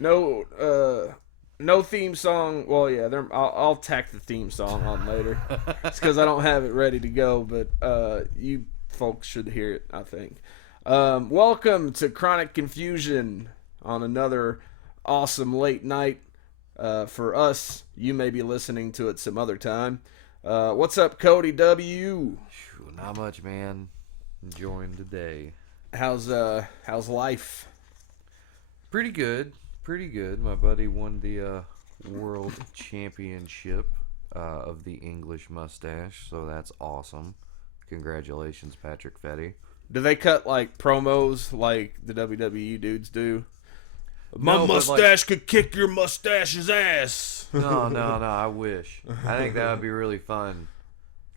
No theme song. Well, yeah, I'll tack the theme song on later. It's because I don't have it ready to go, but you folks should hear it, I think. Welcome to Chronic Confusion on another awesome late night. For us, you may be listening to it some other time. What's up, Cody W? Not much, man. Enjoying today. How's life? Pretty good. Pretty good. My buddy won the world championship of the English mustache, so that's awesome. Congratulations, Patrick Fetty. Do they cut like promos like the WWE dudes do? My No, mustache could kick your mustache's ass. No, I wish. I think that would be really fun.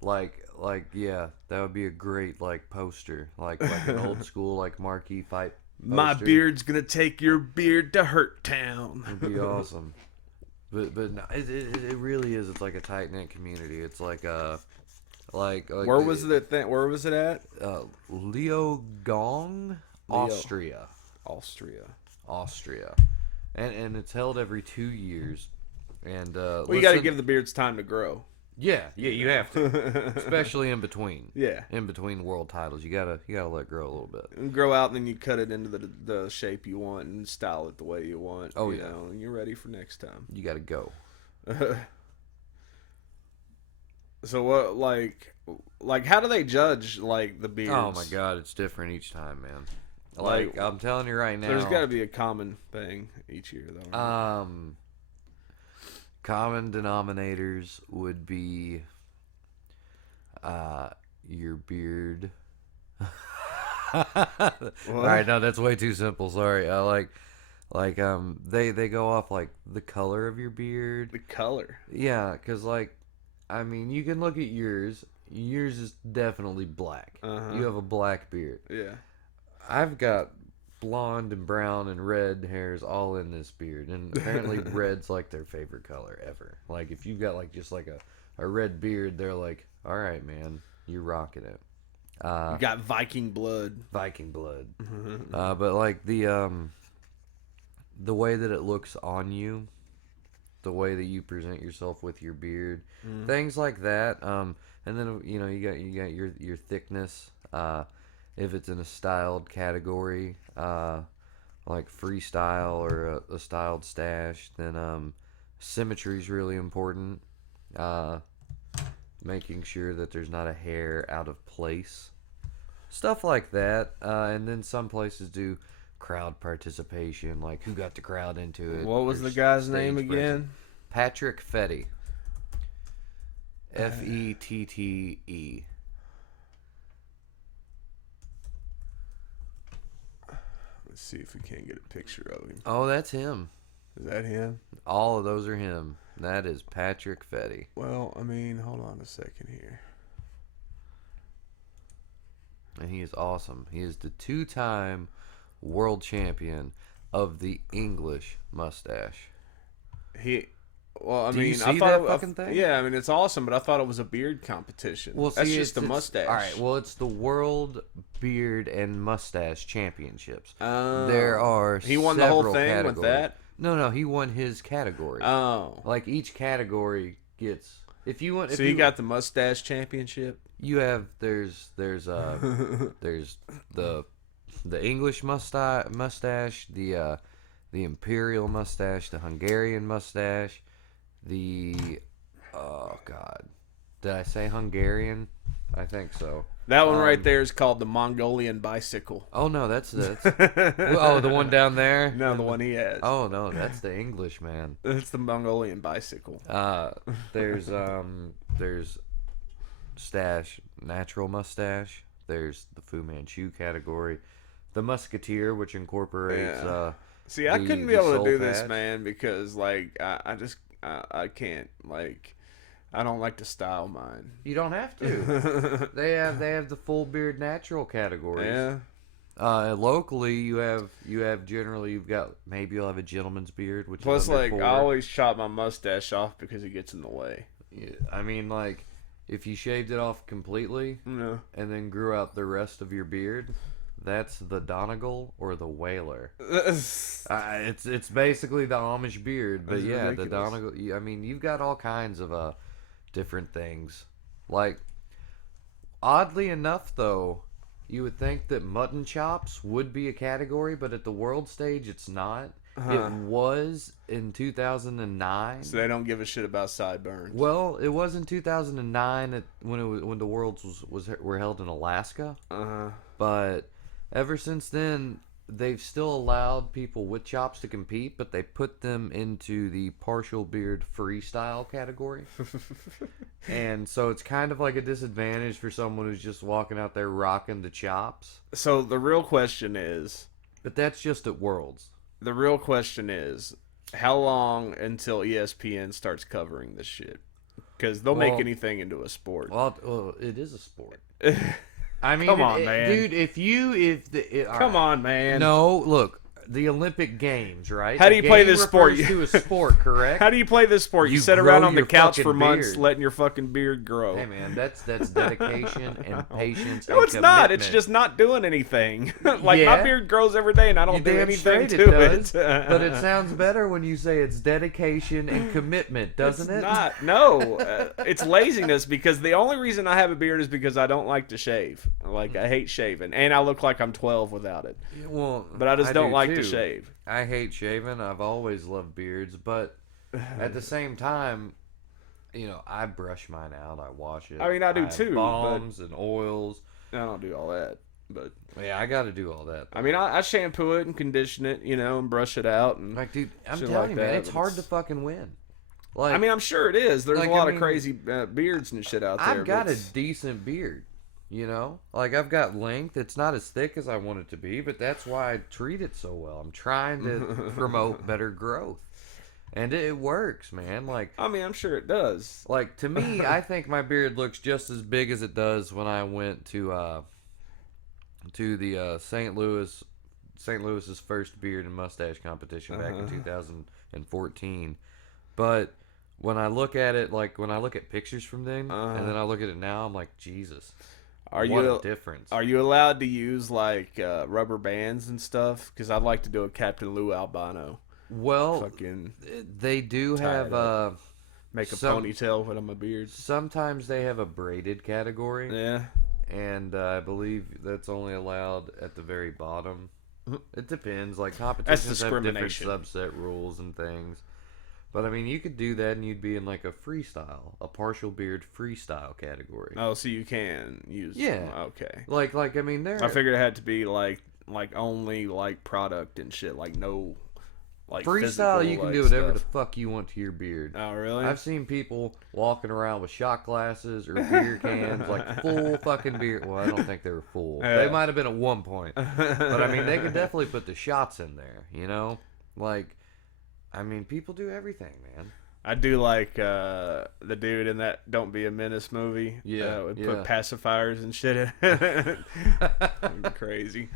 Yeah, that would be a great poster, like an old school marquee fight. My Poster. beard's gonna take your beard to Hurt Town. It'd be awesome. But no, it really is. It's like a tight knit community. It's like Where was it? Where was it at? Leogong, Austria. Austria. And it's held every 2 years. And Well, you got to give the beards time to grow. Yeah, you have to, especially in between. Yeah, in between world titles, you gotta let it grow a little bit. And grow out, and then you cut it into the shape you want and style it the way you want. Oh, you yeah. know, and you're ready for next time. You gotta go. So what, like how do they judge the beards? Oh my God, it's different each time, man. Like, I'm telling you right now. There's got to be a common thing each year, though. Right? Common denominators would be your beard. All right, no, that's way too simple. Sorry. They go off the color of your beard. The color. Yeah, because I mean, you can look at yours. Yours is definitely black. Uh-huh. You have a black beard. Yeah. I've got blonde and brown and red hairs all in this beard, and apparently red's their favorite color ever. If you've got just a red beard, they're like, all right, man, you're rocking it. You got Viking blood. But the way that it looks on you, the way that you present yourself with your beard, things like that. And then you got your thickness. If it's in a styled category, like freestyle or a styled stash, then symmetry is really important. Making sure that there's not a hair out of place. Stuff like that. And then some places do crowd participation, like who got the crowd into it. What was the guy's name again? Patrick Fetty. Fettee. Let's see if we can't get a picture of him. Oh, that's him. Is that him? All of those are him. That is Patrick Fetty. Well, I mean, hold on a second here. And he is awesome. He is the 2-time world champion of the English mustache. Well, I Do you mean, see I thought that fucking thing? Yeah, I mean, it's awesome, but I thought it was a beard competition. Well, that's see, just a mustache. All right. Well, it's the World Beard and Mustache Championships. Oh. There are he won the whole thing categories. with that. No, he won his category. Oh, Each category gets. If you want, so you got the mustache championship. You have there's the English mustache, the Imperial mustache, the Hungarian mustache, oh God, did I say Hungarian? I think so. That one right there is called the Mongolian bicycle. Oh no, that's oh, the one down there. No, the one he has. Oh no, that's the English man. It's the Mongolian bicycle. There's stash, natural mustache. There's the Fu Manchu category, the Musketeer, which incorporates. Yeah. See, I couldn't be able to do this, man, because I can't I don't like to style mine. You don't have to. They have the full beard natural categories. Yeah. Locally, you have generally maybe you'll have a gentleman's beard, which plus is under 4. I always chop my mustache off because it gets in the way. Yeah, I mean, if you shaved it off completely No. and then grew out the rest of your beard, That's the Donegal or the Whaler. It's basically the Amish beard, but That's yeah, ridiculous. the Donegal. I mean, you've got all kinds of different things. Like, oddly enough, though, you would think that mutton chops would be a category, but at the world stage, it's not. It was in 2009. So they don't give a shit about sideburns. Well, it was in 2009 when the Worlds were held in Alaska. But ever since then, they've still allowed people with chops to compete, but they put them into the partial beard freestyle category. And so it's kind of like a disadvantage for someone who's just walking out there rocking the chops. So the real question is, But that's just at Worlds. how long until ESPN starts covering this shit? Because they'll make anything into a sport. Well, it is a sport. I mean, Come on, man. Dude, Come on, man. No, look, the Olympic Games, right? How do you play this sport? To a sport, correct? How do you play this sport? You sit grow around on the your couch fucking for months, beard. letting your fucking beard grow. Hey, man, that's dedication and patience. No, and it's not. It's commitment. just not doing anything. Like, Yeah. my beard grows every day, and I don't You do damn anything straight to it does, it. but it sounds better when you say it's dedication and commitment, doesn't it? Not. No. It's laziness, because the only reason I have a beard is because I don't like to shave. Like, I hate shaving. And I look like I'm 12 without it. Well, But I just don't do like too. to shave. I hate shaving. I've always loved beards, but at the same time, I brush mine out. I wash it. I mean, I do have too, Balms and oils. I don't do all that. But Yeah, I got to do all that. I mean, I shampoo it and condition it, and brush it out. And Like, dude, I'm shit telling like you, man, that, it's but hard to fucking win. Like, I mean, I'm sure it is. There's Like, a lot I of mean, crazy beards and shit out there. I've got but a decent beard. Like, I've got length. It's not as thick as I want it to be, but that's why I treat it so well. I'm trying to promote better growth, and it works, man. Like, I mean, I'm sure it does. Like, to me, I think my beard looks just as big as it does when I went to the St. Louis's first beard and mustache competition back in 2014. But when I look at it, like when I look at pictures from then, and then I look at it now, I'm like, Jesus, what a difference. Are you allowed to use like rubber bands and stuff? Because I'd like to do a Captain Lou albino. Well, Fucking they do have make a some- ponytail with my beard. sometimes they have a braided category. Yeah. And I believe that's only allowed at the very bottom. It depends. Like, That's competitions have different discrimination. subset rules and things. But I mean, you could do that and you'd be in like a partial beard freestyle category. Oh, so you can use. Yeah. Okay. Like I mean, I figured it had to be like only like product and shit, like no like freestyle. physical, You can like, do whatever stuff. the fuck you want to your beard. Oh, really? I've seen people walking around with shot glasses or beer cans, like full fucking beer. Well, I don't think they were full. Yeah. They might have been at one point. But I mean, they could definitely put the shots in there, Like, I mean, people do everything, man. I do like the dude in that "Don't Be a Menace" movie. Yeah, would yeah. put pacifiers and shit in it. Crazy.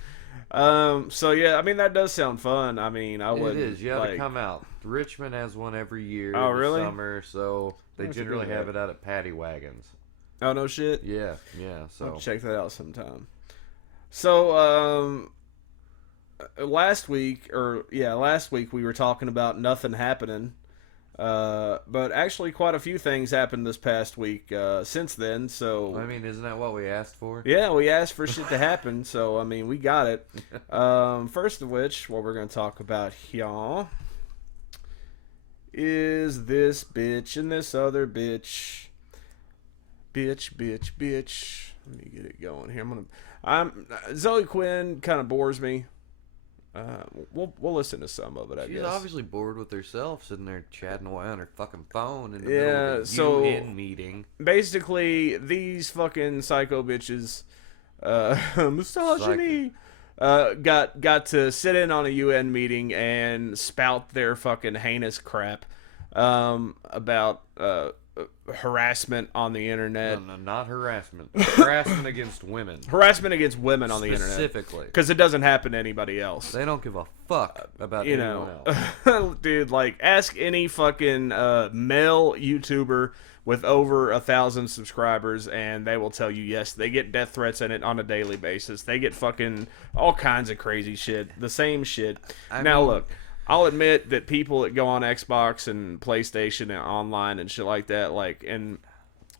So yeah, I mean that does sound fun. I mean, I would. It is. You have like, to come out. Richmond has one every year. Oh, in the really? Summer, so they I have to generally do have that. it out at paddy wagons. Oh no shit. Yeah. I'll So check that out sometime. So last week we were talking about nothing happening. But actually quite a few things happened this past week since then, so I mean, isn't that what we asked for? yeah, we asked for shit to happen, so I mean we got it. First of which, what we're gonna talk about here is this bitch and this other bitch. Bitch. Let me get it going here. Zoe Quinn kind of bores me. We'll listen to some of it, I She's guess. obviously bored with herself, sitting there chatting away on her fucking phone in the Yeah, middle of a so- UN meeting. Basically, these fucking psycho bitches, misogyny, got to sit in on a UN meeting and spout their fucking heinous crap about harassment on the internet. No, not harassment. Harassment against women. Harassment against women on the internet. Specifically. Because it doesn't happen to anybody else. They don't give a fuck about You anyone know, else. dude, like, ask any fucking male YouTuber with over 1,000 subscribers, and they will tell you, yes, they get death threats in it on a daily basis. They get fucking all kinds of crazy shit. The same shit. Look, I'll admit that people that go on Xbox and PlayStation and online and shit like that, like, and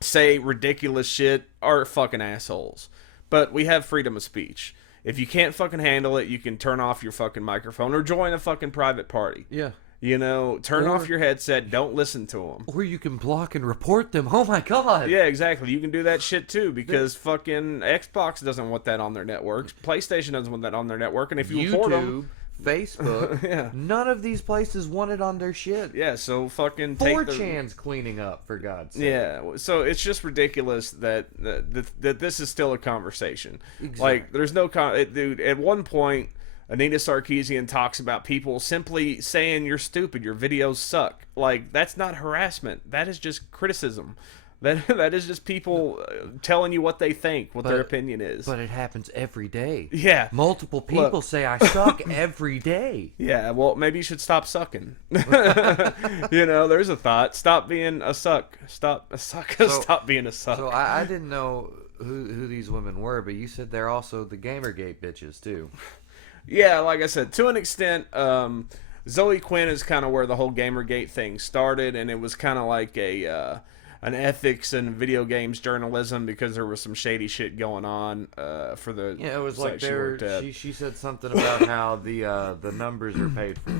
say ridiculous shit are fucking assholes. But we have freedom of speech. If you can't fucking handle it, you can turn off your fucking microphone or join a fucking private party. Yeah. You know, turn off your headset. Don't listen to them. Or you can block and report them. Oh my god. Yeah, exactly. You can do that shit too because fucking Xbox doesn't want that on their networks. PlayStation doesn't want that on their network. And if you report them, Facebook, yeah, none of these places want it on their shit. Yeah, so fucking take 4chan's cleaning up, for God's sake. Yeah, so it's just ridiculous that this is still a conversation. Exactly. Like, there's no dude. At one point, Anita Sarkeesian talks about people simply saying you're stupid, your videos suck. Like, that's not harassment. That is just criticism. That is just people telling you what they think, what their opinion is. But it happens every day. Yeah. Multiple people say I suck every day. Yeah, well, maybe you should stop sucking. You know, there's a thought. Stop being a suck. Stop being a suck. So I didn't know who these women were, but you said they're also the Gamergate bitches, too. Yeah, like I said, to an extent, Zoe Quinn is kind of where the whole Gamergate thing started, and it was kind of like an ethics and video games journalism because there was some shady shit going on for the it was like she said something about how the numbers are paid for.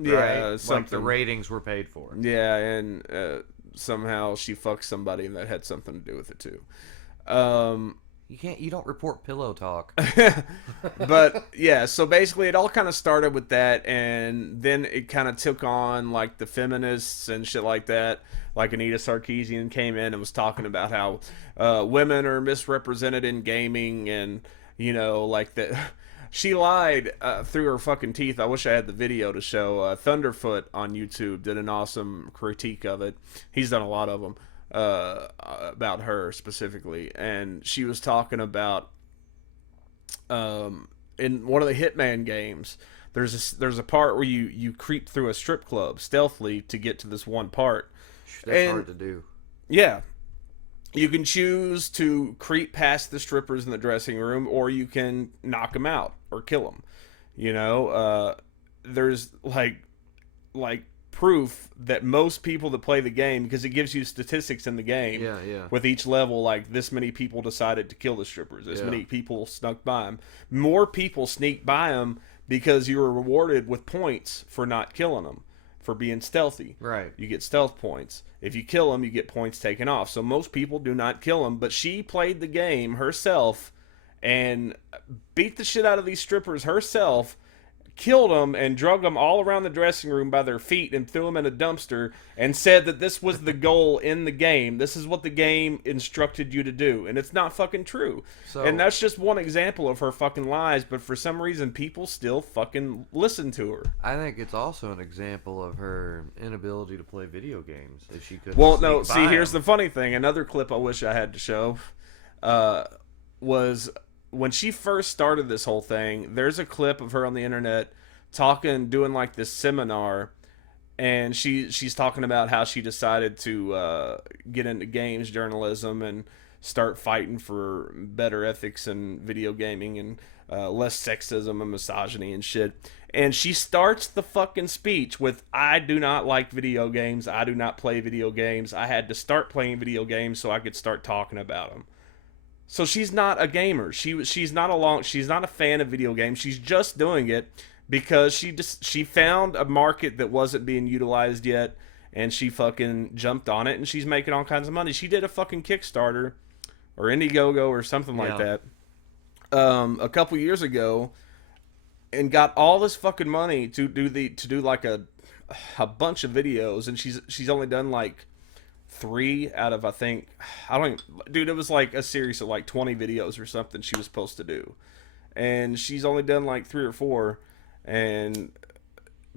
Yeah, right? Like the ratings were paid for. Yeah, and somehow she fucked somebody and that had something to do with it too. You don't report pillow talk. But yeah, so basically it all kind of started with that, and then it kind of took on like the feminists and shit like that. Like Anita Sarkeesian came in and was talking about how women are misrepresented in gaming, and you know, like that. She lied through her fucking teeth. I wish I had the video to show. Thunderfoot on YouTube did an awesome critique of it. He's done a lot of them. About her specifically, and she was talking about in one of the Hitman games there's a part where you creep through a strip club stealthily to get to this one part. That's hard to do. Yeah, you can choose to creep past the strippers in the dressing room, or you can knock them out or kill them. You know, there's like proof that most people that play the game, because it gives you statistics in the game, with each level, like this many people decided to kill the strippers, this many people snuck by them. More people sneak by them because you were rewarded with points for not killing them, for being stealthy. Right. You get stealth points. If you kill them, you get points taken off. So most people do not kill them, but she played the game herself and beat the shit out of these strippers herself, killed them and drug them all around the dressing room by their feet and threw them in a dumpster, and said that this was the goal in the game. This is what the game instructed you to do. And it's not fucking true. And that's just one example of her fucking lies, but for some reason people still fucking listen to her. I think it's also an example of her inability to play video games. If she could. Well, no, see, here's the funny thing. Another clip I wish I had to show was when she first started this whole thing. There's a clip of her on the internet doing like this seminar, and she's talking about how she decided to get into games journalism and start fighting for better ethics in video gaming and less sexism and misogyny and shit. And she starts the fucking speech with, "I do not like video games. I do not play video games. I had to start playing video games so I could start talking about them." So she's not a gamer. She's not a fan of video games. She's just doing it because she found a market that wasn't being utilized yet, and she fucking jumped on it, and she's making all kinds of money. She did a fucking Kickstarter or Indiegogo or something like that a couple years ago, and got all this fucking money to do like a bunch of videos, and she's only done like 3 out of, I think, dude, it was like a series of like 20 videos or something she was supposed to do, and she's only done like 3 or 4, and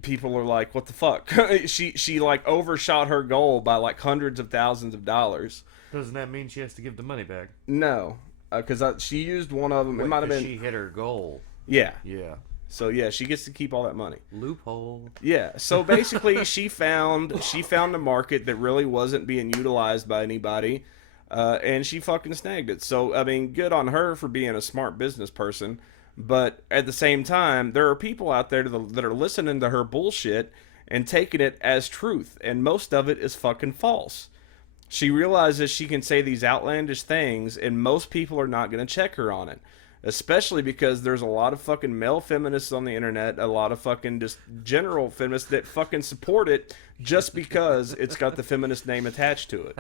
people are like, what the fuck? she like overshot her goal by like hundreds of thousands of dollars. Doesn't that mean she has to give the money back? No, because she used one of them. It might have been she hit her goal. Yeah. So yeah, she gets to keep all that money. Loophole. Yeah. So basically, she found a market that really wasn't being utilized by anybody, and she fucking snagged it. So I mean, good on her for being a smart business person. But at the same time, there are people out there that are listening to her bullshit and taking it as truth, and most of it is fucking false. She realizes she can say these outlandish things, and most people are not going to check her on it. Especially because there's a lot of fucking male feminists on the internet, a lot of fucking just general feminists that fucking support it just because it's got the feminist name attached to it.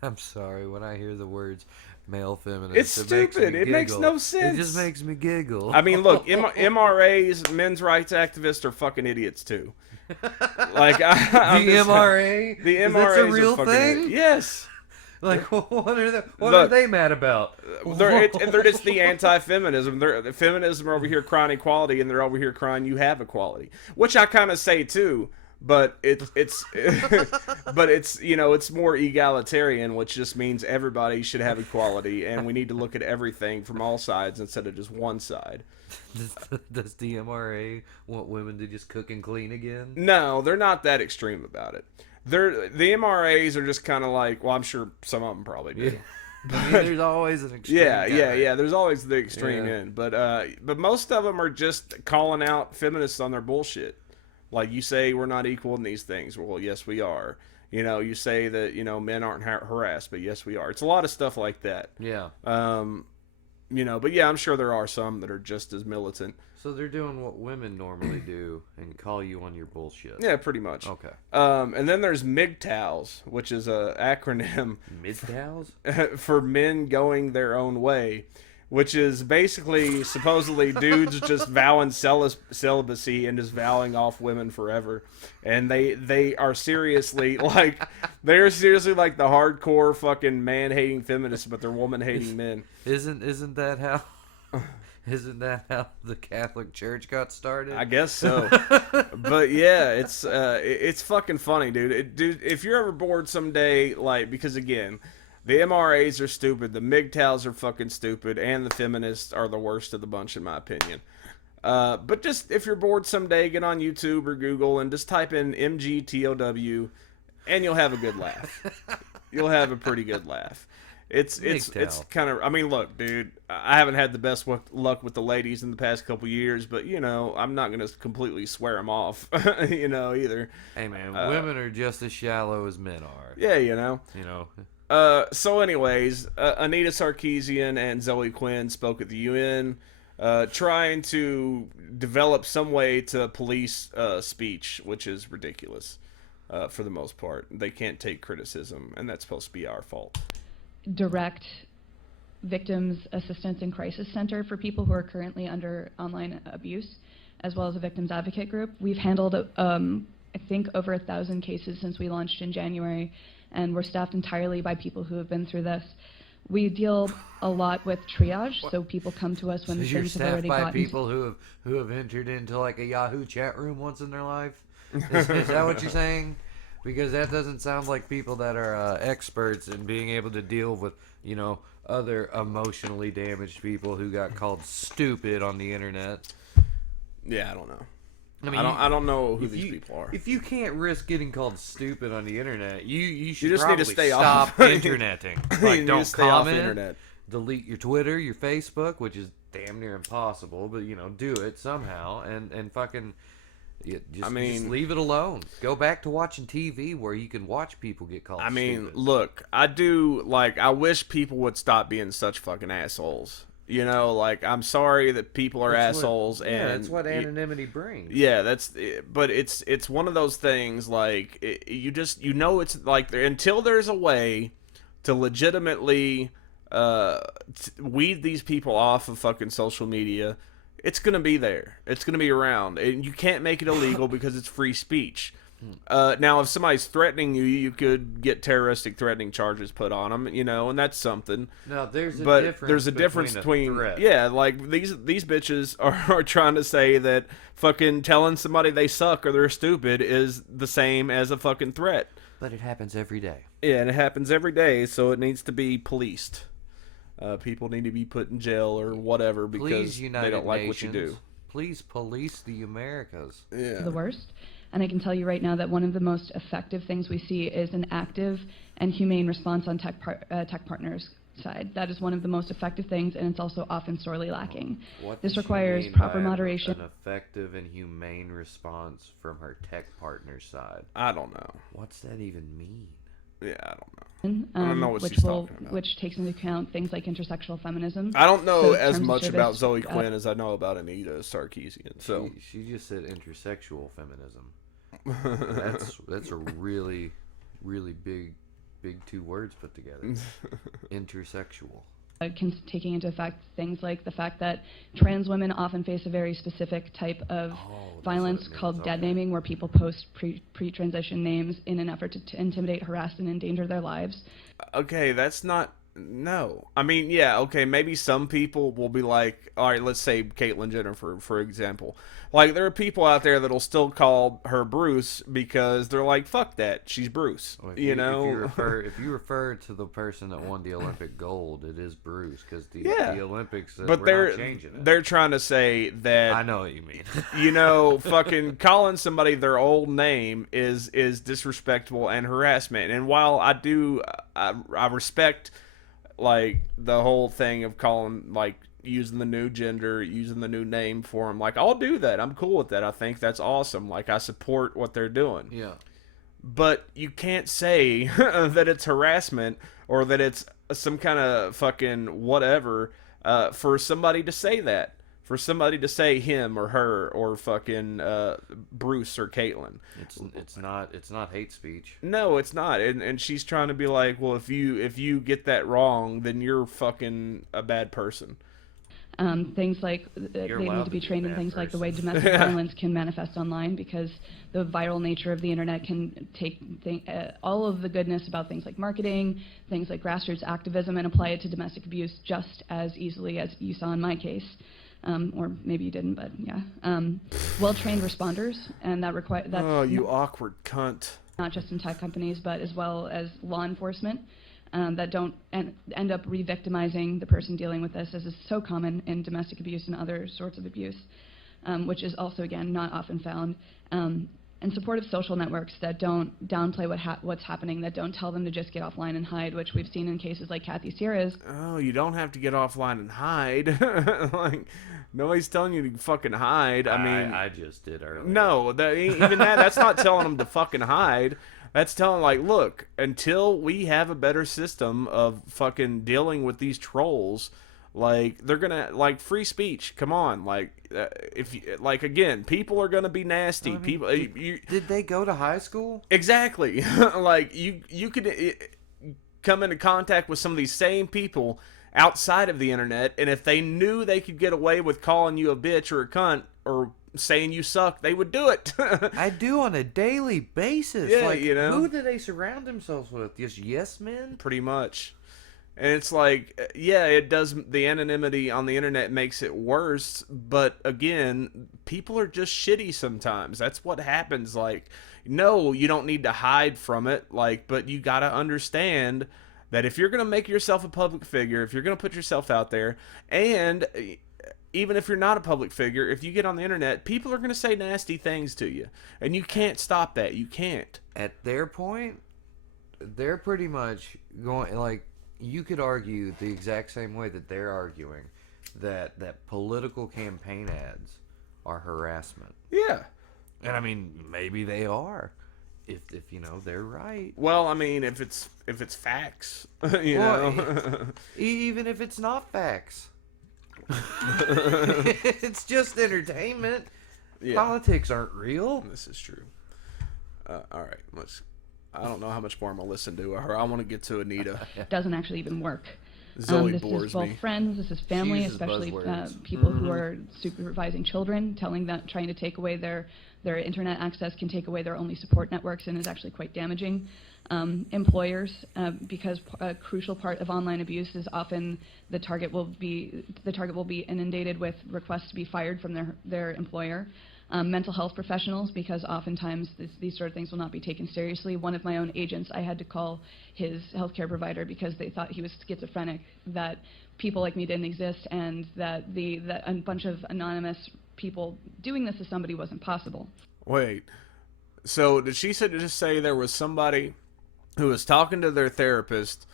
I'm sorry, when I hear the words male feminist, It's stupid. It makes no sense. It just makes me giggle. I mean, look, MRAs, men's rights activists, are fucking idiots too. Like the MRA, the MRAs that's a real are thing. Idiots. Yes. Like, what are they mad about? They're just the anti-feminism. The feminism are over here crying equality, and they're over here crying you have equality, which I kind of say too. But it's but it's it's more egalitarian, which just means everybody should have equality, and we need to look at everything from all sides instead of just one side. Does the MRA want women to just cook and clean again? No, they're not that extreme about it. The MRAs are just kind of like, well, I'm sure some of them probably do. Yeah. I mean, there's always an extreme. Yeah. There's always the extreme end, but most of them are just calling out feminists on their bullshit. Like, you say we're not equal in these things. Well, yes, we are. You say that men aren't harassed, but yes, we are. It's a lot of stuff like that. Yeah. But yeah, I'm sure there are some that are just as militant. So they're doing what women normally do and call you on your bullshit. Yeah, pretty much. Okay. And then there's MGTOWs, which is a acronym MGTOWs for men going their own way, which is basically supposedly dudes just vowing celibacy and just vowing off women forever. And they are seriously like they're seriously like the hardcore fucking man-hating feminists, but they're woman-hating men. Isn't that how? Isn't that how the Catholic Church got started? I guess so. But yeah, it's fucking funny, dude. Dude, if you're ever bored someday, like, because again, the MRAs are stupid, the MGTOWs are fucking stupid, and the feminists are the worst of the bunch, in my opinion. But just, if you're bored someday, get on YouTube or Google and just type in MGTOW, and you'll have a good laugh. You'll have a pretty good laugh. It's kind of, I mean, look, dude, I haven't had the best luck with the ladies in the past couple years, but, I'm not going to completely swear them off, either. Hey, man, women are just as shallow as men are. Yeah, So anyways, Anita Sarkeesian and Zoe Quinn spoke at the UN, trying to develop some way to police speech, which is ridiculous for the most part. They can't take criticism, and that's supposed to be our fault. Direct victims assistance and crisis center for people who are currently under online abuse, as well as a victims advocate group. We've handled, I think, over 1,000 cases since we launched in January, and we're staffed entirely by people who have been through this. We deal a lot with triage, so people come to us when things have already gotten... You're staffed by people who have entered into like a Yahoo chat room once in their life? Is that what you're saying? Because that doesn't sound like people that are experts in being able to deal with, other emotionally damaged people who got called stupid on the internet. Yeah, I don't know. I don't know who these people are. If you can't risk getting called stupid on the internet, you should just probably need to stay stop off interneting. Like, don't stay off comment, internet. Delete your Twitter, your Facebook, which is damn near impossible, but do it somehow and fucking just leave it alone. Go back to watching TV where you can watch people get called stupid. Look, I wish people would stop being such fucking assholes. I'm sorry that people are assholes, and that's what anonymity brings. Yeah, but it's one of those things, like, it's like, until there's a way to legitimately weed these people off of fucking social media, it's gonna be there. It's gonna be around, and you can't make it illegal because it's free speech. Now, if somebody's threatening you, you could get terroristic threatening charges put on them, and that's something. No, there's a difference between like these bitches are trying to say that fucking telling somebody they suck or they're stupid is the same as a fucking threat. But it happens every day. Yeah, and it happens every day, so it needs to be policed. People need to be put in jail or whatever because they don't like what you do. Please police the Americas. Yeah. the worst. And I can tell you right now that one of the most effective things we see is an active and humane response on tech partners' side. That is one of the most effective things, and it's also often sorely lacking. What This does she requires mean proper by moderation. An effective and humane response from her tech partner's side. I don't know. What's that even mean? Yeah, I don't know. I don't know what which she's talking about. which takes into account things like intersexual feminism. I don't know So as terms of much about service, Zoe Quinn as I know about Anita Sarkeesian. So She just said intersexual feminism. That's a really, really big two words put together. Intersexual. Taking into effect things like the fact that trans women often face a very specific type of violence called dead naming, where people post pre-transition names in an effort to intimidate, harass, and endanger their lives. okay, that's not. No, I mean, yeah, okay. Maybe some people will be like, all right, let's say Caitlyn Jenner for example. Like, there are people out there that'll still call her Bruce because they're like, fuck that, she's Bruce. Well, you know, if you refer to the person that won the Olympic gold, it is Bruce, because the Olympics. but we're not changing it. they're trying to say that I know what you mean. you know, fucking calling somebody their old name is disrespectful and harassment. And while I respect like the whole thing of calling, like, using the new gender, using the new name for them, like, I'll do that. I'm cool with that. I think that's awesome. Like, I support what they're doing. Yeah. But you can't say that it's harassment or that it's some kind of fucking whatever for somebody to say that. For somebody to say him or her or fucking Bruce or Caitlyn. It's not hate speech. No, it's not. And she's trying to be like, well, if you get that wrong, then you're fucking a bad person. Things like they need to be trained in things like the way domestic violence can manifest online, because the viral nature of the internet can take all of the goodness about things like marketing, things like grassroots activism, and apply it to domestic abuse just as easily as you saw in my case. Or maybe you didn't, but yeah. Well-trained responders, and that's oh, you awkward cunt. Not just in tech companies, but as well as law enforcement, that don't end up re-victimizing the person dealing with this, as is so common in domestic abuse and other sorts of abuse, which is also, again, not often found. And supportive social networks that don't downplay what's happening, that don't tell them to just get offline and hide, which we've seen in cases like Kathy Sierra's. Oh, you don't have to get offline and hide. Like, nobody's telling you to fucking hide. I mean, I just did earlier. No, even that's not telling them to fucking hide. That's telling, like, look, until we have a better system of fucking dealing with these trolls, like, they're gonna, like, free speech. Come on, like, if you, like, again, people are gonna be nasty. I mean, People, did they go to high school? Exactly. Like, you could come into contact with some of these same people outside of the internet, and if they knew they could get away with calling you a bitch or a cunt or saying you suck, they would do it. I do on a daily basis. Yeah, like, you know, who do they surround themselves with? Just yes men? Pretty much. And it's like, yeah, it does. The anonymity on the internet makes it worse. But again, people are just shitty sometimes. That's what happens. Like, no, you don't need to hide from it. Like, but you got to understand that if you're going to make yourself a public figure, if you're going to put yourself out there, and even if you're not a public figure, if you get on the internet, people are going to say nasty things to you. And you can't stop that. You can't. At their point, they're pretty much going, like, you could argue the exact same way that they're arguing that political campaign ads are harassment. Yeah. And I mean, maybe they are, if you know, they're right. Well, I mean, if it's facts, you know. Even if it's not facts. It's just entertainment. Yeah. Politics aren't real. This is true. All right, I don't know how much more I'm gonna listen to her. I want to get to Anita. Doesn't actually even work. Zoe this bores is both me. friends. This is family, especially people who are supervising children, trying to take away their internet access can take away their only support networks, and is actually quite damaging. Employers, because a crucial part of online abuse is often the target will be inundated with requests to be fired from their employer. Mental health professionals, because oftentimes these sort of things will not be taken seriously. One of my own agents, I had to call his healthcare provider because they thought he was schizophrenic, that people like me didn't exist, and that a bunch of anonymous people doing this to somebody wasn't possible. Wait. So did she just say there was somebody who was talking to their therapist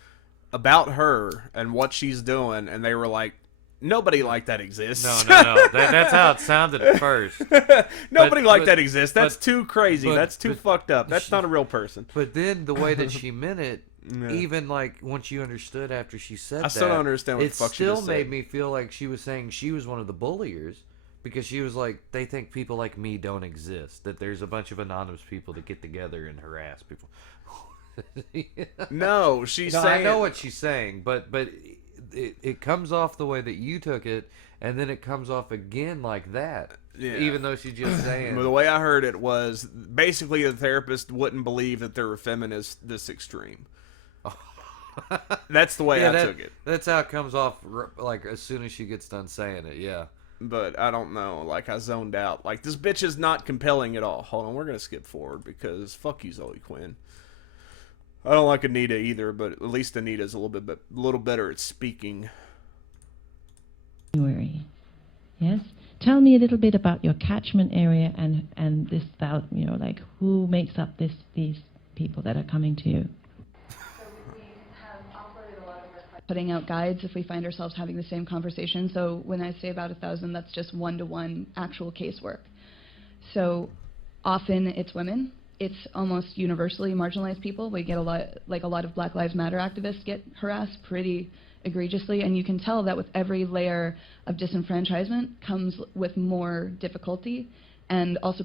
about her and what she's doing, and they were like, nobody like that exists. No. That's how it sounded at first. Nobody like but- that exists. That's but- too crazy. That's too but fucked up. That's not a real person. But then the way that she meant it, Yeah. even like once you understood after she said that, I still don't understand what it the fuck she still just made said. me feel like she was saying she was one of the bulliers, because she was like, they think people like me don't exist, that there's a bunch of anonymous people that get together and harass people. No, she's No, saying. I know what she's saying, but it comes off the way that you took it, and then it comes off again like that. Yeah. Even though she's just saying. The way I heard it was basically the therapist wouldn't believe that there were feminists this extreme. That's the way I took it. That's how it comes off, like, as soon as she gets done saying it, yeah. But I don't know. Like, I zoned out. Like, this bitch is not compelling at all. Hold on, we're going to skip forward because fuck you, Zoe Quinn. I don't like Anita either, but at least Anita's a little better at speaking. January. Yes. Tell me a little bit about your catchment area and this about, like who makes up these people that are coming to you. Putting out guides if we find ourselves having the same conversation. So when I say about 1,000, that's just one-to-one actual casework. So often it's women. It's almost universally marginalized people. We get a lot of Black Lives Matter activists get harassed pretty egregiously, and you can tell that with every layer of disenfranchisement comes with more difficulty and also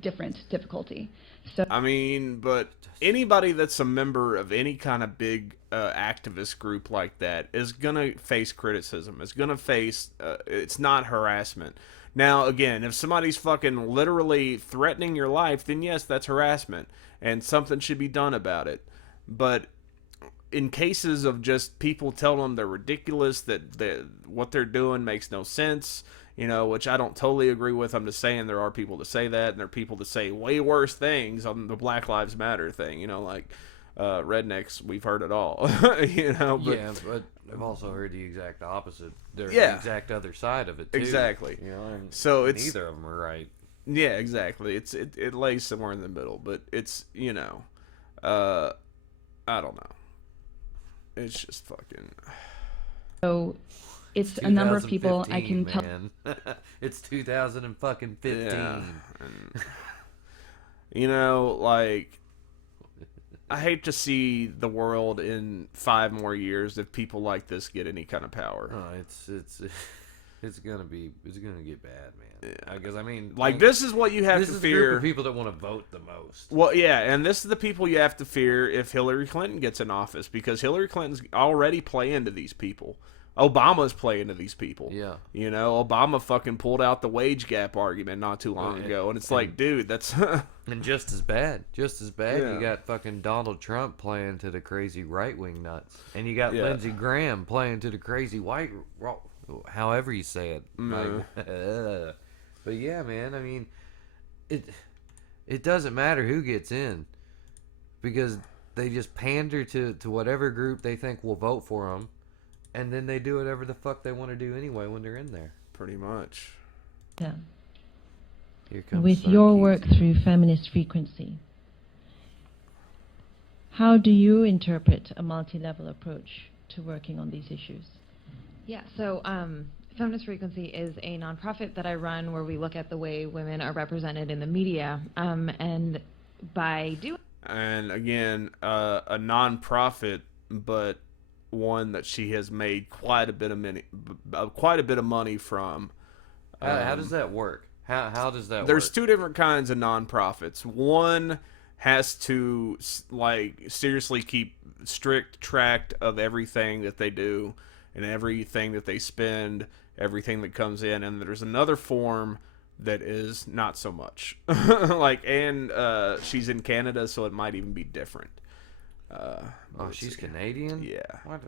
different difficulty. So I mean, but anybody that's a member of any kind of big activist group like that is gonna face criticism. It's gonna face. It's not harassment. Now, again, if somebody's fucking literally threatening your life, then yes, that's harassment, and something should be done about it. But in cases of just people telling them they're ridiculous, that what they're doing makes no sense, which I don't totally agree with. I'm just saying there are people that say that, and there are people that say way worse things on the Black Lives Matter thing, like rednecks, we've heard it all, But, yeah, but I've also heard the exact opposite. The exact other side of it, too. Exactly. And so it's neither of them are right. Yeah, exactly. It lays somewhere in the middle, but it's, I don't know. It's just fucking. So it's a number of people I can tell. It's 2015. Yeah. And, like, I hate to see the world in 5 more years if people like this get any kind of power. Oh, it's gonna get bad, man. Yeah. Because this is what you have to this is fear. the group of people that want to vote the most. Well, yeah, and this is the people you have to fear if Hillary Clinton gets in office, because Hillary Clinton's already playing to these people. Obama's playing to these people. Yeah. Obama fucking pulled out the wage gap argument not too long ago, and it's like, dude, that's And just as bad. Yeah. You got fucking Donald Trump playing to the crazy right-wing nuts. And you got Yeah. Lindsey Graham playing to the crazy however you say it. Mm. But yeah, man, it doesn't matter who gets in, because they just pander to whatever group they think will vote for them, and then they do whatever the fuck they want to do anyway when they're in there. pretty much. Yeah. Here comes With your work Sarkeesian. through feminist frequency, how do you interpret a multi-level approach to working on these issues? Yeah, so Feminist Frequency is a nonprofit that I run where we look at the way women are represented in the media, and by doing. And again, a non-profit, but one that she has made quite a bit of money from. How does that work? How does that There's work? 2 different kinds of non-profits. One has to seriously keep strict track of everything that they do and everything that they spend, everything that comes in, and there's another form that is not so much. She's in Canada, so it might even be different. She's Canadian? Yeah. What?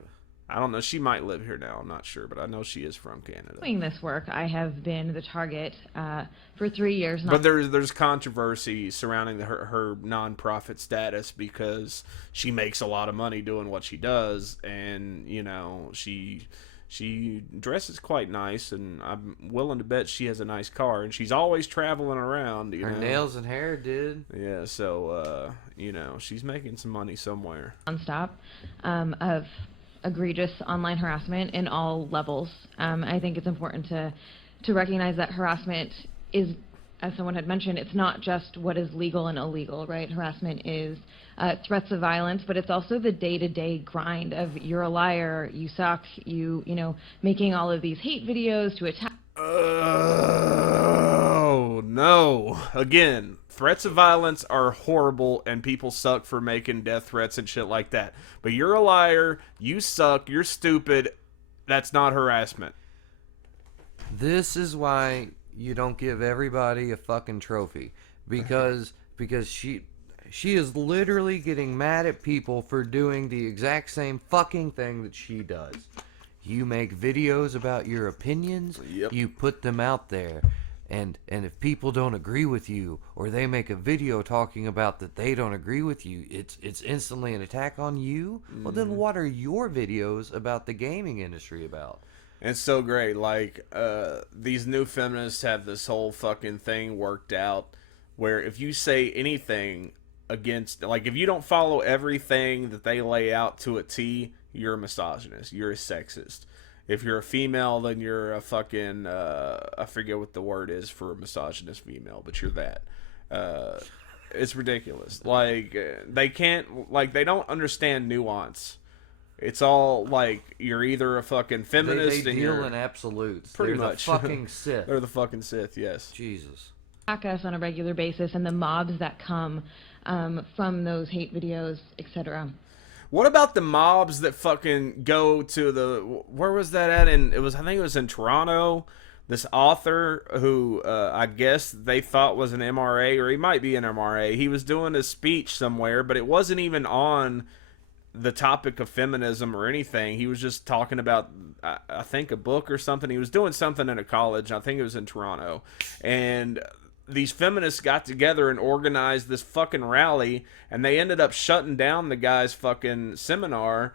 I don't know. She might live here now. I'm not sure, but I know she is from Canada. Doing this work, I have been the target for 3 years. But there's controversy surrounding her nonprofit status, because she makes a lot of money doing what she does, and she she dresses quite nice, and I'm willing to bet she has a nice car, and she's always traveling around. You Her know? nails and hair, dude. Yeah, so you know, she's making some money somewhere. Nonstop of egregious online harassment in all levels. I think it's important to recognize that harassment is, as someone had mentioned, it's not just what is legal and illegal, right? Harassment is threats of violence, but it's also the day-to-day grind of you're a liar, you suck, you know, making all of these hate videos to attack. Oh, no. Again, threats of violence are horrible, and people suck for making death threats and shit like that. But you're a liar, you suck, you're stupid. That's not harassment. This is why you don't give everybody a fucking trophy, because she is literally getting mad at people for doing the exact same fucking thing that she does. You make videos about your opinions, Yep. you put them out there, and if people don't agree with you, or they make a video talking about that they don't agree with you, it's instantly an attack on you. Well, then what are your videos about the gaming industry about? It's so great. Like, these new feminists have this whole fucking thing worked out where if you say anything against, like, if you don't follow everything that they lay out to a T, you're a misogynist. You're a sexist. If you're a female, then you're a fucking, I forget what the word is for a misogynist female, but you're that. It's ridiculous. Like, they can't, like, they don't understand nuance. It's all like you're either a fucking feminist They and deal you're in absolutes. pretty They're much the fucking Sith. They're the fucking Sith, yes. Jesus. Us on a regular basis, and the mobs that come from those hate videos, etc. What about the mobs that fucking go to the, where was that at? I think it was in Toronto. This author who I guess they thought was an MRA, or he might be an MRA. He was doing a speech somewhere, but it wasn't even on the topic of feminism or anything. He was just talking about, I think, a book or something. He was doing something in a college. I think it was in Toronto. And these feminists got together and organized this fucking rally, and they ended up shutting down the guy's fucking seminar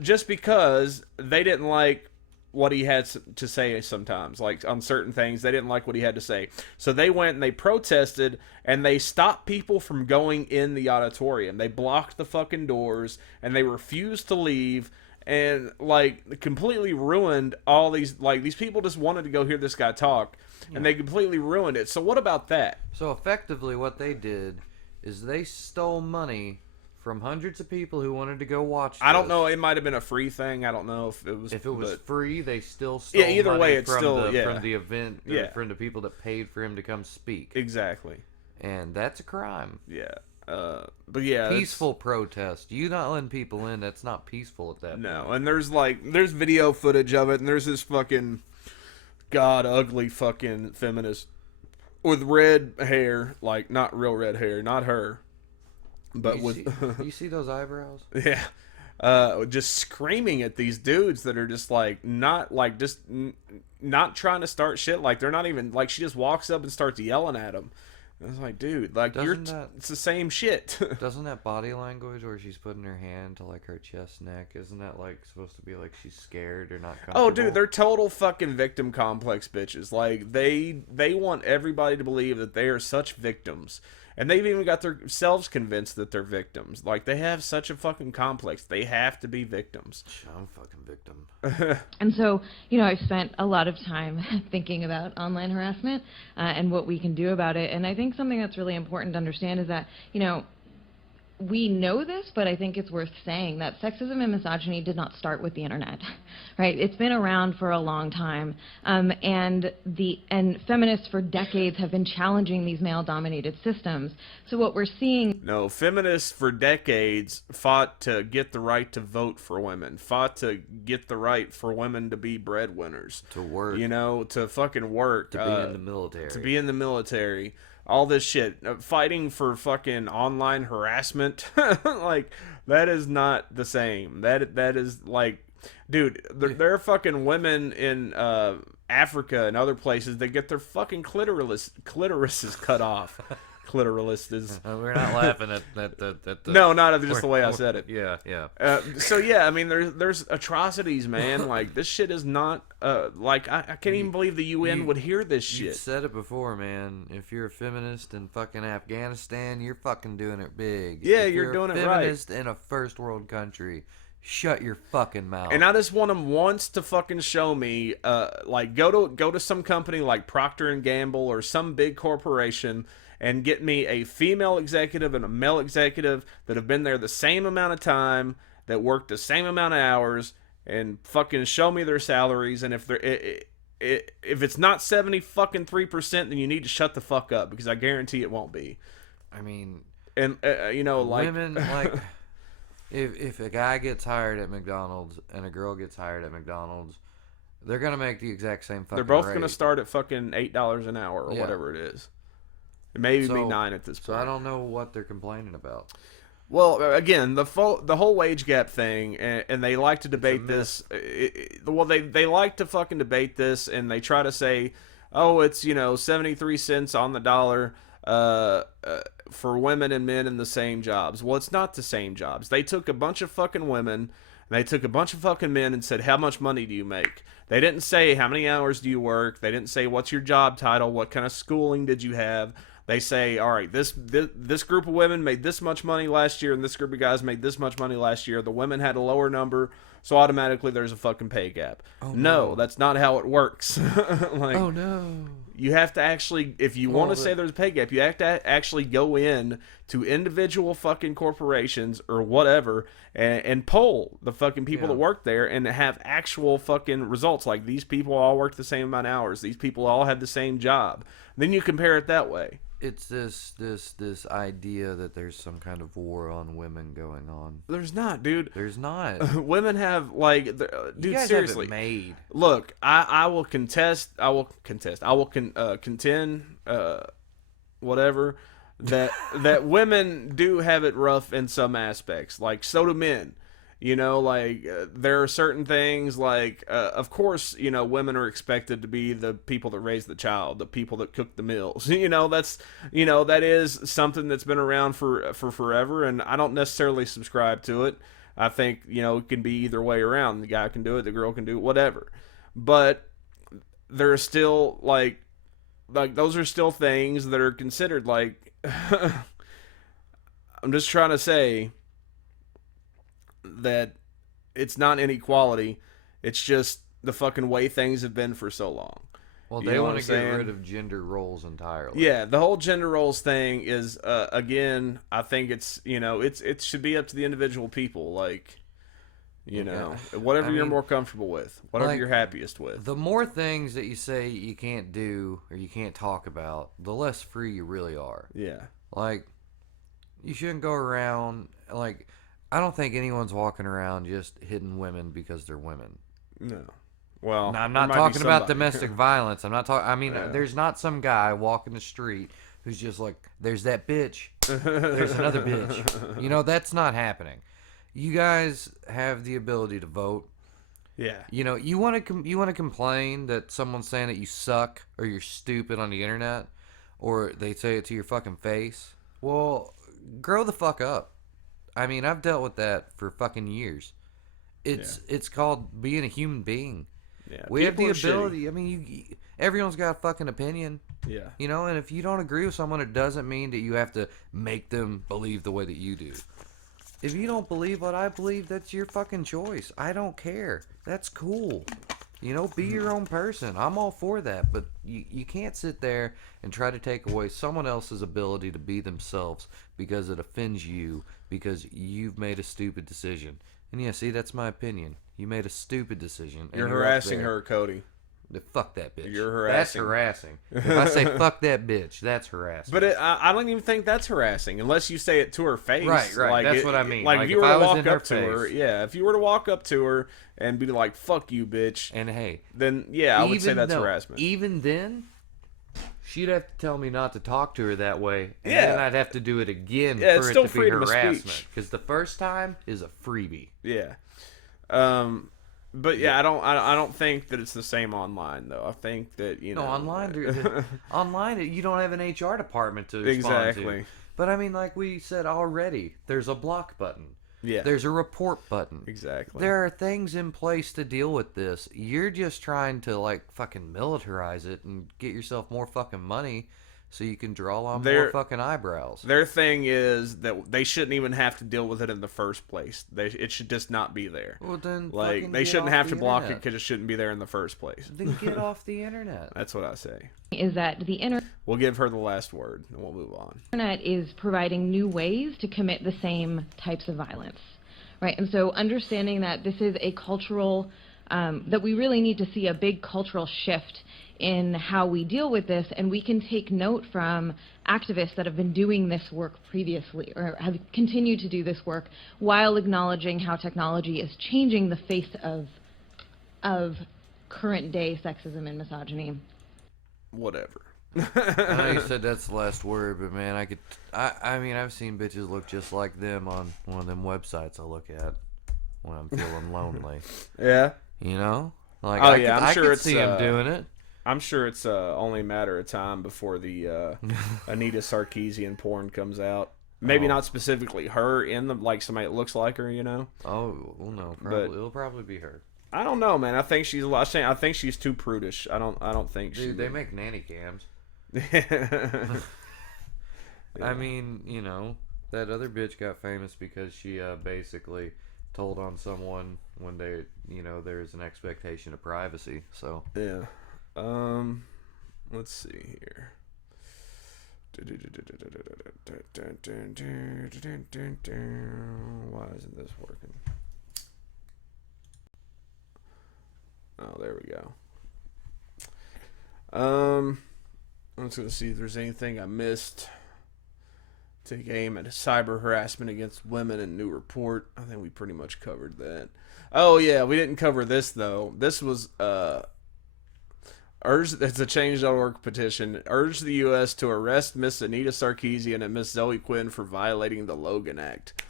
just because they didn't like what he had to say sometimes. Like, on certain things, they didn't like what he had to say. So they went and they protested, and they stopped people from going in the auditorium. They blocked the fucking doors, and they refused to leave, and, like, completely ruined all these, like, these people just wanted to go hear this guy talk, and they completely ruined it. So what about that? So effectively what they did is they stole money from hundreds of people who wanted to go watch this. I don't know. It might have been a free thing. I don't know if it was. If it was but free, they still stole either money way, it's from still from the event, Yeah. from the people that paid for him to come speak. Exactly. And that's a crime. Yeah. But yeah, Peaceful protest. You not letting people in, that's not peaceful at that point. No, and there's video footage of it, and there's this fucking ugly fucking feminist with red hair, like not real red hair, not her, but You see those eyebrows? yeah, just screaming at these dudes that are just like not trying to start shit. Like, they're not even, like, she just walks up and starts yelling at them. I was like, dude, like, it's the same shit. Doesn't that body language where she's putting her hand to, like, her chest, neck, isn't that, like, supposed to be like she's scared or not comfortable? Oh, dude, they're total fucking victim complex bitches. Like, they want everybody to believe that they are such victims. And they've even got themselves convinced that they're victims. Like, they have such a fucking complex. They have to be victims. I'm a fucking victim. And so, you know, I've spent a lot of time thinking about online harassment and what we can do about it. And I think something that's really important to understand is that, you know, we know this, but I think it's worth saying that sexism and misogyny did not start with the internet, right? It's been around for a long time, and feminists for decades have been challenging these male-dominated systems. So what we're seeing... No, feminists for decades fought to get the right to vote for women, fought to get the right for women to be breadwinners. To work. You know, to fucking work. To be in the military. To be in the military. All this shit, fighting for fucking online harassment, like, that is not the same. That is like, dude, there are fucking women in Africa and other places that get their fucking clitorises cut off clitoralist is. We're not laughing at the. No, not just the way I said it. Yeah, yeah. So yeah, I mean, there's atrocities, man. Like this shit is not. Like I can't even believe the UN would hear this You've shit. said it before, man. If you're a feminist in fucking Afghanistan, you're fucking doing it big. Yeah, if you're doing a it right. feminist in a first world country, shut your fucking mouth. And I just want them once to fucking show me, like go to some company like Procter and Gamble or some big corporation and get me a female executive and a male executive that have been there the same amount of time, that worked the same amount of hours, and fucking show me their salaries. And if they're if it's not 73%, then you need to shut the fuck up, because I guarantee it won't be. I mean, and you know, like women like. If a guy gets hired at McDonald's and a girl gets hired at McDonald's, they're gonna make the exact same fucking. They're both rate. Gonna start at fucking $8 an hour or whatever it is. It may be 9 at this point. So I don't know what they're complaining about. Well, again, the whole wage gap thing, and they like to debate this. Well, they like to fucking debate this, and they try to say, oh, it's 73 cents on the dollar. For women and men in the same jobs. Well, it's not the same jobs. They took a bunch of fucking women, and they took a bunch of fucking men and said, how much money do you make? They didn't say how many hours do you work. They didn't say what's your job title, what kind of schooling did you have. They say, all right, this group of women made this much money last year, and this group of guys made this much money last year. The women had a lower number, so automatically there's a fucking pay gap. Oh, no, that's not how it works. Like, oh no. You have to actually, if you want to say there's a pay gap, you have to actually go in to individual fucking corporations or whatever and poll the fucking people that work there and have actual fucking results. Like, these people all work the same amount of hours. These people all have the same job. Then you compare it that way. It's this idea that there's some kind of war on women going on. There's not, dude. There's not. Women have, like, dude, you guys seriously. Have it made. Look, I will contest. I will contend. Whatever. That women do have it rough in some aspects. Like, so do men. There are certain things, like, of course, women are expected to be the people that raise the child, the people that cook the meals. That is something that's been around for forever, and I don't necessarily subscribe to it. I think, it can be either way around. The guy can do it, the girl can do it, whatever. But there are still, like those are still things that are considered, like, I'm just trying to say that it's not inequality. It's just the fucking way things have been for so long. Well, they want to get rid of gender roles entirely. Yeah, the whole gender roles thing is, again, I think it's, it should be up to the individual people. Like, whatever you're more comfortable with, whatever you're happiest with. The more things that you say you can't do or you can't talk about, the less free you really are. Yeah. Like, you shouldn't go around, like, I don't think anyone's walking around just hitting women because they're women. No. Well, now, I'm not talking about domestic violence. I'm not talking. I mean, there's not some guy walking the street who's just like, "There's that bitch. There's another bitch." That's not happening. You guys have the ability to vote. Yeah. You want to complain that someone's saying that you suck or you're stupid on the internet, or they say it to your fucking face. Well, grow the fuck up. I mean, I've dealt with that for fucking years. It's called being a human being. Yeah, we have the ability. Shitty. I mean, everyone's got a fucking opinion. Yeah. And if you don't agree with someone, it doesn't mean that you have to make them believe the way that you do. If you don't believe what I believe, that's your fucking choice. I don't care. That's cool. Be your own person. I'm all for that. But you can't sit there and try to take away someone else's ability to be themselves because it offends you because you've made a stupid decision. And yeah, see, that's my opinion. You made a stupid decision. You're harassing her, Cody. Fuck that bitch. You're harassing. That's harassing. If I say fuck that bitch, that's harassing. But I don't even think that's harassing unless you say it to her face. Right. Like, that's what I mean. Like if you were to walk up to her, if you were to walk up to her and be like, "Fuck you, bitch," and hey, then I would say that's harassment. Even then, she'd have to tell me not to talk to her that way, and then I'd have to do it again for it to be harassment. Because the first time is a freebie. Yeah. But yeah, I don't think that it's the same online though. I think that No, online you don't have an HR department to respond exactly. to. But I mean, like we said already, there's a block button. Yeah. There's a report button. Exactly. There are things in place to deal with this. You're just trying to like fucking militarize it and get yourself more fucking money so you can draw on more fucking eyebrows. Their thing is that they shouldn't even have to deal with it in the first place. It should just not be there. Well, then like they shouldn't have to block it because it shouldn't be there in the first place. Then get off the internet. That's what I say. Is that the We'll give her the last word and we'll move on. internet is providing new ways to commit the same types of violence, right? And so understanding that this is a cultural, that we really need to see a big cultural shift in how we deal with this, and we can take note from activists that have been doing this work previously or have continued to do this work while acknowledging how technology is changing the face of current day sexism and misogyny. Whatever. I know you said that's the last word, but man, I mean, I've seen bitches look just like them on one of them websites I look at when I'm feeling lonely. Yeah. You know? Like, Oh, yeah, I'm sure I could it's, see them doing it. I'm sure it's only a matter of time before the Anita Sarkeesian porn comes out. Maybe not specifically her in the like somebody that looks like her, you know. Oh, well, no, probably, it'll probably be her. I don't know, man. I think she's a lot. I think she's too prudish. I don't think she. Dude, they make nanny cams. Yeah. I mean, you know, that other bitch got famous because she basically told on someone when they, you know, there's an expectation of privacy. So yeah. Let's see here. Why isn't this working? Oh, there we go. I'm just gonna see if there's anything I missed. Take aim at cyber harassment against women in new report. I think we pretty much covered that. Oh yeah, we didn't cover this though. This was it's a change.org petition. Urge the U.S. to arrest Miss Anita Sarkeesian and Miss Zoe Quinn for violating the Logan Act.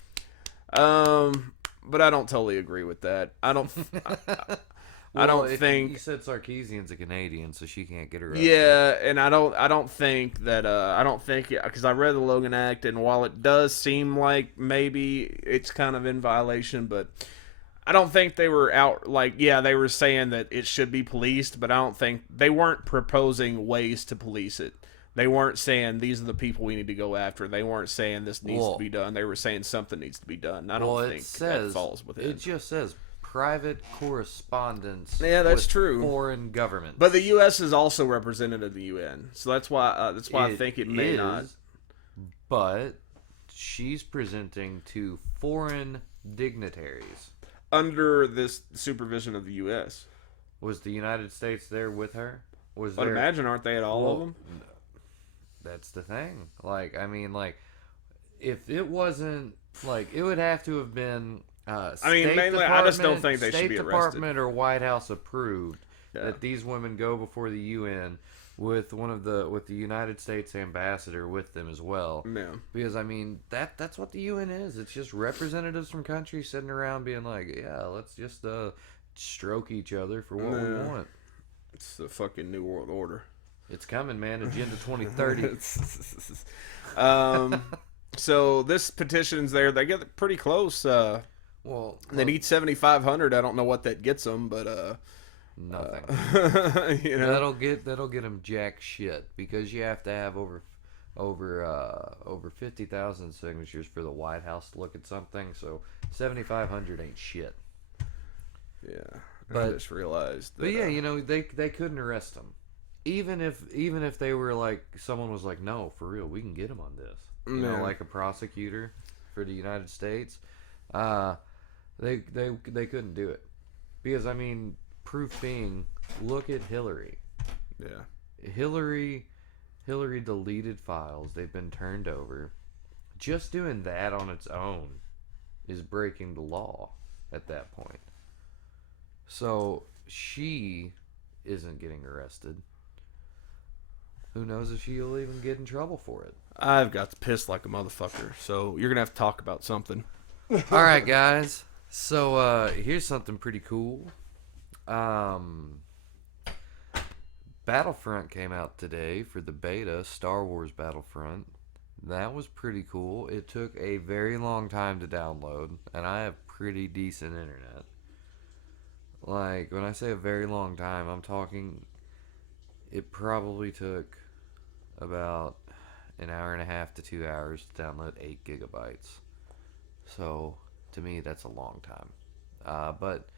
But I don't totally agree with that. I don't. I don't think you said Sarkeesian's a Canadian, so she can't get arrested. Yeah, and I don't think that because I read the Logan Act, and while it does seem like maybe it's kind of in violation, but I don't think they were out like they were saying that it should be policed, but I don't think they weren't proposing ways to police it. They weren't saying these are the people we need to go after. They weren't saying this needs to be done. They were saying something needs to be done. I don't think that falls within. It just says private correspondence. Yeah, that's with true. Foreign governments. But the U.S. is also represented at the UN, so that's why I think it may not. But she's presenting to foreign dignitaries under this supervision of the U.S. Was the United States there with her? I'd imagine, aren't they at all of them? That's the thing. Like, I mean, like, if it wasn't, like, it would have to have been mainly, I just don't think they should be arrested. State Department or White House approved that these women go before the UN with the United States ambassador with them as well. Yeah. Because I mean that's what the UN is. It's just representatives from countries sitting around being like, yeah, let's just stroke each other for what we want. It's the fucking New World Order. It's coming, man. Agenda 2030. So this petition's there. They get pretty close. Well, they need 7,500. I don't know what that gets them, but nothing. You know? That'll get them jack shit because you have to have over 50,000 signatures for the White House to look at something. So 7,500 ain't shit. Yeah, but I just realized. That, but yeah, you know they couldn't arrest him, even if they were like someone was like, no, for real, we can get him on this. You know, like a prosecutor for the United States. They couldn't do it because I mean, proof being, look at Hillary. Yeah, Hillary deleted files. They've been turned over. Just doing that on its own is breaking the law at that point. So she isn't getting arrested. Who knows if she'll even get in trouble for it? I've got to piss like a motherfucker, so you're gonna have to talk about something. All right, guys. So here's something pretty cool. Battlefront came out today for the beta, Star Wars Battlefront. That was pretty cool. It took a very long time to download, and I have pretty decent internet. Like, when I say a very long time, I'm talking, it probably took about an hour and a half to 2 hours to download 8 gigabytes. So, to me, that's a long time. But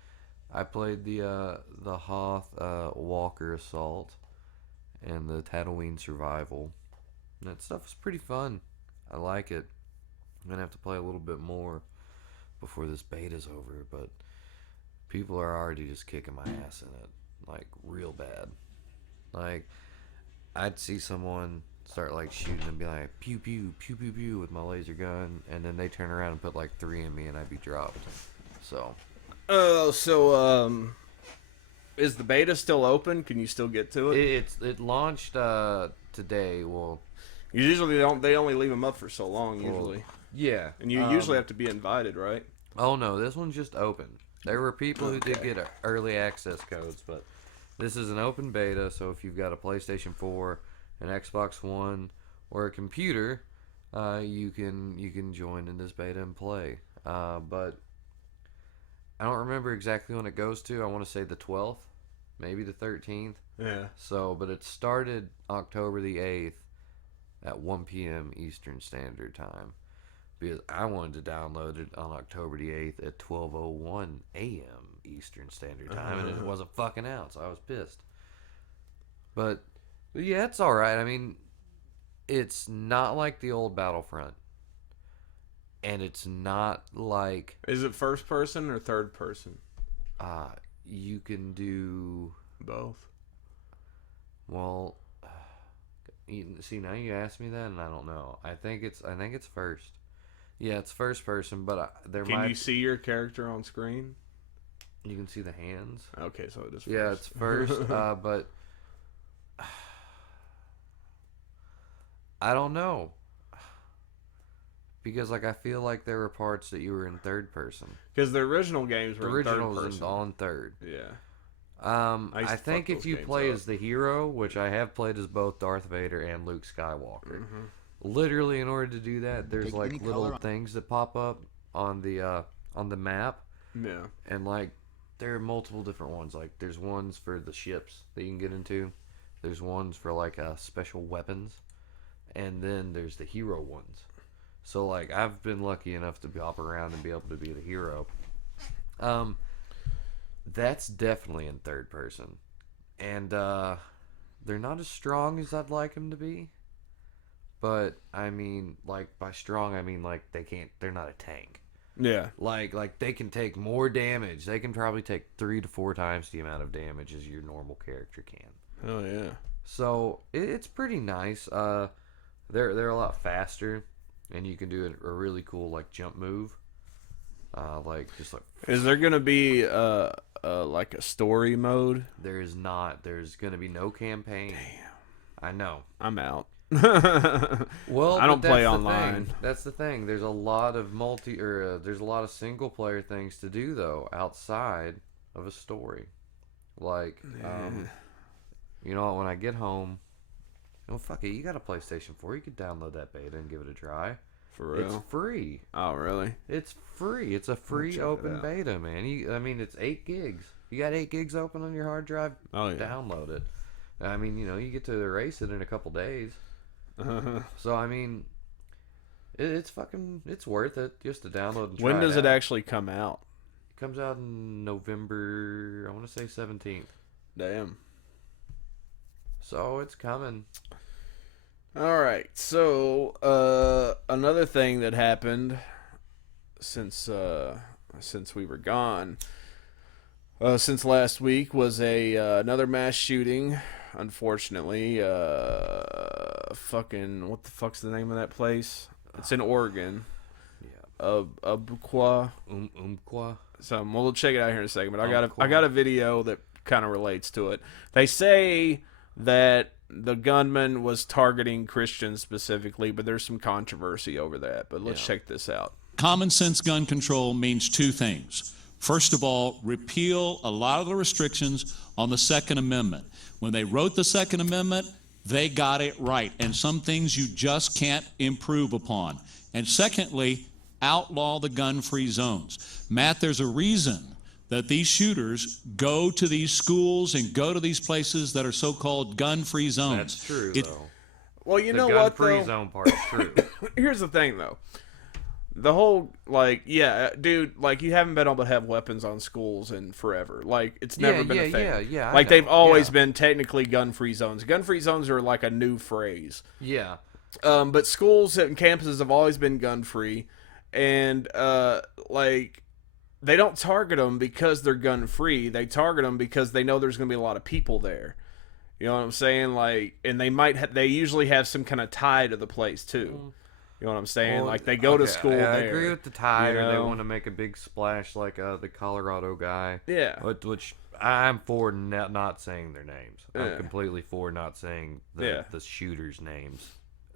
I played the Hoth Walker Assault and the Tatooine Survival. That stuff is pretty fun. I like it. I'm gonna have to play a little bit more before this beta's over, but people are already just kicking my ass in it, like real bad. Like, I'd see someone start like shooting and be like pew pew pew pew pew with my laser gun, and then they turn around and put like 3 in me, and I'd be dropped. So. Is the beta still open? Can you still get to it? It launched today. Well, usually they only leave them up for so long usually. Yeah, and you usually have to be invited, right? Oh no, this one's just open. There were people who did get early access codes, but this is an open beta. So if you've got a PlayStation 4, an Xbox One, or a computer, you can join in this beta and play. But I don't remember exactly when it goes to. I want to say the 12th, maybe the 13th. Yeah. So, but it started October the 8th at 1 p.m. Eastern Standard Time, because I wanted to download it on October the 8th at 12:01 a.m. Eastern Standard Time, and it wasn't fucking out, so I was pissed. But yeah, it's all right. I mean, it's not like the old Battlefront. And it's not like... Is it first person or third person? You can do... both. Well, see, now you ask me that, and I don't know. I think it's first. Yeah, it's first person, but Can you see your character on screen? You can see the hands. Okay, so it is first. Yeah, it's first, but... I don't know. Because, like, I feel like there were parts that you were in third person. Because the original games were in third person. The original was on third. Yeah. I think if you play as the hero, which I have played as both Darth Vader and Luke Skywalker, literally in order to do that, there's, like, little things that pop up on the map. Yeah. And, like, there are multiple different ones. Like, there's ones for the ships that you can get into. There's ones for, like, special weapons. And then there's the hero ones. So, like, I've been lucky enough to hop around and be able to be the hero. That's definitely in third person. And, they're not as strong as I'd like them to be. But, I mean, like, by strong, I mean, like, they're not a tank. Yeah. Like, they can take more damage. They can probably take 3 to 4 times the amount of damage as your normal character can. Oh, yeah. So, it's pretty nice. They're a lot faster. And you can do a really cool, like, jump move. Like, just like... Is there going to be, like, a story mode? There is not. There's going to be no campaign. Damn. I know. I'm out. Well, I don't play online. Thing. That's the thing. There's a lot of there's a lot of single-player things to do, though, outside of a story. Like, you know, when I get home... Oh, fuck it. You got a PlayStation 4. You could download that beta and give it a try. For real? It's free. Oh, really? It's free. It's a free open beta, man. I mean, it's 8 gigs. You got 8 gigs open on your hard drive? Oh, yeah. Download it. I mean, you know, you get to erase it in a couple days. So, I mean, it's worth it just to download and try When does it out. actually come out? It comes out in November, I want to say 17th. Damn. So, it's coming. All right. So, another thing that happened since we were gone, since last week, was another mass shooting. Unfortunately, fucking what the fuck's the name of that place? It's in Oregon. Yeah. Umpqua. Umpqua. So we'll check it out here in a second. But I got a video that kind of relates to it. They say that the gunman was targeting Christians specifically, but there's some controversy over that. But let's check this out. Common sense gun control means two things. First of all, repeal a lot of the restrictions on the Second Amendment. When they wrote the Second Amendment, they got it right, and some things you just can't improve upon. And secondly, outlaw the gun-free zones. Matt, there's a reason that these shooters go to these schools and go to these places that are so-called gun-free zones. That's true, It- though. Well, you The know what, gun-free though? zone part is true. Here's the thing, though. The whole, like, yeah, dude, like, you haven't been able to have weapons on schools in forever. Like, it's never been a thing. Yeah, I like, know. they've always Yeah. been technically gun-free zones. Gun-free zones are, like, a new phrase. Yeah. But schools and campuses have always been gun-free. And, like, they don't target them because they're gun-free. They target them because they know there's going to be a lot of people there. You know what I'm saying? Like, and they usually have some kind of tie to the place, too. You know what I'm saying? Well, Like, they go to okay, school I there. agree with the tie, you or they know? want to make a big splash like the Colorado guy. Yeah. Which I'm for not saying their names. Yeah. I'm completely for not saying the shooters' names,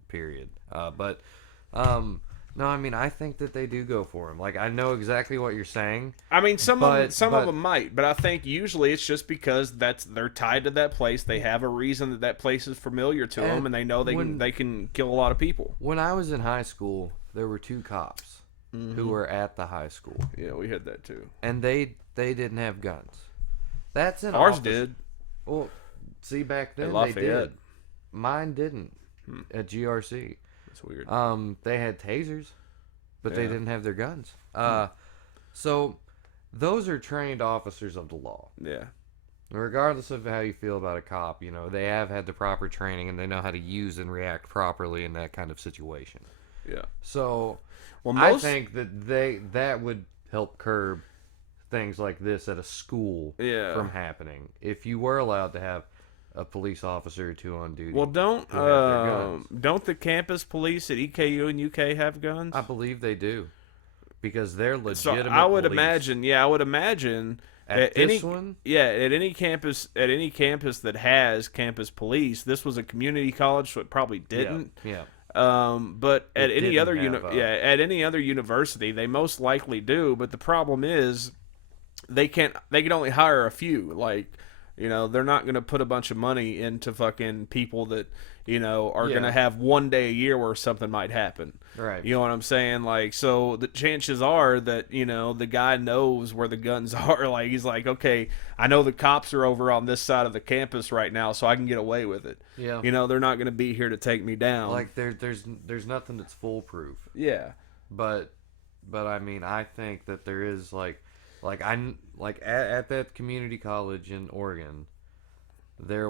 period. No, I mean, I think that they do go for him. Like, I know exactly what you're saying. I mean, some of but- them might, but I think usually it's just because they're tied to that place. They have a reason that place is familiar to them, and they know they can kill a lot of people. When I was in high school, there were 2 cops who were at the high school, Yeah, we had that too. and they didn't have guns. That's an Ours office- did. Well, see, back then At they Lafayette. did. Mine didn't at GRC. That's weird. They had tasers, but they Yeah. didn't have their guns. So those are trained officers of the law. Yeah. Regardless of how you feel about a cop, you know, they have had the proper training and they know how to use and react properly in that kind of situation. Yeah. So Well, I think that would help curb things like this at a school Yeah. from happening. If you were allowed to have a police officer or 2 on duty. Well, don't who have their guns. don't the campus police at EKU and UK have guns? I believe they do, because they're So legitimate. I would police. imagine At any this one? at any campus that has campus police, this was a community college, so it probably didn't. Yeah. But at It any didn't other have, at any other university, they most likely do. But the problem is, they can only hire a few. Like, you know, they're not going to put a bunch of money into fucking people that, you know, are going to have one day a year where something might happen. Right. You know what I'm saying? Like, so the chances are that, you know, the guy knows where the guns are. Like, he's like, okay, I know the cops are over on this side of the campus right now, so I can get away with it. Yeah. You know, they're not going to be here to take me down. Like there's nothing that's foolproof. yeah. But I mean, I think that there is at that community college in Oregon, there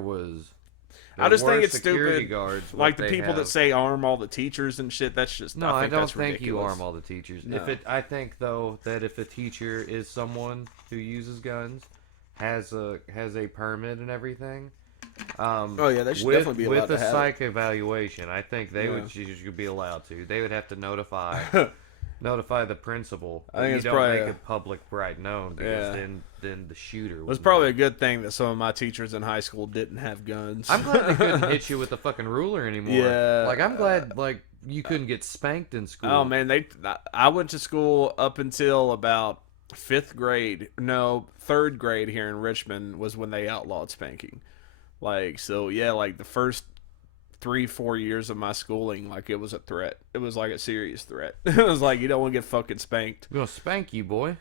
I just were think it's security stupid. guards, Like but the they people that have- say arm all the teachers and shit. That's just No, I don't that's think you ridiculous. arm all the teachers. No. I think though that if a teacher is someone who uses guns, has a permit and everything. Oh yeah, they should with, definitely be allowed with to a have psych evaluation. I think they Yeah. should be allowed to. They would have to notify the principal. I think you it's don't probably make a- it public right known, because Yeah. then the shooter. It was would probably know. a good thing that some of my teachers in high school didn't have guns. I'm glad they couldn't hit you with a fucking ruler anymore. Yeah. Like, I'm glad you couldn't get spanked in school. Oh man, I went to school up until about 5th grade. No, 3rd grade here in Richmond was when they outlawed spanking. Like, so yeah, like the first 3-4 years of my schooling, like, it was a threat. It was like a serious threat. It was like, you don't want to get fucking spanked. I'm gonna spank you, boy.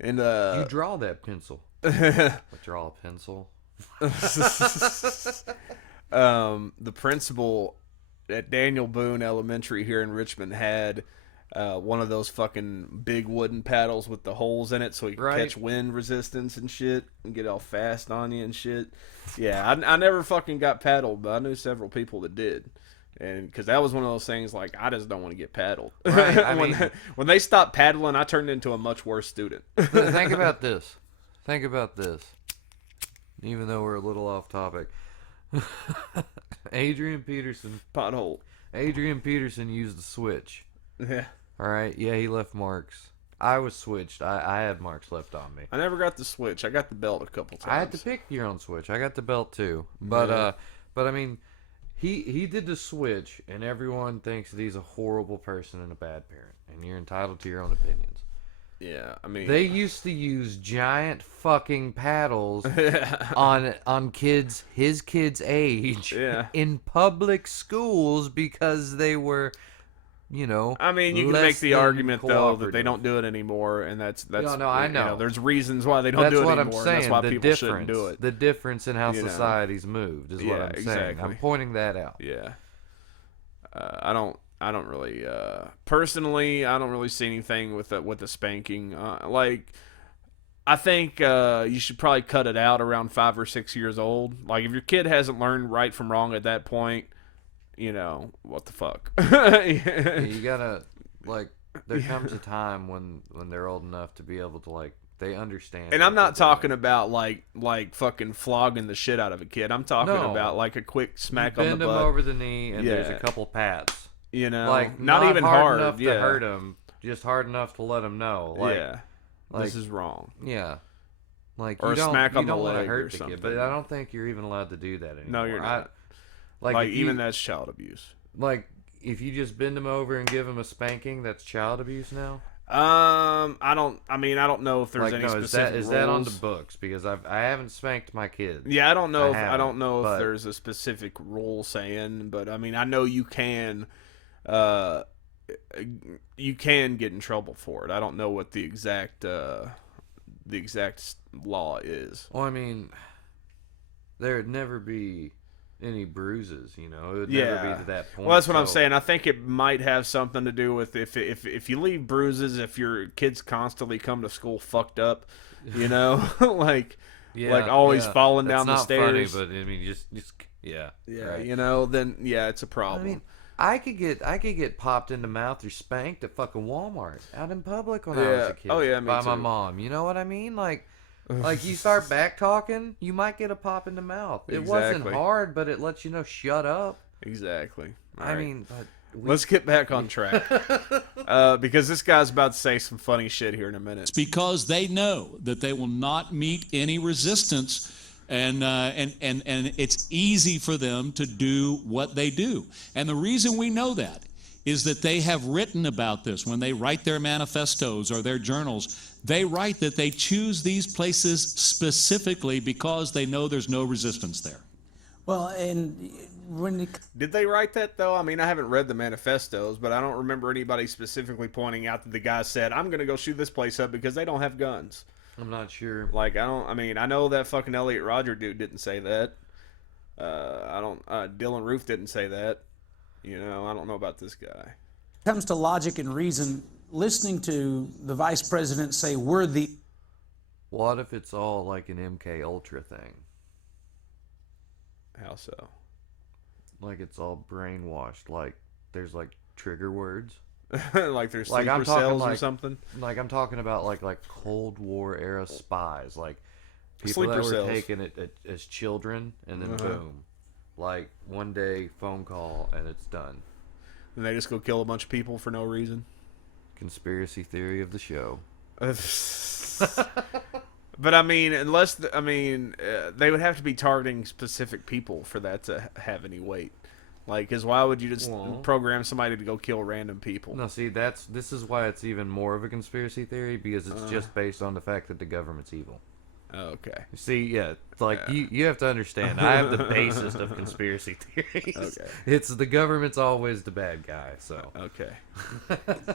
And You draw that pencil. Draw a pencil. the principal at Daniel Boone Elementary here in Richmond had one of those fucking big wooden paddles with the holes in it, so he could Right. catch wind resistance and shit and get all fast on you and shit. Yeah, I never fucking got paddled, but I knew several people that did. And because that was one of those things, like, I just don't want to get paddled. Right, I mean- when they stopped paddling, I turned into a much worse student. Think about this. Think about this. Even though we're a little off topic. Adrian Peterson used the switch. Yeah. Alright, yeah, he left marks. I was switched. I had marks left on me. I never got the switch. I got the belt a couple times. I had to pick your own switch. I got the belt too. But Yeah. but I mean, he did the switch, and everyone thinks that he's a horrible person and a bad parent, and you're entitled to your own opinions. Yeah, I mean, They used to use giant fucking paddles on kids his kids' age Yeah. in public schools because they were, you know, I mean, you can less make the than argument though that they cooperative. don't do it anymore, and that's No, I know. there's reasons why they don't That's do it what anymore. I'm saying. And that's why the people difference, shouldn't do it. the difference in how You know. society's moved is what Yeah, I'm saying. exactly. I'm pointing that out. Yeah. I don't really personally I don't really see anything with the spanking. Like I think you should probably cut it out around 5 or 6 years old. Like if your kid hasn't learned right from wrong at that point, you know, what the fuck. Yeah, you gotta like. There comes a time when they're old enough to be able to like they understand. And what I'm not they're talking doing. about like fucking flogging the shit out of a kid. I'm talking No. about like a quick smack on Bend the them butt. over the knee and there's a Yeah. couple pats. You know, Like not even hard enough yeah. to hurt them, just hard enough to let them know. Like, yeah, like this is wrong. yeah, like Or you a don't, smack you on the don't want to leg or hurt the kid, something. but I don't think you're even allowed to do that anymore. No, you're not. Like Like if even you, that's child abuse. like if you just bend them over and give them a spanking, that's child abuse now. I don't know if there's Like any no, specific is that on the rules. books? Because I haven't spanked my kids. Yeah, I don't know. I haven't, don't know if but- there's a specific rule saying, but I mean, I know you can, uh, you can get in trouble for it. I don't know what the exact law is. Well, I mean, there'd never be any bruises, you know. It would Yeah. never be to that point. Well, that's what I'm so- saying. I think it might have something to do with if you leave bruises, if your kids constantly come to school fucked up, you know, like always falling That's down the not stairs. Funny, but I mean, just yeah, Yeah, right. you know, then yeah, it's a I problem. mean, I could get popped in the mouth or spanked at fucking Walmart out in public when I was Yeah. a kid. Oh, yeah, me by my too. mom. You know what I mean? Like you start back talking, you might get a pop in the mouth. It wasn't Exactly. hard, but it lets you know shut up. Exactly. All I right. mean, but Let's get back on track because this guy's about to say some funny shit here in a minute. It's because they know that they will not meet any resistance, and it's easy for them to do what they do. And the reason we know that is that they have written about this when they write their manifestos or their journals. They write that they choose these places specifically because they know there's no resistance there. Well, and when it Did they write that though? I mean, I haven't read the manifestos, but I don't remember anybody specifically pointing out that the guy said, "I'm going to go shoot this place up because they don't have guns." I'm not sure. Like I mean, I know that fucking Elliot Rodger dude didn't say that. Dylan Roof didn't say that. You know, I don't know about this guy. comes to logic and reason, listening to the vice president say we're the What if it's all like an MK Ultra thing? How so? Like it's all brainwashed. Like there's like trigger words. Like there's Like, sleeper I'm talking cells or like- something? Like I'm talking about like Cold War era spies, like people Sleeper that were cells. taking it as children, and then boom, like one day phone call and it's done. And they just go kill a bunch of people for no reason? Conspiracy theory of the show. But I mean, they would have to be targeting specific people for that to have any weight. Like, cause why would you just Well- program somebody to go kill random people? No, see, this is why it's even more of a conspiracy theory because it's just based on the fact that the government's evil. Okay. See, yeah, it's like you have to understand. I have the basis of conspiracy theories. Okay. It's the government's always the bad guy. So Okay.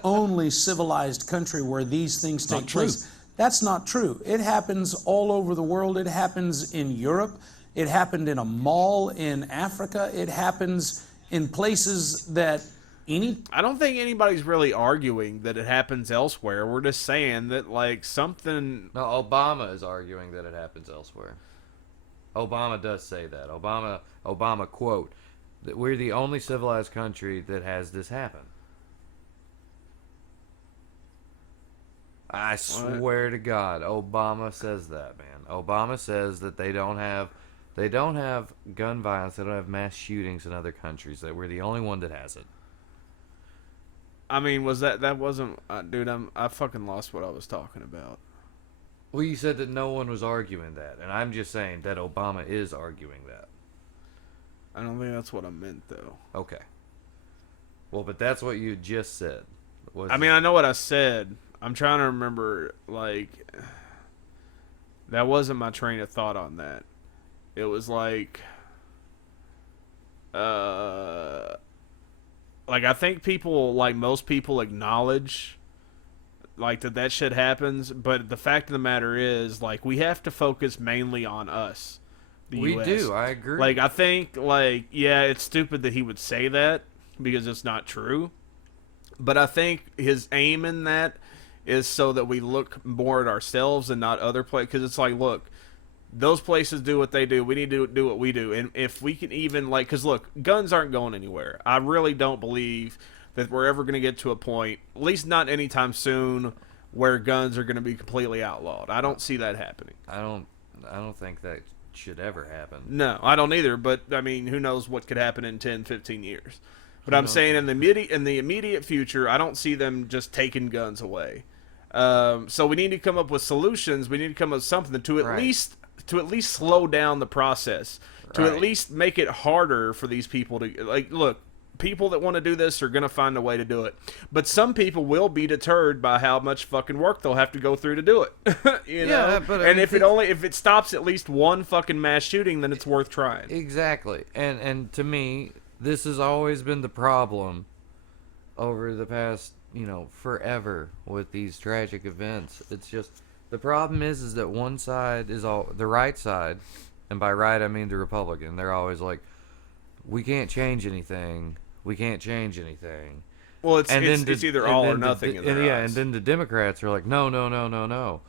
only civilized country where these things take Not true. place. That's not true. It happens all over the world. It happens in Europe. It happened in a mall in Africa. It happens in places that I don't think anybody's really arguing that it happens elsewhere. We're just saying that, like, something. no, Obama is arguing that it happens elsewhere. Obama does say that. Obama quote that we're the only civilized country that has this happen. I swear to God, Obama says that, man. Obama says that they don't have gun violence, they don't have mass shootings in other countries. That we're the only one that has it. I mean, that wasn't, dude? I fucking lost what I was talking about. Well, you said that no one was arguing that, and I'm just saying that Obama is arguing that. I don't think that's what I meant, though. Okay. Well, but that's what you just said. I mean, I know what I said. I'm trying to remember, like, that wasn't my train of thought on that. It was like I think people, like most people, acknowledge like that shit happens, but the fact of the matter is, like, we have to focus mainly on us. The We US. do. I agree. Like, I think, like, yeah, it's stupid that he would say that because it's not true. But I think his aim in that is so that we look more at ourselves and not other places. Because it's like, look, those places do what they do. We need to do what we do. And if we can even, like, because look, guns aren't going anywhere. I really don't believe that we're ever going to get to a point, at least not anytime soon, where guns are going to be completely outlawed. I don't see that happening. I don't think that should ever happen. No, I don't either. But I mean, who knows what could happen in 10, 15 years? But I'm saying in the immediate future, I don't see them just taking guns away. So we need to come up with solutions. We need to come up with something to at least slow down the process. To at least make it harder for these people to, like, look. People that want to do this are going to find a way to do it. But some people will be deterred by how much fucking work they'll have to go through to do it. You know? Yeah, but and if it stops at least one fucking mass shooting, then it's worth trying. Exactly. And to me, this has always been the problem over the past, forever with these tragic events. It's just, the problem is that one side is the right side, and by right I mean the Republican. They're always like, we can't change anything. We can't change anything. Well, it's either all or nothing. And then the Democrats are like, no.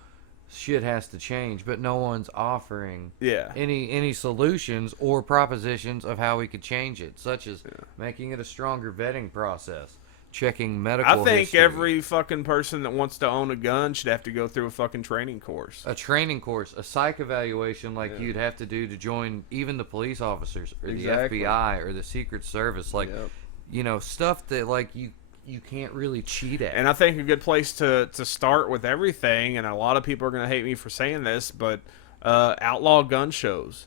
Shit has to change, but no one's offering any solutions or propositions of how we could change it, such as making it a stronger vetting process, checking medical I think history. every fucking person that wants to own a gun should have to go through a fucking training course. A training course, a psych evaluation like you'd have to do to join even the police officers or the FBI or the Secret Service. Like, stuff that, like, you can't really cheat at. And I think a good place to start with everything, and a lot of people are going to hate me for saying this, but outlaw gun shows.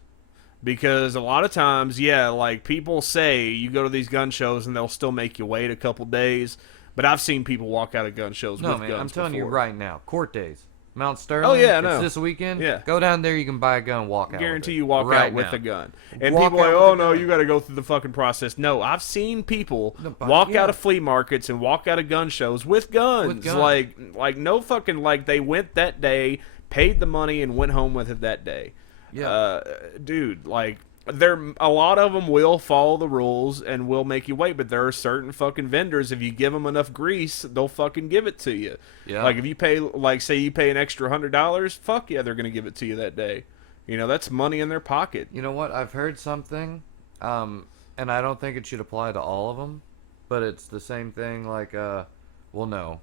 Because a lot of times, like, people say you go to these gun shows and they'll still make you wait a couple days. But I've seen people walk out of gun shows with guns I'm telling before. you right now, court days. Mount Sterling. Oh, yeah, I know. It's this weekend. Yeah. Go down there, you can buy a gun, walk out. Guarantee with it. you walk right out with now. a gun. And Walk people are like, out oh, with a no, gun. you got to go through the fucking process. No, I've seen people walk out of flea markets and walk out of gun shows with guns. With guns. Like no fucking, like, they went that day, paid the money, and went home with it that day. Yeah. Dude, like, a lot of them will follow the rules and will make you wait, but there are certain fucking vendors, if you give them enough grease, they'll fucking give it to you. Yeah. Like, if you pay, like, say you pay an extra $100, fuck yeah, they're gonna give it to you that day. That's money in their pocket. You know what? I've heard something, and I don't think it should apply to all of them, but it's the same thing. Like, well, no,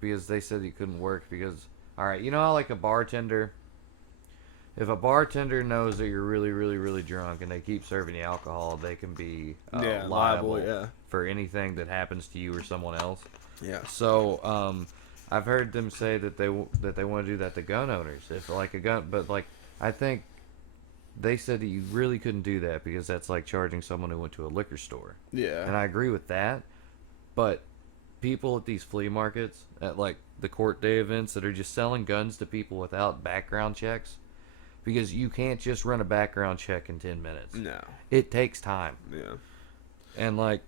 because they said you couldn't work because, all right, you know how, like, a bartender. If a bartender knows that you're really, really, really drunk and they keep serving you alcohol, they can be liable for anything that happens to you or someone else. Yeah. So, I've heard them say that they want to do that to gun owners. If, like, a gun, but, like, I think they said that you really couldn't do that because that's like charging someone who went to a liquor store. Yeah. And I agree with that, but people at these flea markets, at, like, the court day events that are just selling guns to people without background checks, because you can't just run a background check in 10 minutes. No. It takes time. Yeah. And, like,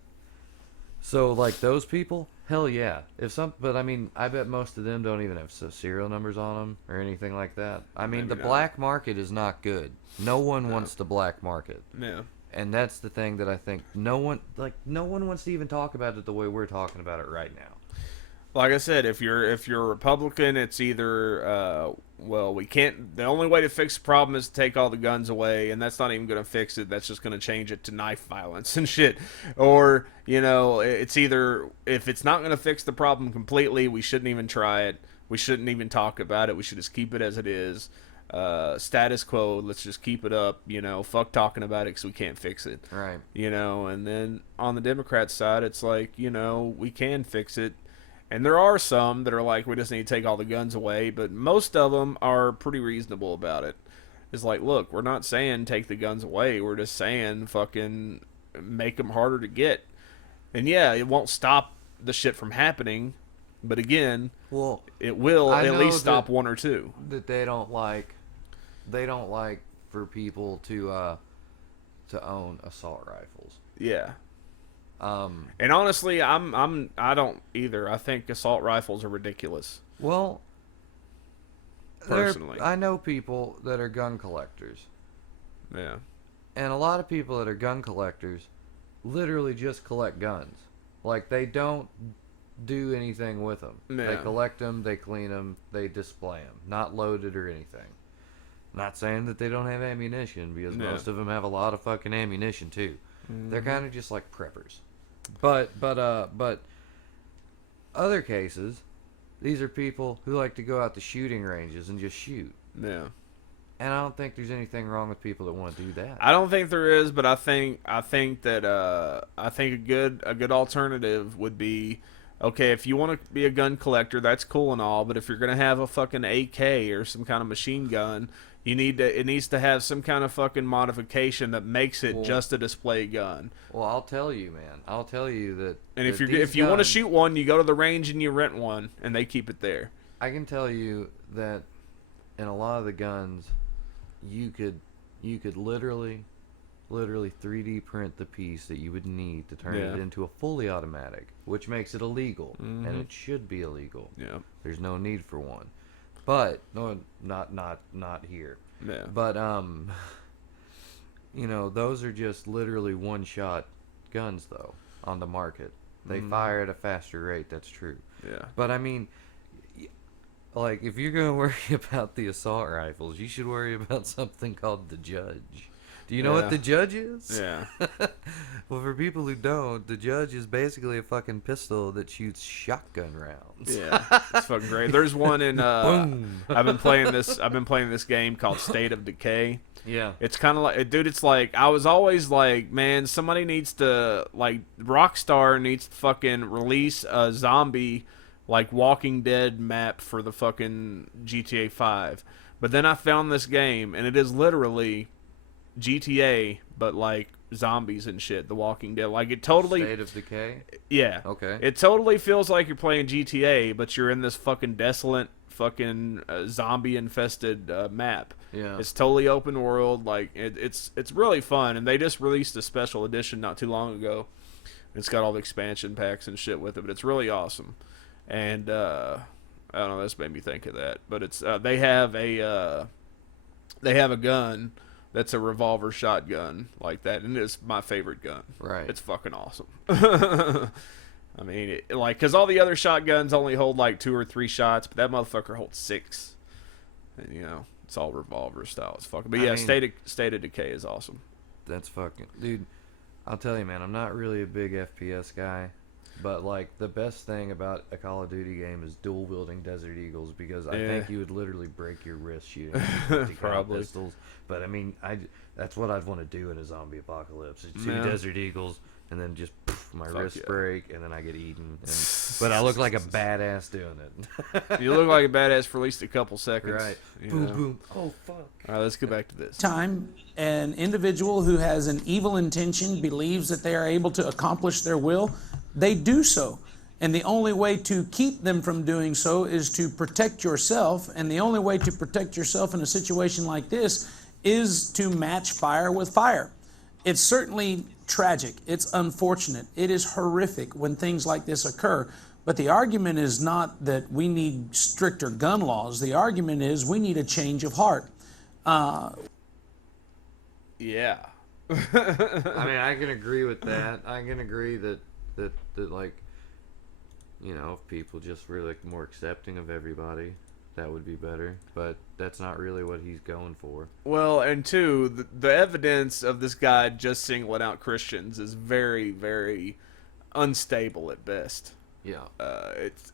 so, like, those people, hell yeah. But, I mean, I bet most of them don't even have serial numbers on them or anything like that. I mean, the black market is not good. No one wants the black market. Yeah. And that's the thing that I think no one wants to even talk about it the way we're talking about it right now. Like I said, if you're a Republican, it's either we can't. The only way to fix the problem is to take all the guns away, and that's not even going to fix it. That's just going to change it to knife violence and shit. Or it's either, if it's not going to fix the problem completely, we shouldn't even try it. We shouldn't even talk about it. We should just keep it as it is. Status quo. Let's just keep it up. Fuck talking about it because we can't fix it. Right. And then on the Democrat side, it's like we can fix it. And there are some that are like, we just need to take all the guns away, but most of them are pretty reasonable about it. It's like, look, we're not saying take the guns away. We're just saying fucking make them harder to get. And yeah, it won't stop the shit from happening, But again, Well, it will I at know least stop that- one or two. that they don't like for people to own assault rifles. Yeah. Um, And honestly, I don't either. I think assault rifles are ridiculous. well, Personally. I know people that are gun collectors, Yeah. and a lot of people that are gun collectors literally just collect guns. Like, they don't do anything with them. They Yeah. collect them, they clean them, they display them, not loaded or anything. Not saying that they don't have ammunition, because Yeah. most of them have a lot of fucking ammunition too. They're kind of just like preppers. But other cases, these are people who like to go out to shooting ranges and just shoot. Yeah. And I don't think there's anything wrong with people that want to do that. I don't think there is, but I think that I think a good alternative would be, okay, if you want to be a gun collector, that's cool and all, but if you're gonna have a fucking AK or some kind of machine gun, it needs to have some kind of fucking modification that makes it just a display gun. Well, I'll tell you, man. I'll tell you that. And that if you want to guns- shoot one, you go to the range and you rent one, and they keep it there. I can tell you that in a lot of the guns, you could literally 3D print the piece that you would need to turn it into a fully automatic, which makes it illegal, and it should be illegal. Yeah. There's no need for one, but no, not here. Yeah. But those are just literally one-shot guns, though, on the market. They fire at a faster rate. That's true. Yeah. But I mean, like, if you're gonna worry about the assault rifles, you should worry about something called the Judge. Do you know what the Judge is? Yeah. Well, for people who don't, the Judge is basically a fucking pistol that shoots shotgun rounds. Yeah, it's fucking great. There's one in. Boom. I've been playing this game called State of Decay. Yeah. It's kind of like, dude. It's like I was always like, man, somebody needs to Rockstar needs to fucking release a zombie Walking Dead map for the fucking GTA 5. But then I found this game, and it is literally GTA, but zombies and shit. The Walking Dead, it totally. State of Decay. Yeah. Okay. It totally feels like you're playing GTA, but you're in this fucking desolate, fucking zombie infested map. Yeah. It's totally open world. It's really fun, and they just released a special edition not too long ago. It's got all the expansion packs and shit with it, but it's really awesome. And I don't know, this made me think of that. But it's they have a gun that's a revolver shotgun like that, and it's my favorite gun. Right. It's fucking awesome. I mean, because all the other shotguns only hold 2 or 3 shots, but that motherfucker holds 6. And, it's all revolver style. It's fucking. But yeah, State of Decay is awesome. That's fucking, dude. I'll tell you, man. I'm not really a big FPS guy, but the best thing about a Call of Duty game is dual wielding Desert Eagles, because I think you would literally break your wrist shooting 50 Probably. pistols. But I mean, that's what I'd want to do in a zombie apocalypse. 2 Desert Eagles, and then just my wrists break, and then I get eaten. But I look like a badass doing it. You look like a badass for at least a couple seconds. Right. you Boom, know. boom. Oh, fuck. All right, let's get back to this. Time, an individual who has an evil intention believes that they are able to accomplish their will, they do so. And the only way to keep them from doing so is to protect yourself. And the only way to protect yourself in a situation like this is to match fire with fire. It's certainly tragic. It's unfortunate. It is horrific when things like this occur. But the argument is not that we need stricter gun laws. The argument is we need a change of heart. Yeah. I mean, I can agree with that. I can agree that if people just were more accepting of everybody, that would be better. But that's not really what he's going for. Well, and two, the evidence of this guy just singling out Christians is very, very unstable at best. Yeah. It's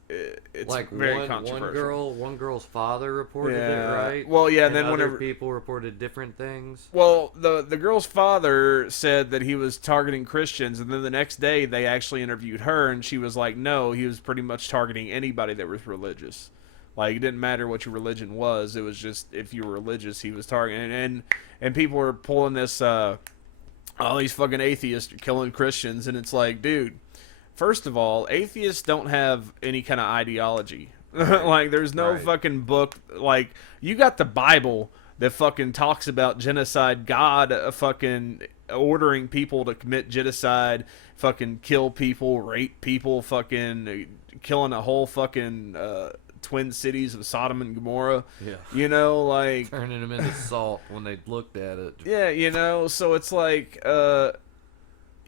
very one controversial. one girl's father reported it, Yeah. right? Well, yeah, and then other whenever people reported different things. Well, the girl's father said that he was targeting Christians, and then the next day they actually interviewed her, and she was like, no, he was pretty much targeting anybody that was religious. It didn't matter what your religion was. It was just if you were religious, he was targeting. And people were pulling this, all these fucking atheists are killing Christians, and it's like, dude, first of all, atheists don't have any kind of ideology. Like, there's no Right. fucking book. Like, you got the Bible that fucking talks about genocide, God fucking ordering people to commit genocide, fucking kill people, rape people, fucking killing a whole fucking twin cities of Sodom and Gomorrah. Yeah. You know, like, Turning them into salt when they looked at it. yeah, you know, so it's like,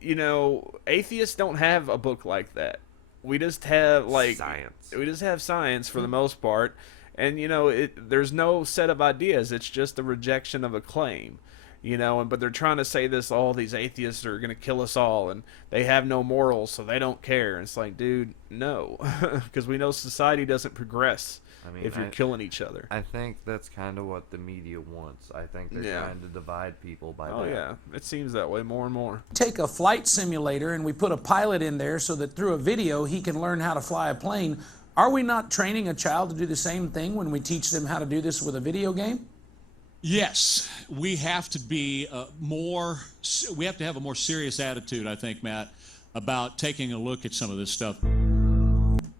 you know, atheists don't have a book like that. We just have, like, Science. we just have science for the most part. And, you know, there's no set of ideas. It's just a rejection of a claim, you know. But they're trying to say this, all these atheists are going to kill us all, and they have no morals, so they don't care. And it's like, dude, no. Because we know society doesn't progress if you're killing each other. I think that's kind of what the media wants. I think they're trying to divide people by Oh, that. yeah. It seems that way more and more. Take a flight simulator and we put a pilot in there so that through a video he can learn how to fly a plane. Are we not training a child to do the same thing when we teach them how to do this with a video game? Yes, we have to be we have to have a more serious attitude, I think, Matt, about taking a look at some of this stuff.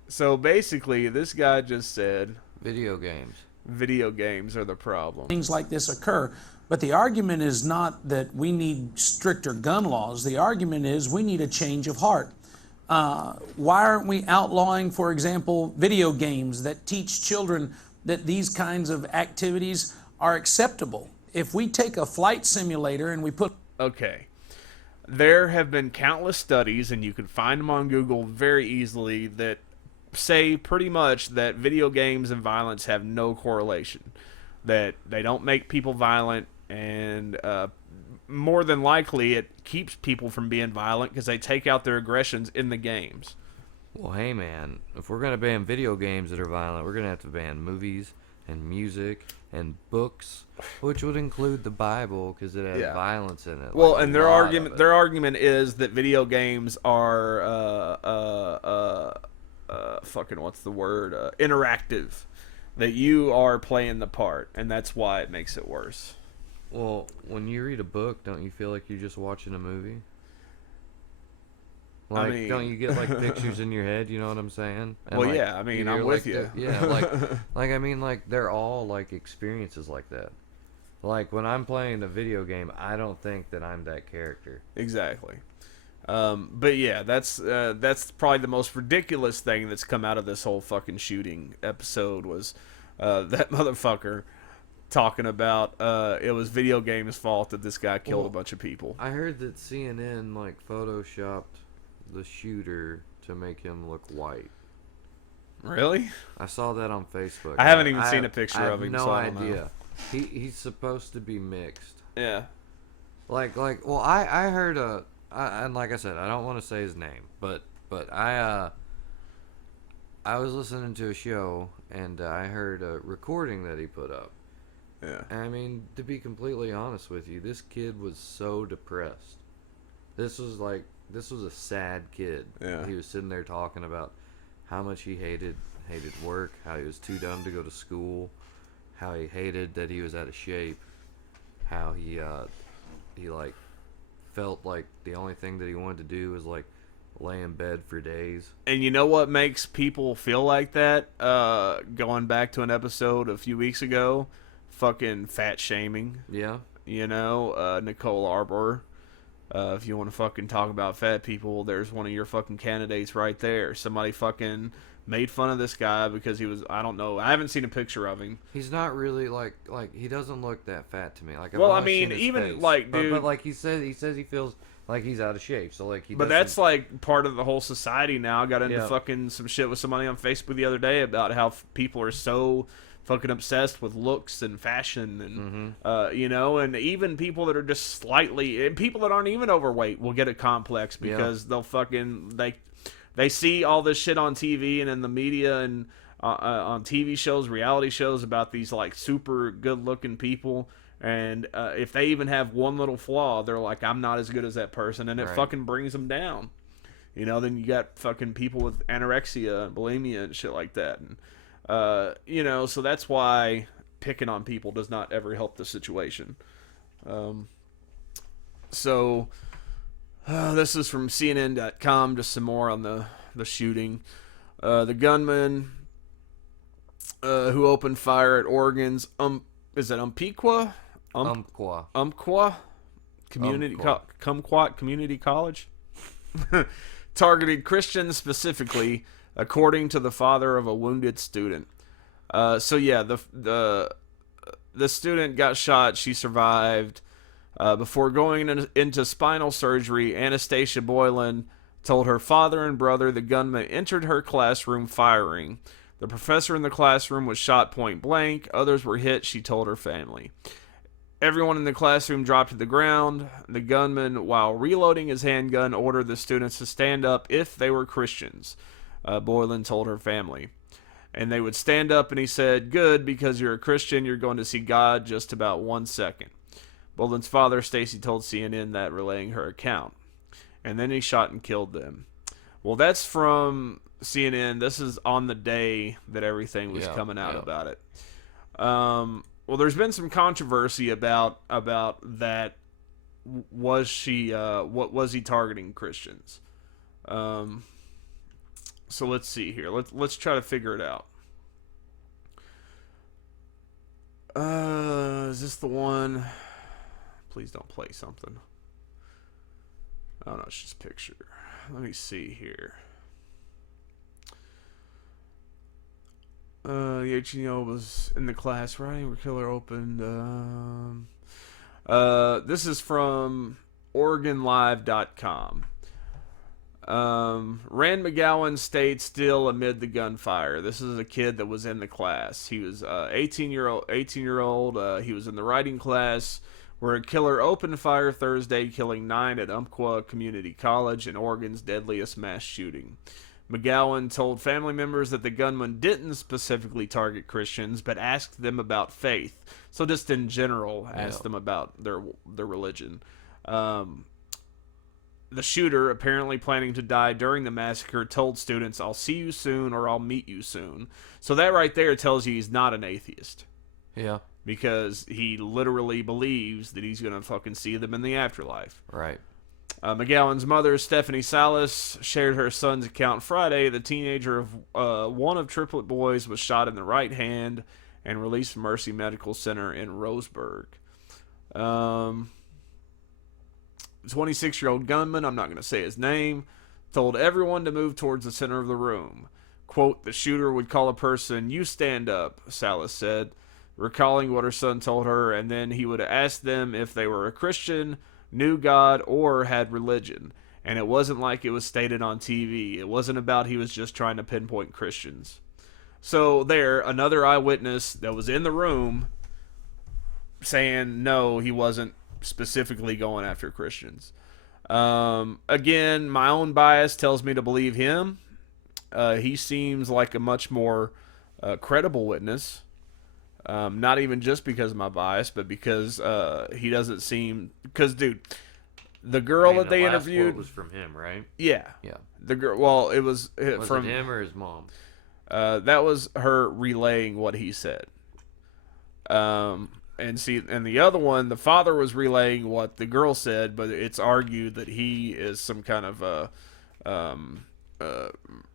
So basically, this guy just said Video games. video games are the problem. Things like this occur. But the argument is not that we need stricter gun laws. The argument is we need a change of heart. Why aren't we outlawing, for example, video games that teach children that these kinds of activities are acceptable? If we take a flight simulator and we put... Okay. There have been countless studies, and you can find them on Google very easily, that say pretty much that video games and violence have no correlation. That they don't make people violent, and more than likely it keeps people from being violent because they take out their aggressions in the games. Well, hey, man, if we're going to ban video games that are violent, we're going to have to ban movies and music and books, which would include the Bible because it has violence in it. Well, like and a lot of it. their argument is that video games are fucking what's the word? Interactive. That you are playing the part, and that's why it makes it worse. Well, when you read a book, don't you feel like you're just watching a movie? Like, I mean, don't you get like pictures in your head? You know what I'm saying? And, well, like, yeah. I mean, you're, I'm like, with you. Yeah, like I mean, like they're all like experiences like that. Like when I'm playing a video game, I don't think that I'm that character. Exactly. But yeah, that's probably the most ridiculous thing that's come out of this whole fucking shooting episode was that motherfucker talking about it was video games' fault that this guy killed a bunch of people. I heard that CNN like photoshopped the shooter to make him look white. Really? I saw that on Facebook. I haven't even seen a picture of him. I have so no I don't idea. know. He's supposed to be mixed. Yeah. Well, I heard and like I said, I don't want to say his name, but I was listening to a show and I heard a recording that he put up. Yeah. And I mean, to be completely honest with you, this kid was so depressed. This was a sad kid. Yeah. He was sitting there talking about how much he hated work, how he was too dumb to go to school, how he hated that he was out of shape, how he like felt like the only thing that he wanted to do was like lay in bed for days. And you know what makes people feel like that? Going back to an episode a few weeks ago, fucking fat shaming. Yeah. You know, Nicole Arbor. If you want to fucking talk about fat people, there's one of your fucking candidates right there. Somebody fucking made fun of this guy because he was, I don't know, I haven't seen a picture of him. He's not really like he doesn't look that fat to me. Like, I've well, I only mean, seen his even face. like, dude, but like he says he feels like he's out of shape. So like he. But doesn't, that's like part of the whole society now. I got into Yeah. fucking some shit with somebody on Facebook the other day about how people are so fucking obsessed with looks and fashion and you know, and even people that are just slightly, and people that aren't even overweight will get a complex because they'll fucking they see all this shit on TV and in the media and on TV shows, reality shows about these like super good looking people. And if they even have one little flaw, they're like, I'm not as good as that person, and it fucking brings them down. You know, then you got fucking people with anorexia and bulimia and shit like that. And you know, so that's why picking on people does not ever help the situation. So This is from CNN.com. Just some more on the shooting. The gunman who opened fire at Oregon's is it Umpqua? Umpqua. Kumquat Community College. Targeted Christians specifically, according to the father of a wounded student. So yeah, the student got shot. She survived. Before going into spinal surgery, Anastasia Boylan told her father and brother the gunman entered her classroom firing. The professor in the classroom was shot point blank. Others were hit, she told her family. Everyone in the classroom dropped to the ground. The gunman, while reloading his handgun, ordered the students to stand up if they were Christians, Boylan told her family. And they would stand up, and he said, "Good, because you're a Christian, you're going to see God just about 1 second." Boylan's father, Stacy, told CNN that, relaying her account. And then he shot and killed them. Well, that's from CNN. This is on the day that everything was coming out about it. Well, there's been some controversy about that. Was she? What was he targeting Christians? So let's see here. Let's try to figure it out. Is this the one? Please don't play something. Oh no, it's just a picture. Let me see here. The 18-year-old was in the class writing where killer opened. This is from OregonLive.com. Rand McGowan stayed still amid the gunfire. This is a kid that was in the class. He was 18-year-old. He was in the writing class where a killer opened fire Thursday, killing 9 at Umpqua Community College in Oregon's deadliest mass shooting. McGowan told family members that the gunman didn't specifically target Christians, but asked them about faith. So just in general, asked them about their religion. The shooter, apparently planning to die during the massacre, told students, "I'll see you soon," or "I'll meet you soon." So that right there tells you he's not an atheist. Yeah. Because he literally believes that he's going to fucking see them in the afterlife. Right. McGowan's mother, Stephanie Salas, shared her son's account Friday. The teenager of one of triplet boys was shot in the right hand and released from Mercy Medical Center in Roseburg. 26-year-old gunman, I'm not going to say his name, told everyone to move towards the center of the room. Quote, "The shooter would call a person, 'You stand up,'" Salas said, recalling what her son told her, and then he would ask them if they were a Christian, knew God, or had religion. And it wasn't like it was stated on TV. It wasn't about he was just trying to pinpoint Christians. So there, another eyewitness that was in the room saying no, he wasn't specifically going after Christians. Again, my own bias tells me to believe him. He seems like a much more credible witness. Not even just because of my bias, but because he doesn't seem... Because, dude, the girl that they interviewed... was from him, right? Yeah. Yeah. The girl... Well, it was from... it him or his mom? That was her relaying what he said. And the other one, the father was relaying what the girl said, but it's argued that he is some kind of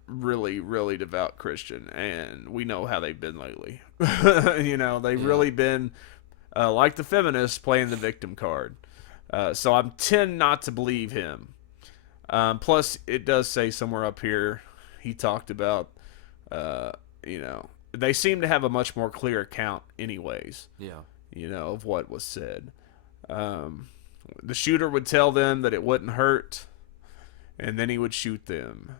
really, really devout Christian, and we know how they've been lately. They've really been like the feminists playing the victim card. So I tend not to believe him. Plus, it does say somewhere up here, he talked about, they seem to have a much more clear account anyways. Yeah. Of what was said. The shooter would tell them that it wouldn't hurt, and then he would shoot them.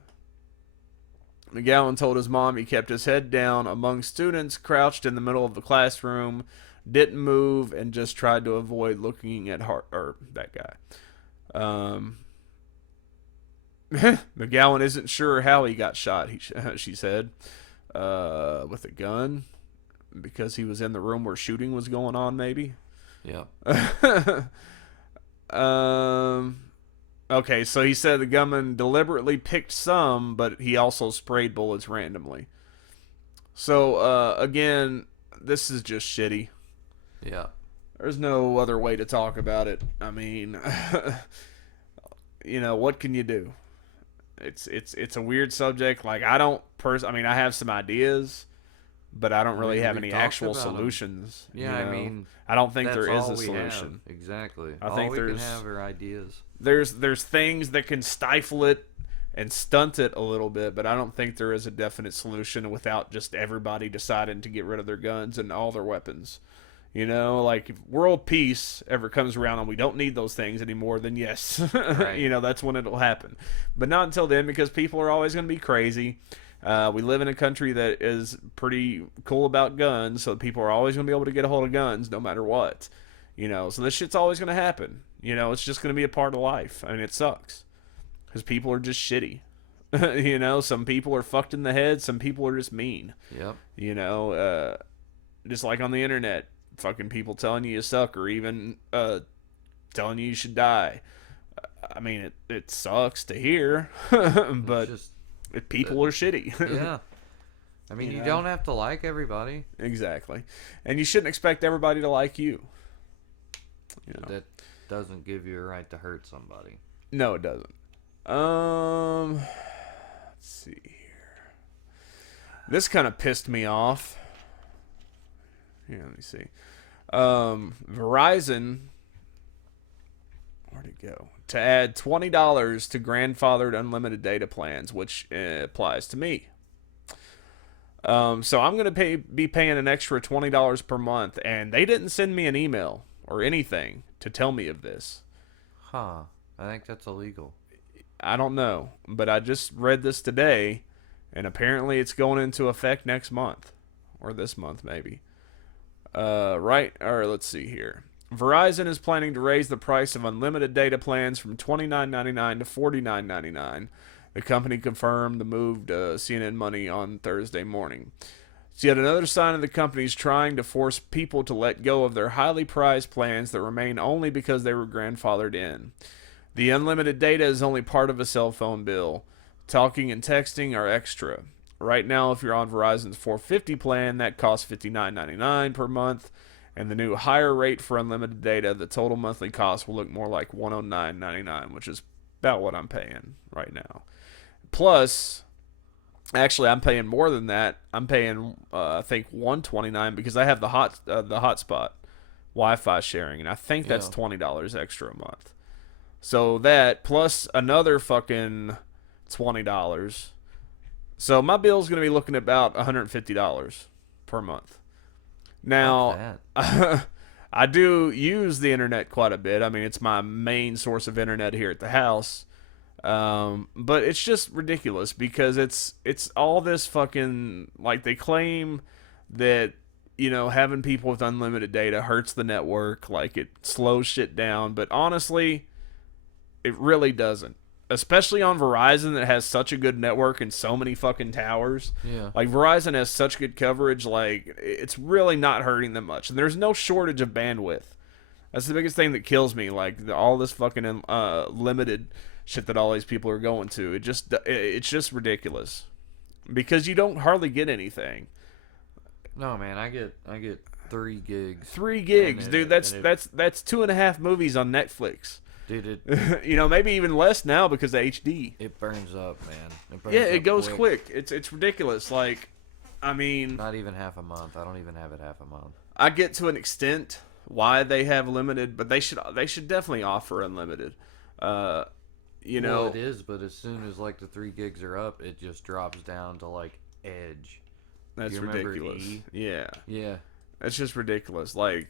McGowan told his mom he kept his head down among students, crouched in the middle of the classroom, didn't move, and just tried to avoid looking at that guy. McGowan isn't sure how he got shot, she said, with a gun, because he was in the room where shooting was going on, maybe. Yeah. Okay, so he said the gunman deliberately picked some, but he also sprayed bullets randomly. So, again, this is just shitty. Yeah. There's no other way to talk about it. I mean, what can you do? It's a weird subject. Like, I mean, I have some ideas, but I don't really have we any talked actual about 'em. solutions. Yeah, I mean, I don't think that's there is all a we solution. have. Exactly. I all think we can there's- have are ideas. There's things that can stifle it and stunt it a little bit, but I don't think there is a definite solution without just everybody deciding to get rid of their guns and all their weapons. Like, if world peace ever comes around and we don't need those things anymore, then yes, Right. that's when it'll happen. But not until then, because people are always going to be crazy. We live in a country that is pretty cool about guns, so people are always going to be able to get a hold of guns no matter what. So this shit's always going to happen. It's just going to be a part of life. I mean, it sucks. Because people are just shitty. Some people are fucked in the head, some people are just mean. Yep. Just like on the internet. Fucking people telling you suck, or even telling you should die. I mean, it sucks to hear, but Just, people are shitty. yeah. I mean, you don't have to like everybody. Exactly. And you shouldn't expect everybody to like you. That doesn't give you a right to hurt somebody. No, it doesn't. Let's see here. This kind of pissed me off. Here, let me see. Verizon, where'd it go? To add $20 to grandfathered unlimited data plans, which applies to me. So I'm going to be paying an extra $20 per month, and they didn't send me an email or anything to tell me of this. Huh. I think that's illegal. I don't know, but I just read this today, and apparently it's going into effect next month, or this month maybe. Right? All right, let's see here. Verizon is planning to raise the price of unlimited data plans from $29.99 to $49.99. The company confirmed the move to CNN Money on Thursday morning. It's yet another sign of the companies trying to force people to let go of their highly prized plans that remain only because they were grandfathered in. The unlimited data is only part of a cell phone bill. Talking and texting are extra. Right now, if you're on Verizon's 450 plan, that costs $59.99 per month. And the new higher rate for unlimited data, the total monthly cost will look more like $109.99, which is about what I'm paying right now. Plus, actually, I'm paying more than that. I'm paying, I think, $129 because I have the hotspot Wi-Fi sharing, and I think that's $20 extra a month. So that plus another fucking $20. So my bill's going to be looking at about $150 per month. Now, I do use the internet quite a bit. I mean, it's my main source of internet here at the house. But it's just ridiculous because it's all this fucking, like, they claim that, having people with unlimited data hurts the network, like it slows shit down. But honestly, it really doesn't. Especially on Verizon that has such a good network and so many fucking towers. Yeah. Like, Verizon has such good coverage, like, it's really not hurting them much. And there's no shortage of bandwidth. That's the biggest thing that kills me. Like, all this fucking limited shit that all these people are going to. It's just ridiculous. Because you don't hardly get anything. No, man, I get 3 gigs. 3 gigs, dude. That's 2.5 movies on Netflix. Dude, it maybe even less now because of HD. it burns up, man. It goes quick. It's ridiculous. Like, I mean, Not even half a month. I don't even have it half a month. I get to an extent why they have limited, but they should definitely offer unlimited. Well, it is, but as soon as like the 3 gigs are up, it just drops down to like Edge. That's You remember ridiculous. E? Yeah, Yeah. that's just ridiculous. Like,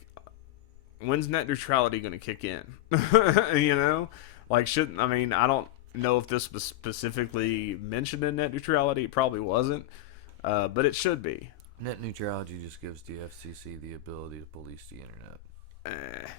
when's net neutrality going to kick in? Like, I don't know if this was specifically mentioned in net neutrality. It probably wasn't, but it should be. Net neutrality just gives the FCC the ability to police the internet.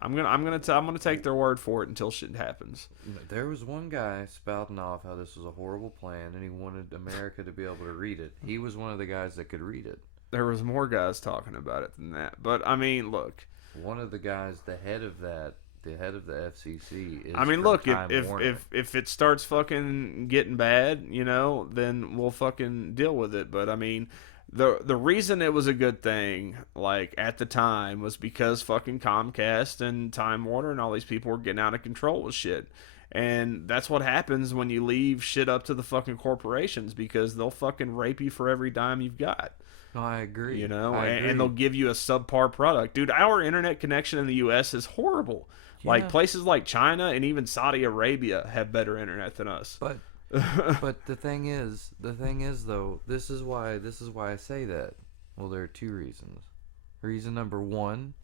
I'm gonna take their word for it until shit happens. There was one guy spouting off how this was a horrible plan and he wanted America to be able to read it. He was one of the guys that could read it. There was more guys talking about it than that. But, I mean, look. One of the guys, the head of the FCC is. I mean, from look, Time Warner. if it starts fucking getting bad, then we'll fucking deal with it. But, I mean, the reason it was a good thing, like, at the time was because fucking Comcast and Time Warner and all these people were getting out of control with shit. And that's what happens when you leave shit up to the fucking corporations, because they'll fucking rape you for every dime you've got. No, I agree. You know, I agree. and they'll give you a subpar product. Dude, our internet connection in the U.S. is horrible. Like, places like China and even Saudi Arabia have better internet than us. But the thing is though, this is why I say that. Well, there are two reasons. Reason number one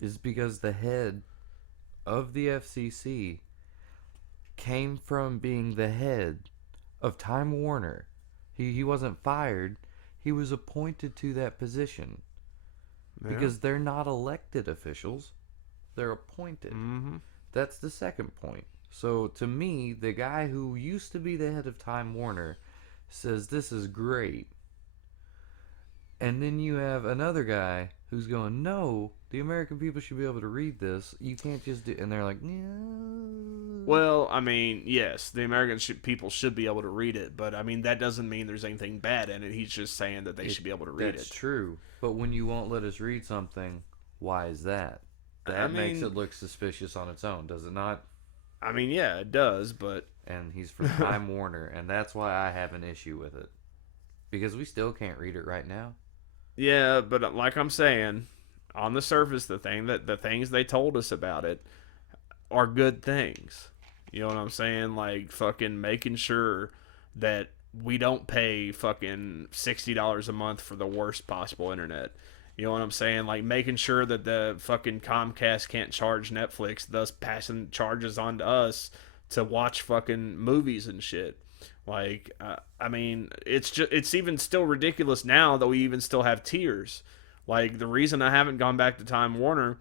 is because the head of the FCC came from being the head of Time Warner. He wasn't fired. He was appointed to that position. Yeah. Because they're not elected officials. They're appointed. Mm-hmm. That's the second point. So to me, the guy who used to be the head of Time Warner says this is great. And then you have another guy who's going, no, the American people should be able to read this. You can't just do... And they're like, no. Well, I mean, yes, the American people should be able to read it. But, I mean, that doesn't mean there's anything bad in it. He's just saying that they should be able to read it. That's true. But when you won't let us read something, why is that? That makes it look suspicious on its own, does it not? I mean, yeah, it does, but... And he's from Time Warner, and that's why I have an issue with it. Because we still can't read it right now. Yeah, but like I'm saying, on the surface, the things they told us about it are good things. You know what I'm saying? Like, fucking making sure that we don't pay fucking $60 a month for the worst possible internet. You know what I'm saying? Like, making sure that the fucking Comcast can't charge Netflix, thus passing charges on to us to watch fucking movies and shit. Like, I mean, it's even still ridiculous now that we even still have tiers. Like, the reason I haven't gone back to Time Warner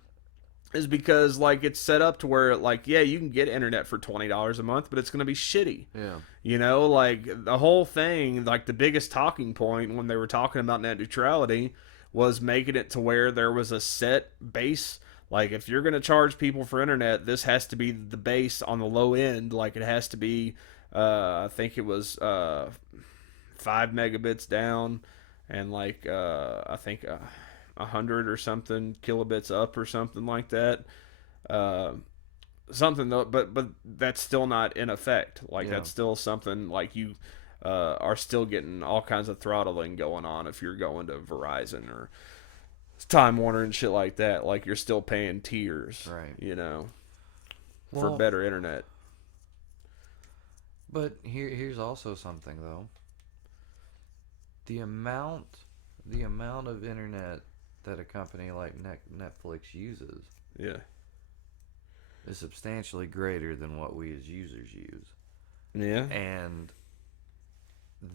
is because, like, it's set up to where, like, yeah, you can get internet for $20 a month, but it's going to be shitty. Yeah. You know, like, the whole thing, like, the biggest talking point when they were talking about net neutrality was making it to where there was a set base. Like, if you're going to charge people for internet, this has to be the base on the low end. Like, it has to be, I think it was 5 megabits down and, like, I think 100 or something kilobits up or something like that. Something, though, but that's still not in effect. Like, that's still something, like, you are still getting all kinds of throttling going on if you're going to Verizon or Time Warner and shit like that. Like, you're still paying tiers, right? You know, for better internet. But here's also something, though. The amount of internet that a company like Netflix uses, is substantially greater than what we as users use. Yeah. And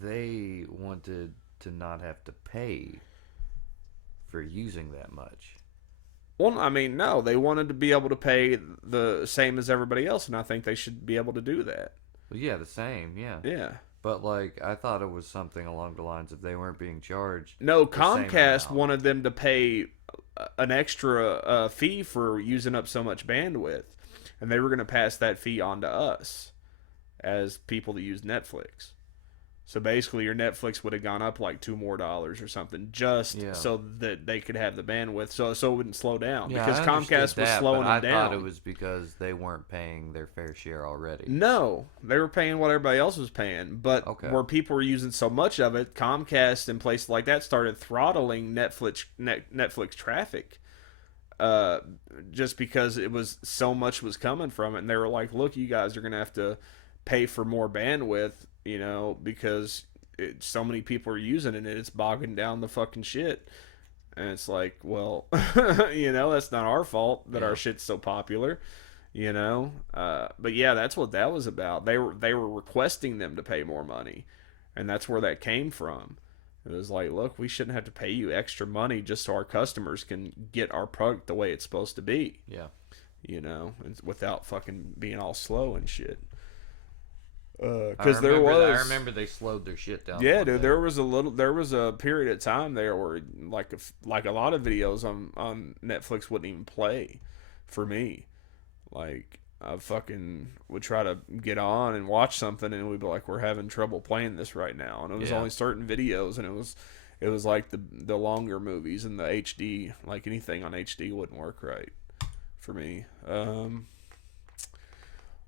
they wanted to not have to pay for using that much. Well, I mean, no, they wanted to be able to pay the same as everybody else, and I think they should be able to do that. Well, yeah, the same, yeah. Yeah. But, like, I thought it was something along the lines of they weren't being charged. No, Comcast wanted them to pay an extra fee for using up so much bandwidth, and they were going to pass that fee on to us as people that use Netflix. So basically, your Netflix would have gone up like $2 more or something, just so that they could have the bandwidth, so it wouldn't slow down. Yeah, because Comcast was slowing them down. I thought it was because they weren't paying their fair share already. No, they were paying what everybody else was paying, but where people were using so much of it, Comcast and places like that started throttling Netflix traffic. Just because it was so much was coming from it, and they were like, "Look, you guys are gonna have to pay for more bandwidth." You know, because so many people are using it, and it's bogging down the fucking shit. And it's like, well, you know, that's not our fault that our shit's so popular, you know. But yeah, that's what that was about. They were requesting them to pay more money, and that's where that came from. It was like, look, we shouldn't have to pay you extra money just so our customers can get our product the way it's supposed to be. Yeah, you know, without fucking being all slow and shit. Because I remember they slowed their shit down. Yeah, dude, there was a period of time there where like a lot of videos on Netflix wouldn't even play for me. Like, I fucking would try to get on and watch something, and we'd be like, we're having trouble playing this right now, and it was only certain videos, and it was like the longer movies and the HD, like anything on HD wouldn't work right for me.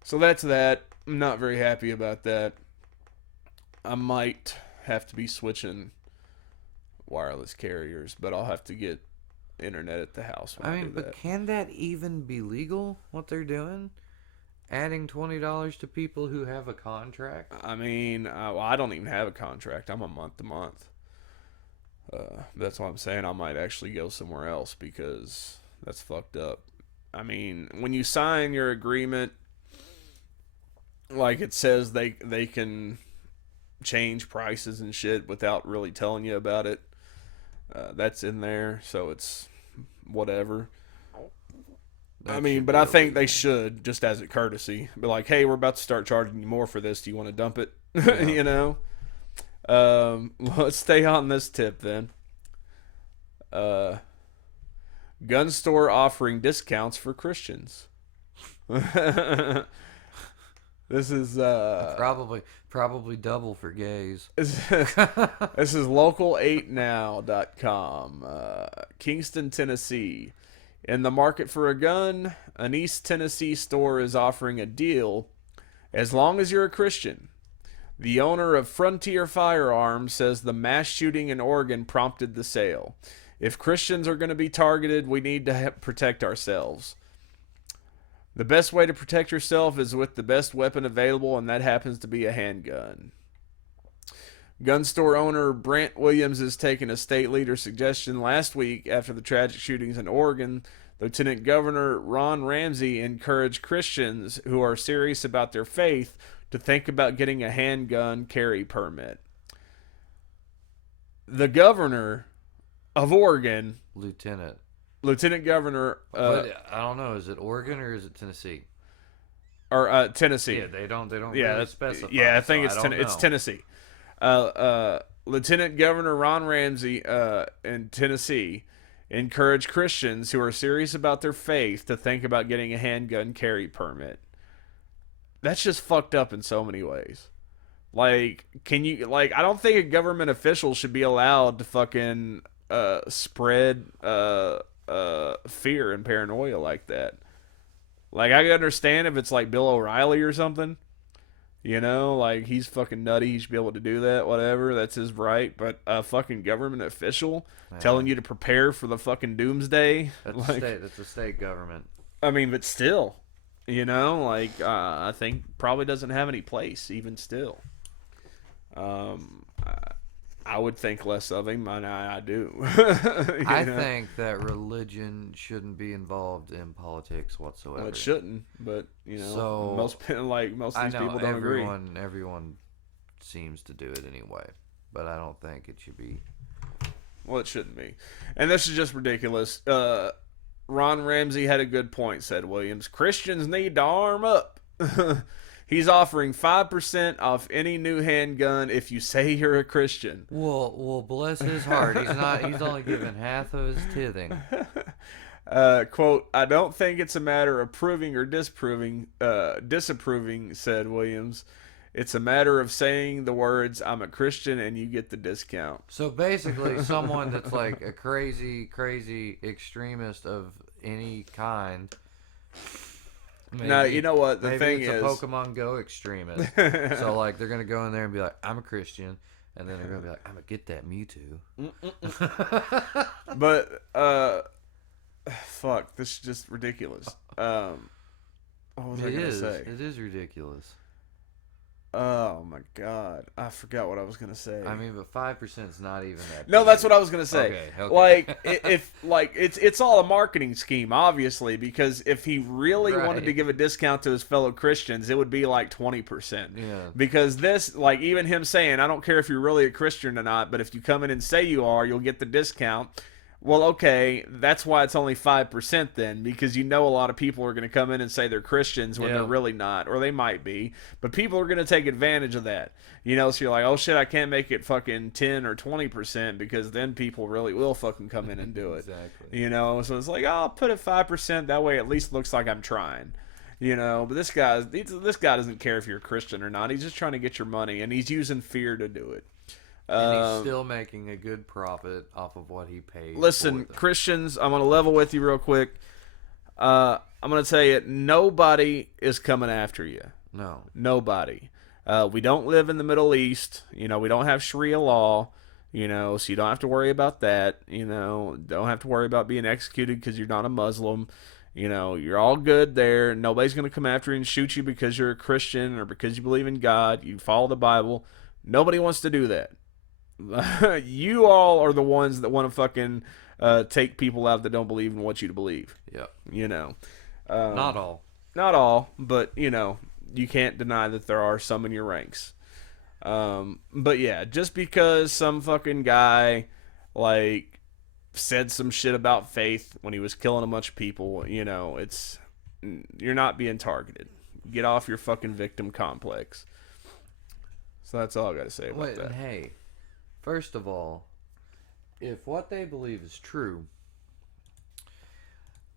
So that's that. I'm not very happy about that. I might have to be switching wireless carriers, but I'll have to get internet at the house when I do but that. can that even be legal, what they're doing? Adding $20 to people who have a contract? I mean, I don't even have a contract. I'm a month to month. That's why I'm saying I might actually go somewhere else because that's fucked up. I mean, when you sign your agreement, like it says they can change prices and shit without really telling you about it. That's in there, so it's whatever. I mean, but I think they should, just as a courtesy, be like, hey, we're about to start charging you more for this. Do you want to dump it? Yeah. You know? Let's stay on this tip then. Gun store offering discounts for Christians. This is probably double for gays. This is local8now.com. Kingston, Tennessee. In the market for a gun, an East Tennessee store is offering a deal as long as you're a Christian. The owner of Frontier Firearms says the mass shooting in Oregon prompted the sale. If Christians are going to be targeted, we need to protect ourselves. The best way to protect yourself is with the best weapon available, and that happens to be a handgun. Gun store owner Brent Williams has taken a state leader suggestion last week after the tragic shootings in Oregon. Lieutenant Governor Ron Ramsey encouraged Christians who are serious about their faith to think about getting a handgun carry permit. The governor of Oregon, Lieutenant Governor, but I don't know, is it Oregon or is it Tennessee? Or Tennessee. Yeah, they don't Yeah, really specify. yeah, I think so it's Tennessee. Lieutenant Governor Ron Ramsey in Tennessee encouraged Christians who are serious about their faith to think about getting a handgun carry permit. That's just fucked up in so many ways. Like, I don't think a government official should be allowed to fucking spread fear and paranoia like that. Like, I can understand if it's like Bill O'Reilly or something. You know, like, he's fucking nutty. He should be able to do that, whatever. That's his right. But a fucking government official telling you to prepare for the fucking doomsday. That's a state government. I mean, but still, you know, like, I think probably doesn't have any place, even still. I would think less of him, and I do. I think that religion shouldn't be involved in politics whatsoever. Well, it shouldn't, but you know, So, most of these people don't agree. Everyone seems to do it anyway, but I don't think it should be. Well, it shouldn't be, and this is just ridiculous. Ron Ramsey had a good point, said Williams. Christians need to arm up. He's offering 5% off any new handgun if you say you're a Christian. Well, bless his heart. He's only given half of his tithing. Quote, I don't think it's a matter of proving or disapproving, said Williams. It's a matter of saying the words, I'm a Christian, and you get the discount. So basically, someone that's like a crazy extremist of any kind. Now, you know what? The thing it's is, a Pokemon Go extremist. So, like, they're going to go in there and be like, I'm a Christian. And then they're going to be like, I'm going to get that Mewtwo. But, fuck, this is just ridiculous. What was I going to say? It is ridiculous. Oh, my God. I forgot what I was going to say. I mean, but 5% is not even that No, big. that's what I was going to say. Okay. Like, it's all a marketing scheme, obviously, because if he really wanted to give a discount to his fellow Christians, it would be like 20%. Yeah. Because this, like, even him saying, I don't care if you're really a Christian or not, but if you come in and say you are, you'll get the discount. Well, okay, that's why it's only 5% then, because you know a lot of people are going to come in and say they're Christians when they're really not, or they might be, but people are going to take advantage of that. You know, so you're like, oh shit, I can't make it fucking 10 or 20% because then people really will fucking come in and do it. Exactly. You know, so it's like, oh, I'll put it 5%, that way it at least looks like I'm trying. You know, but this guy doesn't care if you're a Christian or not. He's just trying to get your money, and he's using fear to do it. And he's still making a good profit off of what he paid. Listen, Christians, I'm going to level with you real quick. I'm going to tell you, nobody is coming after you. No. Nobody. We don't live in the Middle East. We don't have Sharia law, so you don't have to worry about that. Don't have to worry about being executed because you're not a Muslim. You're all good there. Nobody's going to come after you and shoot you because you're a Christian or because you believe in God. You follow the Bible. Nobody wants to do that. You all are the ones that want to fucking take people out that don't believe in what you to believe. Yep. Not all. Not all, but, you can't deny that there are some in your ranks. But yeah, just because some fucking guy, said some shit about faith when he was killing a bunch of people, you're not being targeted. Get off your fucking victim complex. So that's all I got to say about that. Hey, first of all, if what they believe is true,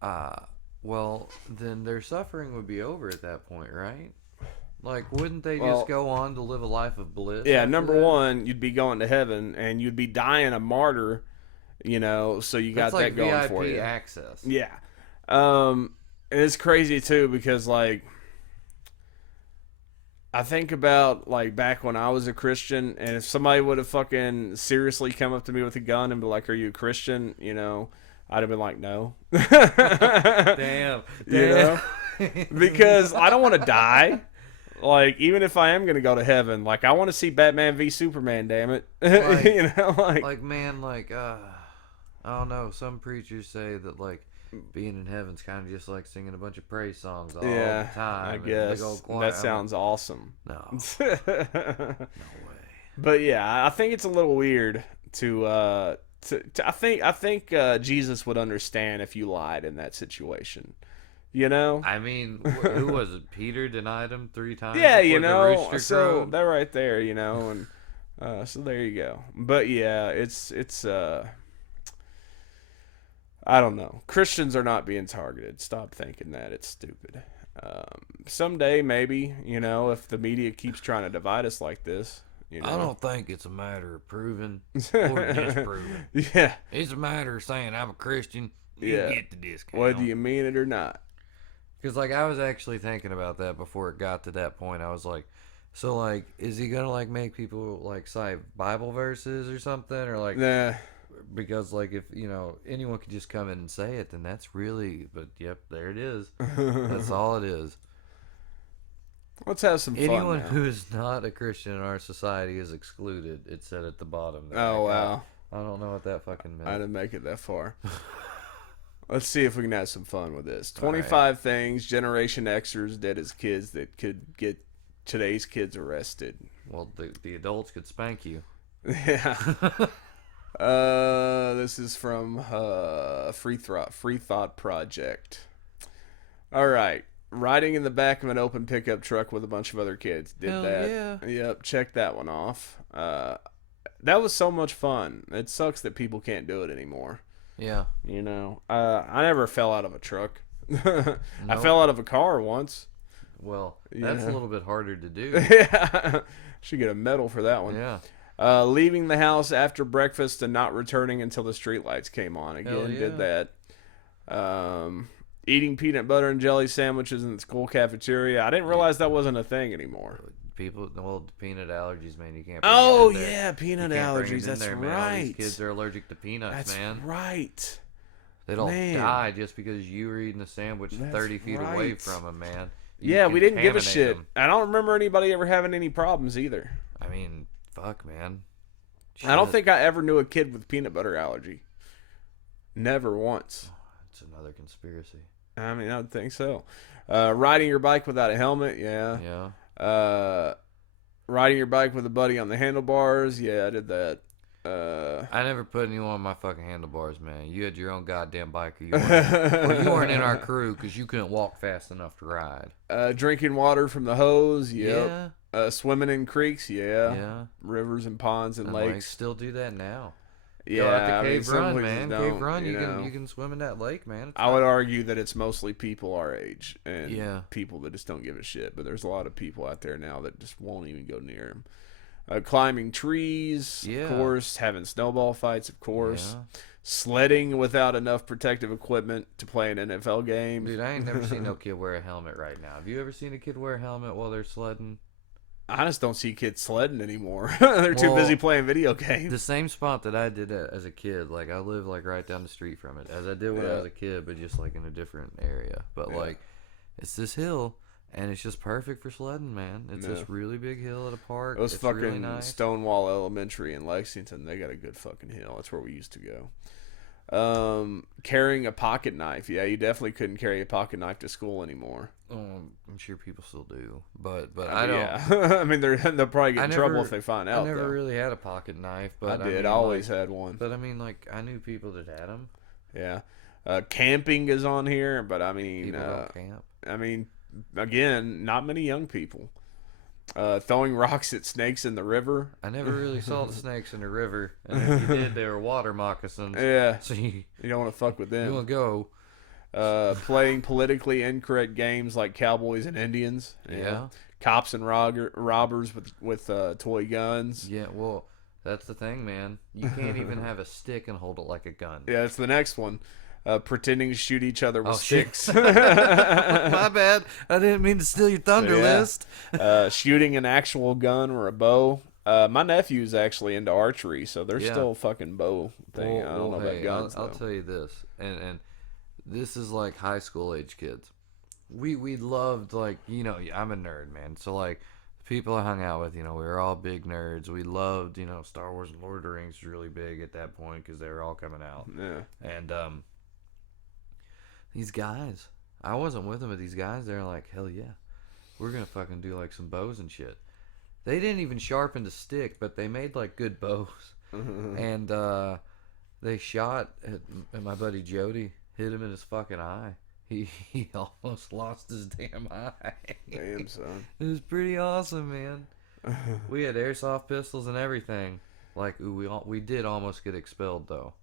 well, then their suffering would be over at that point, right? Wouldn't they just go on to live a life of bliss? Yeah, number one, you'd be going to heaven, and you'd be dying a martyr, so you got that going VIP for you. access. Yeah. And it's crazy, too, because, I think about, back when I was a Christian, and if somebody would have fucking seriously come up to me with a gun and be like, are you a Christian? I'd have been like, no. Damn. Because I don't want to die. Even if I am going to go to heaven, I want to see Batman v Superman, damn it. I don't know. Some preachers say that, being in heaven's kind of just like singing a bunch of praise songs all the time. I guess. That sounds awesome. No. No way. But yeah, I think it's a little weird to I think Jesus would understand if you lied in that situation. I mean, who was it? Peter denied him 3 times. Yeah, the rooster so crowed? they're right there, and so there you go. But yeah, it's I don't know. Christians are not being targeted. Stop thinking that. It's stupid. Someday, maybe, if the media keeps trying to divide us like this. I don't think it's a matter of proving or disproving. Yeah. It's a matter of saying I'm a Christian. You get the discount. Whether you mean it or not. Because, I was actually thinking about that before it got to that point. I was like, so, is he going to, make people, cite Bible verses or something? Or, nah. Because, if, anyone could just come in and say it, then that's really, but, yep, there it is. That's all it is. Let's have some fun Anyone now. who is not a Christian in our society is excluded, it said at the bottom there. Oh, wow. I don't know what that fucking meant. I didn't make it that far. Let's see if we can have some fun with this. 25 right. things Generation Xers did as kids that could get today's kids arrested. Well, the adults could spank you. Yeah. This is from Free Thought Project. All right. Riding in the back of an open pickup truck with a bunch of other kids. Did Hell that. Yeah. Yep, check that one off. That was so much fun. It sucks that people can't do it anymore. Yeah. I never fell out of a truck. I Nope. fell out of a car once. Well, that's a little bit harder to do. Yeah. Should get a medal for that one. Yeah. Leaving the house after breakfast and not returning until the streetlights came on. Again, yeah. did that. Eating peanut butter and jelly sandwiches in the school cafeteria. I didn't realize that wasn't a thing anymore. Peanut allergies, man. You can't. Oh, bring it in there. yeah, peanut You can't bring allergies. it in That's there, man. All right. these kids are allergic to peanuts, That's man. right. They don't Man. die just because you were eating a sandwich That's 30 feet away right. from them, man. You Yeah, we didn't give a contaminate shit. them. I don't remember anybody ever having any problems either. I mean, fuck, man. I don't Shit. think I ever knew a kid with peanut butter allergy. Never once. It's another conspiracy. I mean, I don't think so. Riding your bike without a helmet, yeah. Yeah. Riding your bike with a buddy on the handlebars, yeah, I did that. I never put anyone on my fucking handlebars, man. You had your own goddamn bike, or you weren't in our crew because you couldn't walk fast enough to ride. Drinking water from the hose, yep. Yeah. Swimming in creeks, yeah. Yeah. Rivers and ponds and lakes. Still do that now. Yeah, Go out to I mean, Cave some Run, places man. don't, Cave Run, you know. can swim in that lake, man. It's I would argue that it's mostly people our age and Yeah. people that just don't give a shit. But there's a lot of people out there now that just won't even go near them. Climbing trees, Yeah. of course. Having snowball fights, of course. Yeah. sledding without enough protective equipment to play an NFL game. Dude, I ain't never seen no kid wear a helmet right now. Have you ever seen a kid wear a helmet while they're sledding? I just don't see kids sledding anymore. They're too busy playing video games. The same spot that I did as a kid, like I live like right down the street from it, as I did when I was a kid, but just like in a different area. But like, it's this hill, and it's just perfect for sledding, man. It's this really big hill at a park. Those it's fucking really nice. Stonewall Elementary in Lexington, they got a good fucking hill. That's where we used to go. Carrying a pocket knife. Yeah, you definitely couldn't carry a pocket knife to school anymore. I'm sure people still do, but I don't. Yeah. I mean, they'll probably get in trouble if they find out. I never though. really had a pocket knife, but I did. mean, I always like, had one. But I mean, like I knew people that had them. Yeah. Camping is on here, but I mean, People don't camp. I mean, again, not many young people. Throwing rocks at snakes in the river. I never really saw the snakes in the river, and if you did, they were water moccasins. Yeah. So you don't want to fuck with them. You want to go. Playing politically incorrect games like Cowboys and Indians. Yeah. Cops and robbers with toy guns. Yeah, well, that's the thing, man. You can't even have a stick and hold it like a gun. Yeah, that's the next one. Pretending to shoot each other with sticks. My bad. I didn't mean to steal your thunder list. Shooting an actual gun or a bow. My nephew's actually into archery, so they're still fucking bow thing. I don't know about guns. I'll tell you this, and this is like high school age kids. We loved, like, you know, I'm a nerd, man. So like the people I hung out with, you know, we were all big nerds. We loved, you know, Star Wars and Lord of the Rings was really big at that point because they were all coming out. Yeah. And these guys, I wasn't with them, but these guys, they're like, hell yeah, we're gonna fucking do like some bows and shit. They didn't even sharpen the stick, but they made like good bows. And they shot at my buddy Jody, hit him in his fucking eye. He almost lost his damn eye. Damn, son. It was pretty awesome, man. We had airsoft pistols and everything. Like, we did almost get expelled though.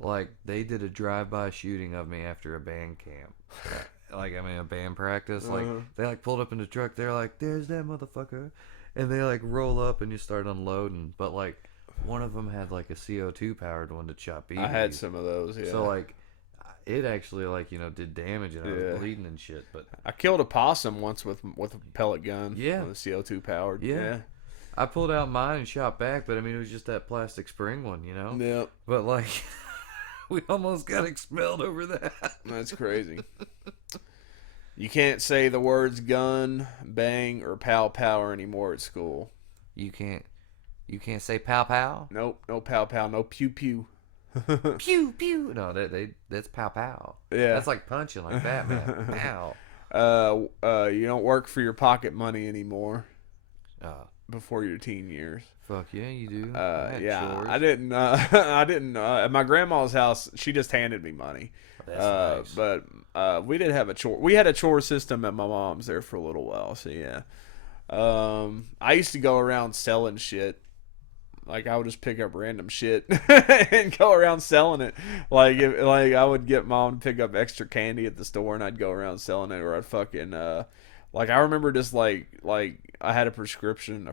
Like, they did a drive-by shooting of me after a band camp. Like, I mean, a band practice. Like, they like pulled up in the truck. They're like, "There's that motherfucker," and they like roll up and you start unloading. But like, one of them had like a CO2 powered one to chop BBs. I had some of those. Yeah. So like, it actually, like, you know, did damage and I was bleeding and shit. But I killed a possum once with a pellet gun. Yeah. With a CO2 powered. Yeah. I pulled out mine and shot back, but I mean, it was just that plastic spring one, you know? Yep. But like, we almost got expelled over that. That's crazy. You can't say the words gun, bang, or pow pow anymore at school. You can't say pow pow? Nope, no pow pow, no pew pew. Pew pew. No, that's pow pow. Yeah. That's like punching, like Batman. Pow. You don't work for your pocket money anymore. Before your teen years. Fuck yeah, you do. Yeah, chores. I didn't. I didn't. At my grandma's house, she just handed me money. That's nice. But we did have a chore. We had a chore system at my mom's there for a little while. So yeah. I used to go around selling shit. Like, I would just pick up random shit and go around selling it. Like, I would get mom to pick up extra candy at the store, and I'd go around selling it, or I'd fucking like, I remember just like I had a subscription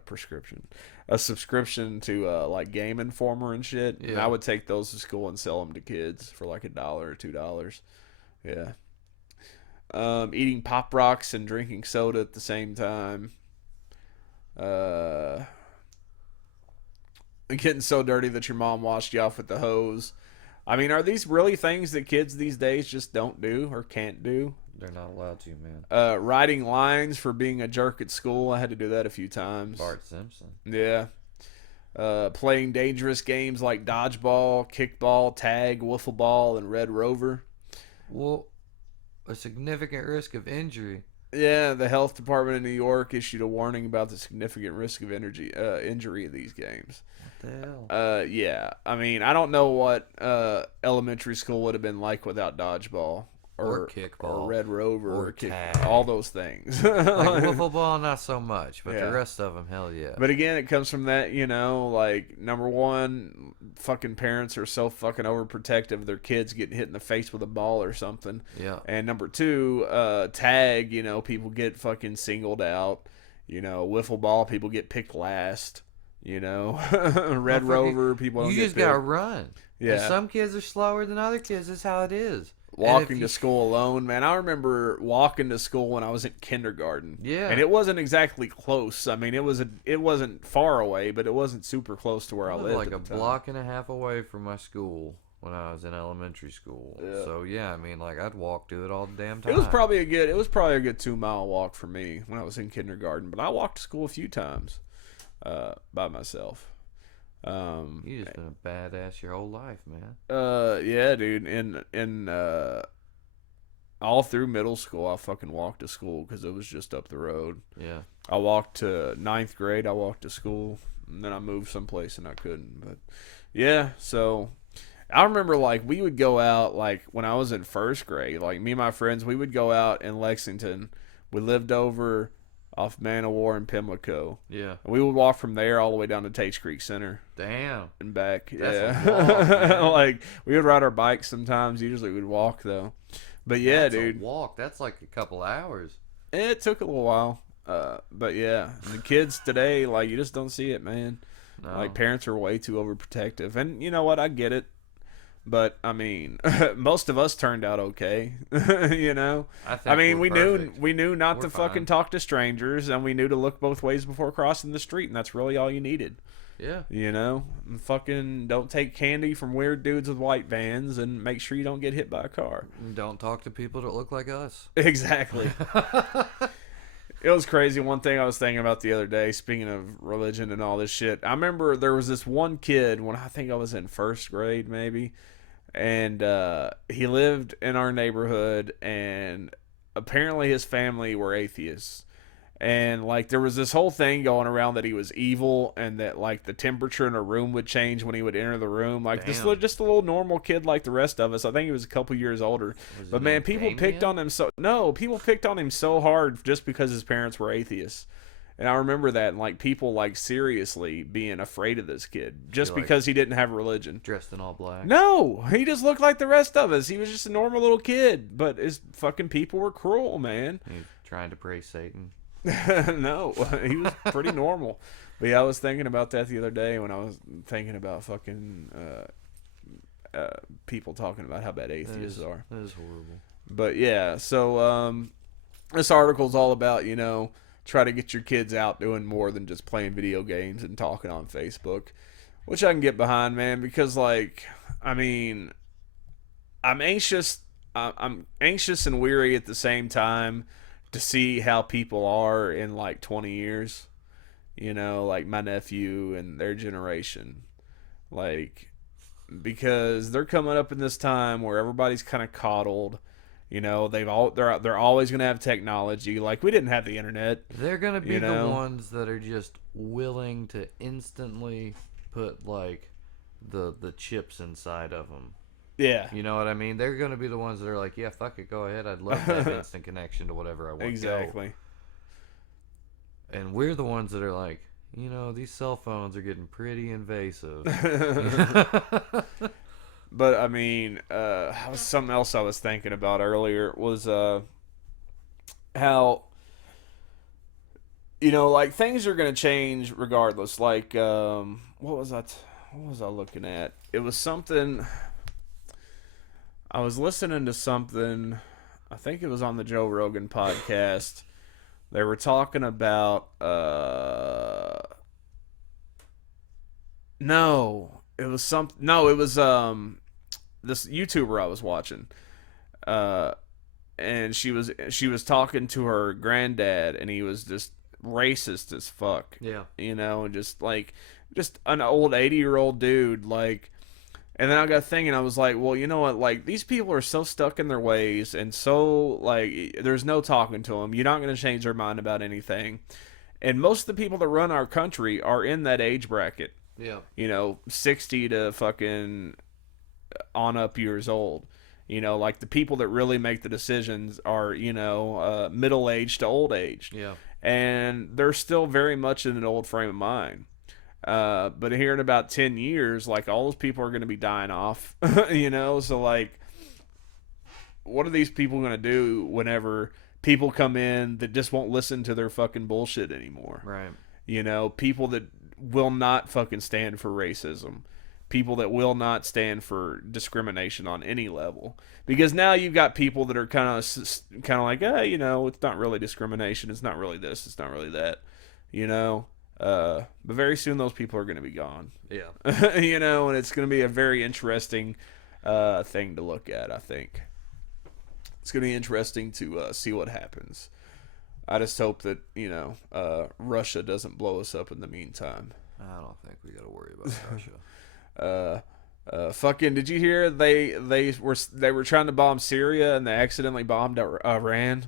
to like Game Informer and shit, and I would take those to school and sell them to kids for like $1 or $2. Yeah. Eating Pop Rocks and drinking soda at the same time. Getting so dirty that your mom washed you off with the hose. I mean, are these really things that kids these days just don't do or can't do? They're not allowed to, man. Writing lines for being a jerk at school. I had to do that a few times. Bart Simpson. Yeah. Playing dangerous games like dodgeball, kickball, tag, wiffle ball, and Red Rover. Well, a significant risk of injury. Yeah, the health department in New York issued a warning about the significant risk of injury of these games. What the hell? Yeah. I mean, I don't know what elementary school would have been like without dodgeball. Or kickball. Or Red Rover. Or tag. All those things. Like wiffle ball, not so much. But the rest of them, hell yeah. But again, it comes from that, you know, like, number one, fucking parents are so fucking overprotective of their kids getting hit in the face with a ball or something. Yeah. And number two, tag, you know, people get fucking singled out. You know, wiffle ball, people get picked last. You know, Red Rover, people don't get picked. You just gotta run. Yeah. And some kids are slower than other kids. That's how it is. Walking to school alone, man. I remember walking to school when I was in kindergarten. Yeah. And it wasn't exactly close. I mean, it wasn't far away, but it wasn't super close to where I lived. Like at a the time. block and a half away from my school when I was in elementary school. Yeah. So yeah, I mean, like I'd walk to it all the damn time. It was probably a good 2-mile walk for me when I was in kindergarten, but I walked to school a few times by myself. You just been a badass your whole life, man. Yeah, dude. In all through middle school, I fucking walked to school because it was just up the road. Yeah. I walked to 9th grade. I walked to school, and then I moved someplace and I couldn't. But yeah, so I remember like we would go out like when I was in 1st grade. Like me and my friends, we would go out in Lexington. We lived over off Man of War and Pimlico. Yeah. And we would walk from there all the way down to Tates Creek Center. Damn. And back. That's yeah. a walk, man. Like we would ride our bikes sometimes. Usually we'd walk though. But yeah, That's dude. a walk. That's like a couple hours. It took a little while. But yeah. And the kids today, like you just don't see it, man. No. Like parents are way too overprotective. And you know what? I get it. But I mean, most of us turned out okay. You know, I mean, we're perfect. we knew not We're to fine. fucking talk to strangers, and we knew to look both ways before crossing the street, and that's really all you needed. Yeah. You know, and fucking don't take candy from weird dudes with white vans, and make sure you don't get hit by a car. Don't talk to people that look like us. Exactly. It was crazy. One thing I was thinking about the other day, speaking of religion and all this shit, I remember there was this one kid when I think I was in 1st grade, maybe. And he lived in our neighborhood, and apparently his family were atheists. And like there was this whole thing going around that he was evil, and that like the temperature in a room would change when he would enter the room. Like this, just a little normal kid like the rest of us. I think he was a couple years older. But man, people picked on him people picked on him so hard just because his parents were atheists. And I remember that, and like people like seriously being afraid of this kid just because he didn't have religion. Dressed in all black. No, he just looked like the rest of us. He was just a normal little kid, but his fucking people were cruel, man. He's trying to praise Satan. No, he was pretty normal. But yeah, I was thinking about that the other day when I was thinking about fucking people talking about how bad atheists are. That is horrible. But yeah, so this article's all about, you know, try to get your kids out doing more than just playing video games and talking on Facebook, which I can get behind, man, because like, I mean, I'm anxious and weary at the same time to see how people are in like 20 years, you know, like my nephew and their generation, like, because they're coming up in this time where everybody's kind of coddled. You know, they're always going to have technology. Like, we didn't have the internet. They're going to be the ones that are just willing to instantly put, like, the chips inside of them. Yeah. You know what I mean? They're going to be the ones that are like, yeah, fuck it, go ahead. I'd love to have instant connection to whatever I want Exactly. to go. And we're the ones that are like, you know, these cell phones are getting pretty invasive. But I mean, something else I was thinking about earlier was how, you know, like things are gonna change regardless. Like, what was I looking at? It was something. I was listening to something. I think it was on the Joe Rogan podcast. They were talking about. This YouTuber I was watching, and she was talking to her granddad, and he was just racist as fuck. Yeah. You know, and just an old 80-year-old dude, like. And then I got thinking, I was like, well, you know what? Like, these people are so stuck in their ways, and so, like, there's no talking to them. You're not going to change their mind about anything. And most of the people that run our country are in that age bracket. Yeah. You know, 60 to fucking on up years old. You know, like, the people that really make the decisions are, you know, middle-aged to old-aged. Yeah. And they're still very much in an old frame of mind. But here in about 10 years, like, all those people are going to be dying off, you know? So, like, what are these people going to do whenever people come in that just won't listen to their fucking bullshit anymore? Right. You know, people that will not fucking stand for racism. people that will not stand for discrimination on any level. Because now you've got people that are kind of like, you know, it's not really discrimination. It's not really this. It's not really that. You know, but very soon those people are going to be gone. Yeah. You know, and it's going to be a very interesting thing to look at. I think it's going to be interesting to see what happens. I just hope that, you know, Russia doesn't blow us up in the meantime. I don't think we got to worry about Russia. Fucking, did you hear they were trying to bomb Syria and they accidentally bombed Iran?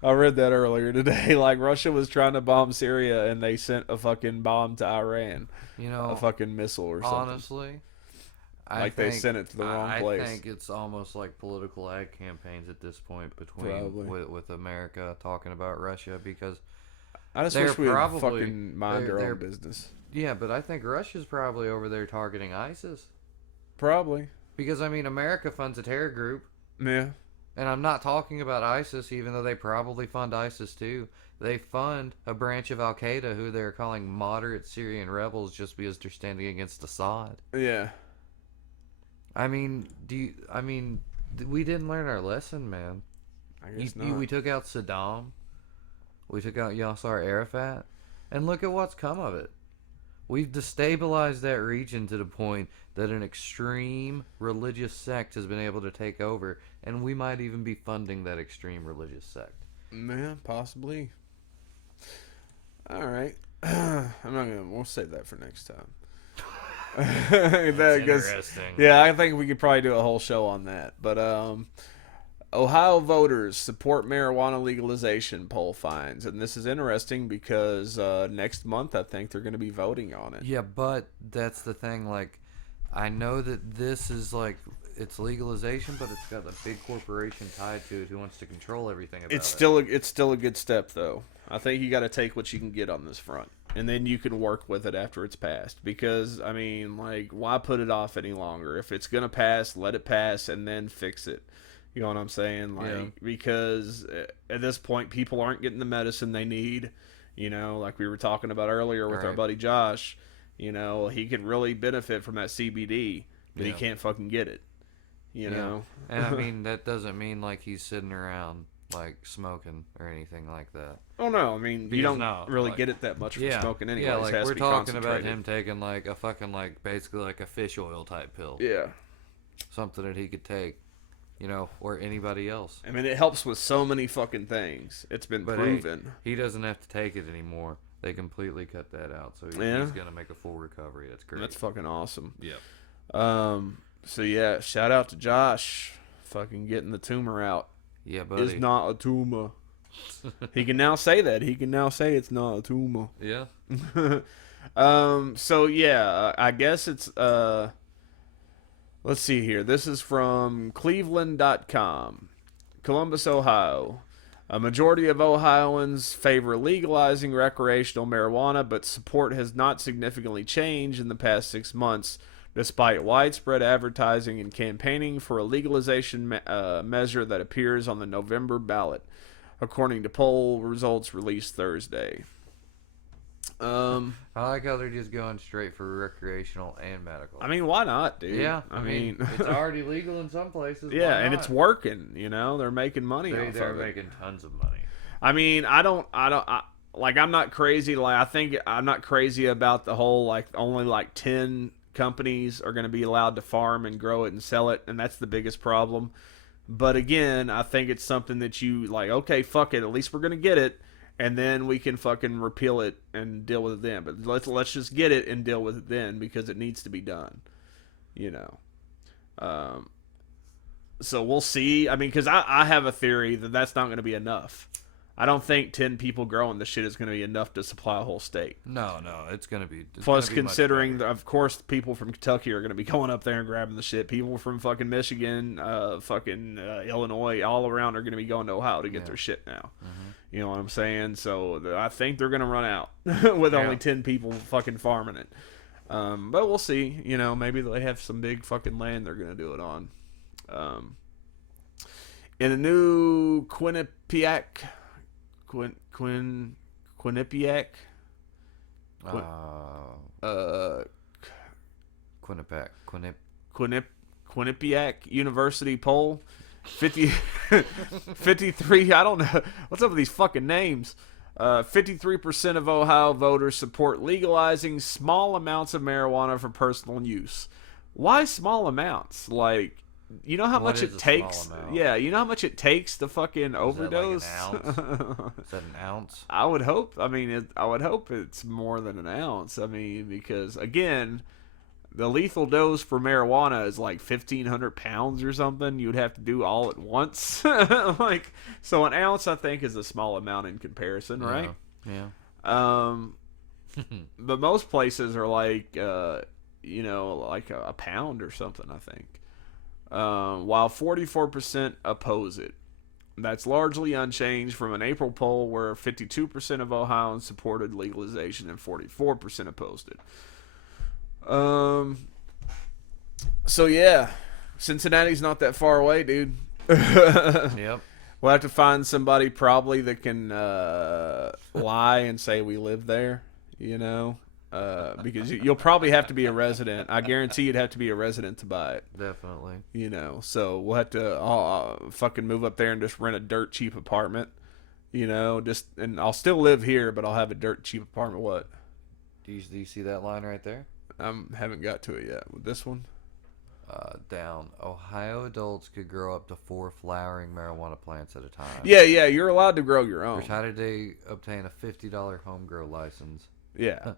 I read that earlier today. Like, Russia was trying to bomb Syria and they sent a fucking bomb to Iran. You know, a fucking missile or something. Honestly, they sent it to the wrong place. I think it's almost like political ad campaigns at this point with America talking about Russia, because I just wish we would fucking mind our own business. Yeah, but I think Russia's probably over there targeting ISIS. Probably. Because, I mean, America funds a terror group. Yeah. And I'm not talking about ISIS, even though they probably fund ISIS too. They fund a branch of Al-Qaeda who they're calling moderate Syrian rebels just because they're standing against Assad. Yeah. I mean, we didn't learn our lesson, man. I guess not. We took out Saddam. We took out Yasser Arafat. And look at what's come of it. We've destabilized that region to the point that an extreme religious sect has been able to take over, and we might even be funding that extreme religious sect. Yeah, possibly. All right. We'll save that for next time. That's interesting. Yeah, I think we could probably do a whole show on that. But Ohio voters support marijuana legalization, poll finds. And this is interesting because next month I think they're going to be voting on it. Yeah, but that's the thing. Like, I know that this is like, it's legalization, but it's got a big corporation tied to it who wants to control everything about it. It's still a good step, though. I think you got to take what you can get on this front, and then you can work with it after it's passed. Because, I mean, like, why put it off any longer? If it's going to pass, let it pass, and then fix it. You know what I'm saying? Like, yeah. Because at this point, people aren't getting the medicine they need. You know, like we were talking about earlier with our buddy Josh. You know, he could really benefit from that CBD, but he can't fucking get it. You know? And, I mean, that doesn't mean, like, he's sitting around, like, smoking or anything like that. Oh, no. I mean, you don't really get it that much from smoking anyway. Yeah, like, we're talking about him taking, like, a fucking, like, basically, like, a fish oil type pill. Yeah. Something that he could take. You know, or anybody else. I mean, it helps with so many fucking things. It's been proven. Hey, he doesn't have to take it anymore. They completely cut that out, so he's going to make a full recovery. That's great. That's fucking awesome. Yep. So, yeah, shout out to Josh. Fucking getting the tumor out. Yeah, buddy. It's not a tumor. He can now say that. He can now say it's not a tumor. Yeah. So, yeah, I guess it's... Let's see here. This is from Cleveland.com. Columbus, Ohio. A majority of Ohioans favor legalizing recreational marijuana, but support has not significantly changed in the past 6 months, despite widespread advertising and campaigning for a legalization measure that appears on the November ballot, according to poll results released Thursday. I like how they're just going straight for recreational and medical. I mean, why not, dude? Yeah, I mean it's already legal in some places. Yeah, and it's working. You know, they're making money. They're making tons of money. I mean, I'm not crazy. Like, I think I'm not crazy about the whole, like, only like 10 companies are going to be allowed to farm and grow it and sell it, and that's the biggest problem. But again, I think it's something that you like. Okay, fuck it. At least we're going to get it. And then we can fucking repeal it and deal with it then. But let's just get it and deal with it then, because it needs to be done. You know. So we'll see. I mean, because I have a theory that that's not going to be enough. I don't think 10 people growing the shit is going to be enough to supply a whole state. No, it's going to be. Plus, considering, of course, people from Kentucky are going to be going up there and grabbing the shit. People from fucking Michigan, Illinois, all around are going to be going to Ohio to get their shit now. Mm-hmm. You know what I'm saying? So I think they're going to run out with only 10 people fucking farming it. But we'll see. You know, maybe they have some big fucking land they're going to do it on. In a new Quinnipiac. Quinnipiac University poll. 53. I don't know what's up with these fucking names. 53% of Ohio voters support legalizing small amounts of marijuana for personal use. Why small amounts? Like, you know how much it takes? Yeah, you know how much it takes to fucking overdose? Is that like an ounce? Is that an ounce? I would hope. I mean, I would hope it's more than an ounce. I mean, because again, the lethal dose for marijuana is like 1,500 pounds or something. You'd have to do all at once. Like, so an ounce, I think, is a small amount in comparison, right? Yeah. But most places are like, like a pound or something, I think. While 44% oppose it. That's largely unchanged from an April poll where 52% of Ohioans supported legalization and 44% opposed it. So yeah, Cincinnati's not that far away, dude. Yep. We'll have to find somebody probably that can lie and say we live there, because you'll probably have to be a resident. I guarantee you'd have to be a resident to buy it. Definitely. So we'll have to fucking move up there and just rent a dirt cheap apartment, and I'll still live here, but I'll have a dirt cheap apartment. What? Do you see that line right there? Haven't got to it yet. With this one? Down. Ohio adults could grow up to 4 flowering marijuana plants at a time. Yeah, you're allowed to grow your own. How did they obtain a $50 home grow license? Yeah.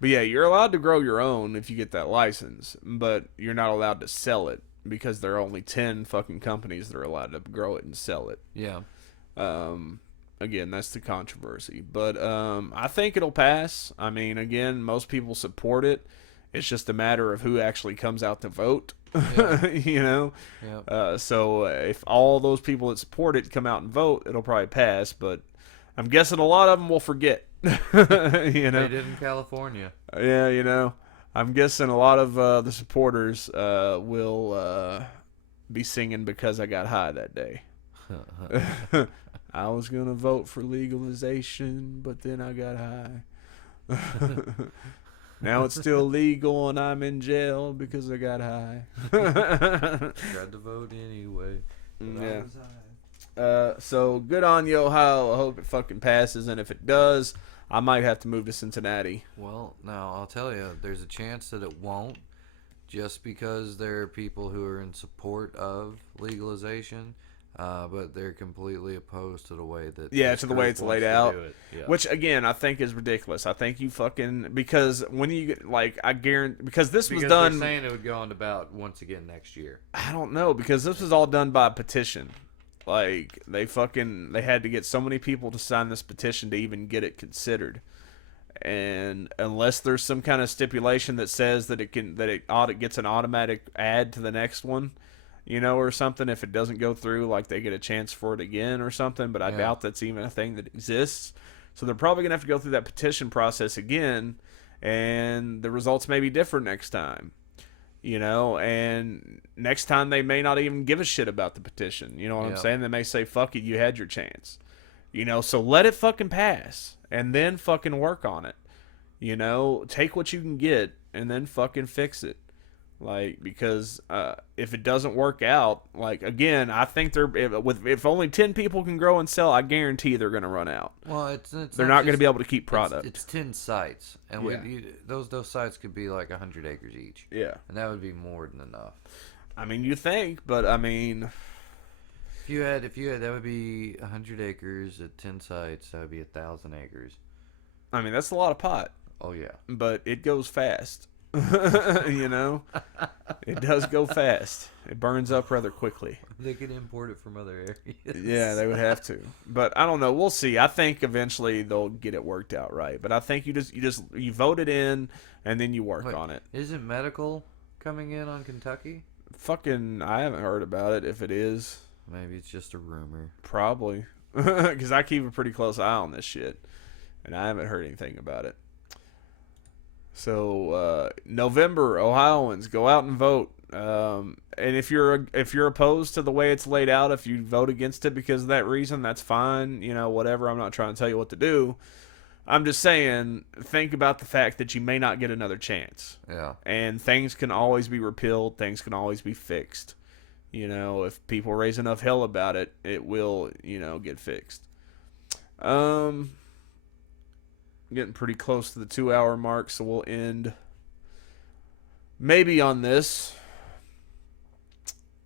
But yeah, you're allowed to grow your own if you get that license, but you're not allowed to sell it because there are only 10 fucking companies that are allowed to grow it and sell it. Yeah. Again, that's the controversy. But I think it'll pass. I mean, again, most people support it. It's just a matter of who actually comes out to vote. Yeah. Yep. So if all those people that support it come out and vote, it'll probably pass. But I'm guessing a lot of them will forget. They did in California. Yeah, I'm guessing a lot of the supporters will be singing "Because I Got High" that day. I was gonna vote for legalization, but then I got high. Now it's still legal and I'm in jail because I got high. Tried to vote anyway. Yeah. So good on you, Ohio. I hope it fucking passes, and if it does, I might have to move to Cincinnati. Well, now I'll tell you, there's a chance that it won't, just because there are people who are in support of legalization. But they're completely opposed to the way that to the way it's laid out, yeah. Which again I think is ridiculous. I think you fucking because when you I guarantee because this was done. They're saying it would go on to ballot once again next year. I don't know because this was all done by petition. Like they had to get so many people to sign this petition to even get it considered, and unless there's some kind of stipulation that says that it gets an automatic add to the next one. Or something, if it doesn't go through, like they get a chance for it again or something, but I doubt that's even a thing that exists. So they're probably going to have to go through that petition process again, and the results may be different next time. And next time they may not even give a shit about the petition. You know what I'm saying? They may say, fuck it, you had your chance. So let it fucking pass, and then fucking work on it. Take what you can get, and then fucking fix it. Because if it doesn't work out, again, I think if only 10 people can grow and sell, I guarantee they're going to run out. Well, they're not going to be able to keep product. It's 10 sites, and those sites could be like 100 acres each. Yeah, and that would be more than enough. I mean, you think, but I mean, if you had that would be 100 acres at 10 sites. That would be 1,000 acres. I mean, that's a lot of pot. Oh yeah, but it goes fast. It does go fast. It burns up rather quickly. They could import it from other areas. Yeah, they would have to. But I don't know. We'll see. I think eventually they'll get it worked out right. But I think you vote it in and then you work on it. Isn't medical coming in on Kentucky? Fucking, I haven't heard about it. If it is, maybe it's just a rumor. Probably, because I keep a pretty close eye on this shit, and I haven't heard anything about it. So November, Ohioans, go out and vote. And if you're opposed to the way it's laid out, if you vote against it because of that reason, that's fine. Whatever. I'm not trying to tell you what to do, I'm just saying, think about the fact that you may not get another chance. Yeah. And things can always be repealed. Things can always be fixed. You know, if people raise enough hell about it, it will, get fixed. Getting pretty close to the 2-hour mark, so we'll end maybe on this.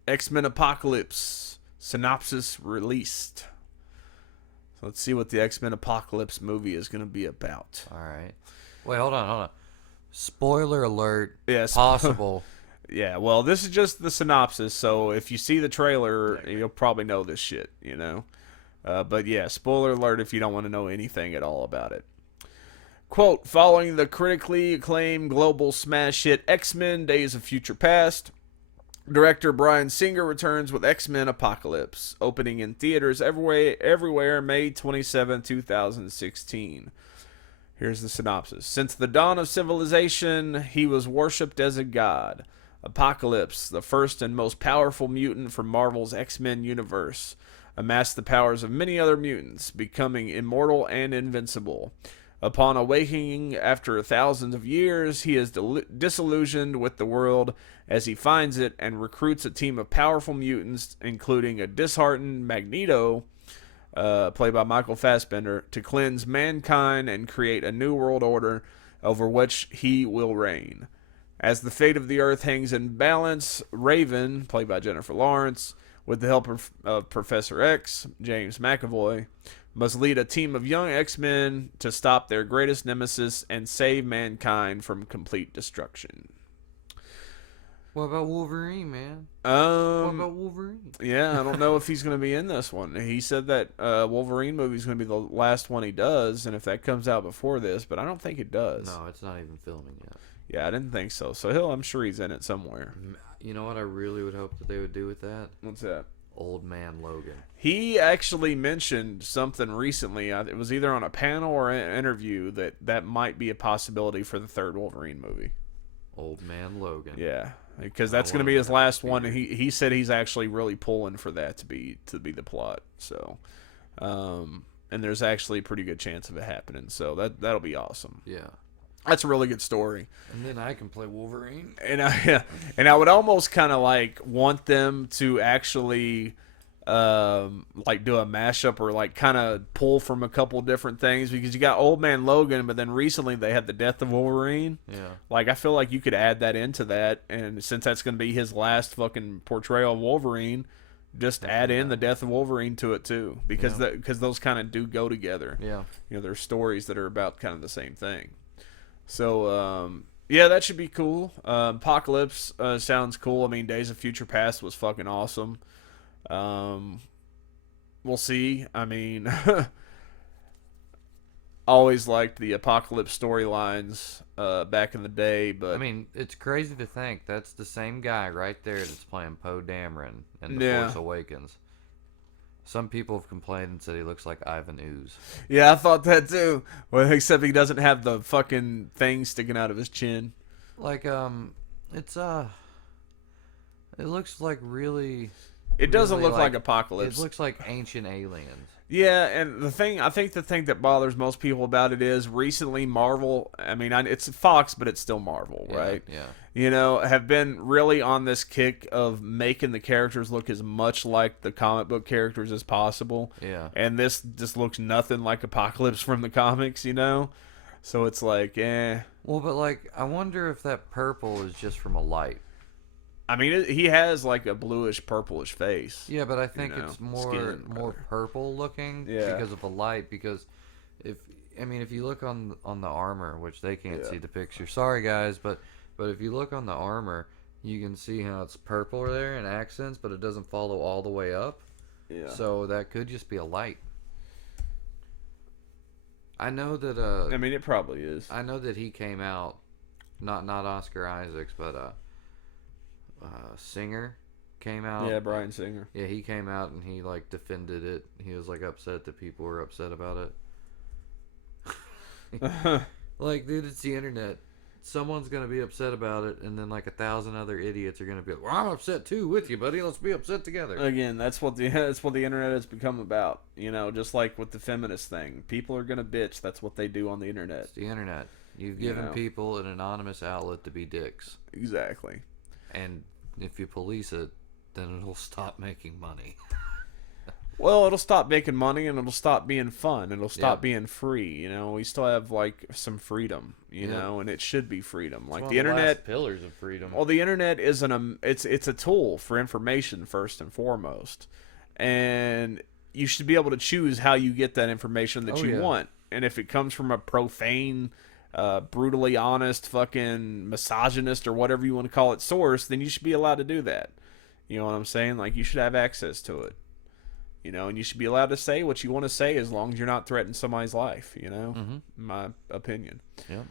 X-Men Apocalypse synopsis released. So let's see what the X-Men Apocalypse movie is going to be about. All right. Wait, hold on. Spoiler alert. Yes. Possible. Yeah, well, this is just the synopsis, so if you see the trailer, you'll probably know this shit, But yeah, spoiler alert if you don't want to know anything at all about it. Quote, following the critically acclaimed global smash hit X-Men Days of Future Past, director Bryan Singer returns with X-Men Apocalypse, opening in theaters everywhere May 27, 2016. Here's the synopsis. Since the dawn of civilization, he was worshipped as a god. Apocalypse, the first and most powerful mutant from Marvel's X-Men universe, amassed the powers of many other mutants, becoming immortal and invincible. Upon awakening after thousands of years, he is disillusioned with the world as he finds it and recruits a team of powerful mutants, including a disheartened Magneto, played by Michael Fassbender, to cleanse mankind and create a new world order over which he will reign. As the fate of the Earth hangs in balance, Raven, played by Jennifer Lawrence, with the help of Professor X, James McAvoy, must lead a team of young X-Men to stop their greatest nemesis and save mankind from complete destruction. What about Wolverine, man? What about Wolverine? Yeah, I don't know if he's going to be in this one. He said that Wolverine movie is going to be the last one he does, and if that comes out before this, but I don't think it does. No, it's not even filming yet. Yeah, I didn't think so. So I'm sure he's in it somewhere. You know what I really would hope that they would do with that? What's that? Old Man Logan. He actually mentioned something recently. It was either on a panel or an interview that might be a possibility for the third Wolverine movie. Old Man Logan. Yeah, because that's going to be his last one, and he said he's actually really pulling for that to be the plot. So, and there's actually a pretty good chance of it happening. So that'll be awesome. Yeah. That's a really good story. And then I can play Wolverine. And I would almost kind of like want them to actually like do a mashup or like kind of pull from a couple different things, because you got Old Man Logan, but then recently they had the death of Wolverine. Yeah. Like I feel like you could add that into that, and since that's going to be his last fucking portrayal of Wolverine, just add in the death of Wolverine to it too, because those kind of do go together. Yeah. There's stories that are about kind of the same thing. So, yeah, that should be cool. Apocalypse sounds cool. I mean, Days of Future Past was fucking awesome. We'll see. I mean, always liked the Apocalypse storylines back in the day, but... I mean, it's crazy to think that's the same guy right there that's playing Poe Dameron in The Force Awakens. Some people have complained and said he looks like Ivan Ooze. Yeah, I thought that too. Well, except he doesn't have the fucking thing sticking out of his chin. Like, it looks like really... It doesn't look like Apocalypse. It looks like ancient aliens. Yeah, and I think the thing that bothers most people about it is recently Marvel, I mean, it's Fox, but it's still Marvel, right? Yeah. Have been really on this kick of making the characters look as much like the comic book characters as possible. Yeah. And this just looks nothing like Apocalypse from the comics, So it's like, eh. Well, but like, I wonder if that purple is just from a light. I mean, he has like a bluish, purplish face. Yeah, but I think it's more skin, purple looking because of the light. Because if you look on the armor, which they can't see the picture. Sorry guys, but if you look on the armor, you can see how it's purple there in accents, but it doesn't follow all the way up. Yeah. So that could just be a light. I know that. I mean, it probably is. I know that he came out, not Oscar Isaacs, but Singer came out. Yeah, Bryan Singer. Yeah, he came out and he like defended it. He was like upset that people were upset about it. Like, dude, it's the internet. someone's gonna be upset about it, and then like 1,000 other idiots are gonna be like, "Well, I'm upset too with you, buddy. Let's be upset together." Again, that's what the internet has become about. You know, just like with the feminist thing, people are gonna bitch. That's what they do on the internet. It's the internet. You've given people an anonymous outlet to be dicks. Exactly. And if you police it, then it'll stop making money. Well, it'll stop making money, and it'll stop being fun. It'll stop being free. You know, we still have like some freedom. You know, and it should be freedom. It's like one the of the internet, last pillars of freedom. well, the internet isn't it's a tool for information first and foremost, and you should be able to choose how you get that information that you want. And if it comes from a profane, brutally honest, fucking misogynist or whatever you want to call it source, then you should be allowed to do that. You know what I'm saying? Like, you should have access to it. You know, and you should be allowed to say what you want to say as long as you're not threatening somebody's life, you know? In my opinion. Yeah.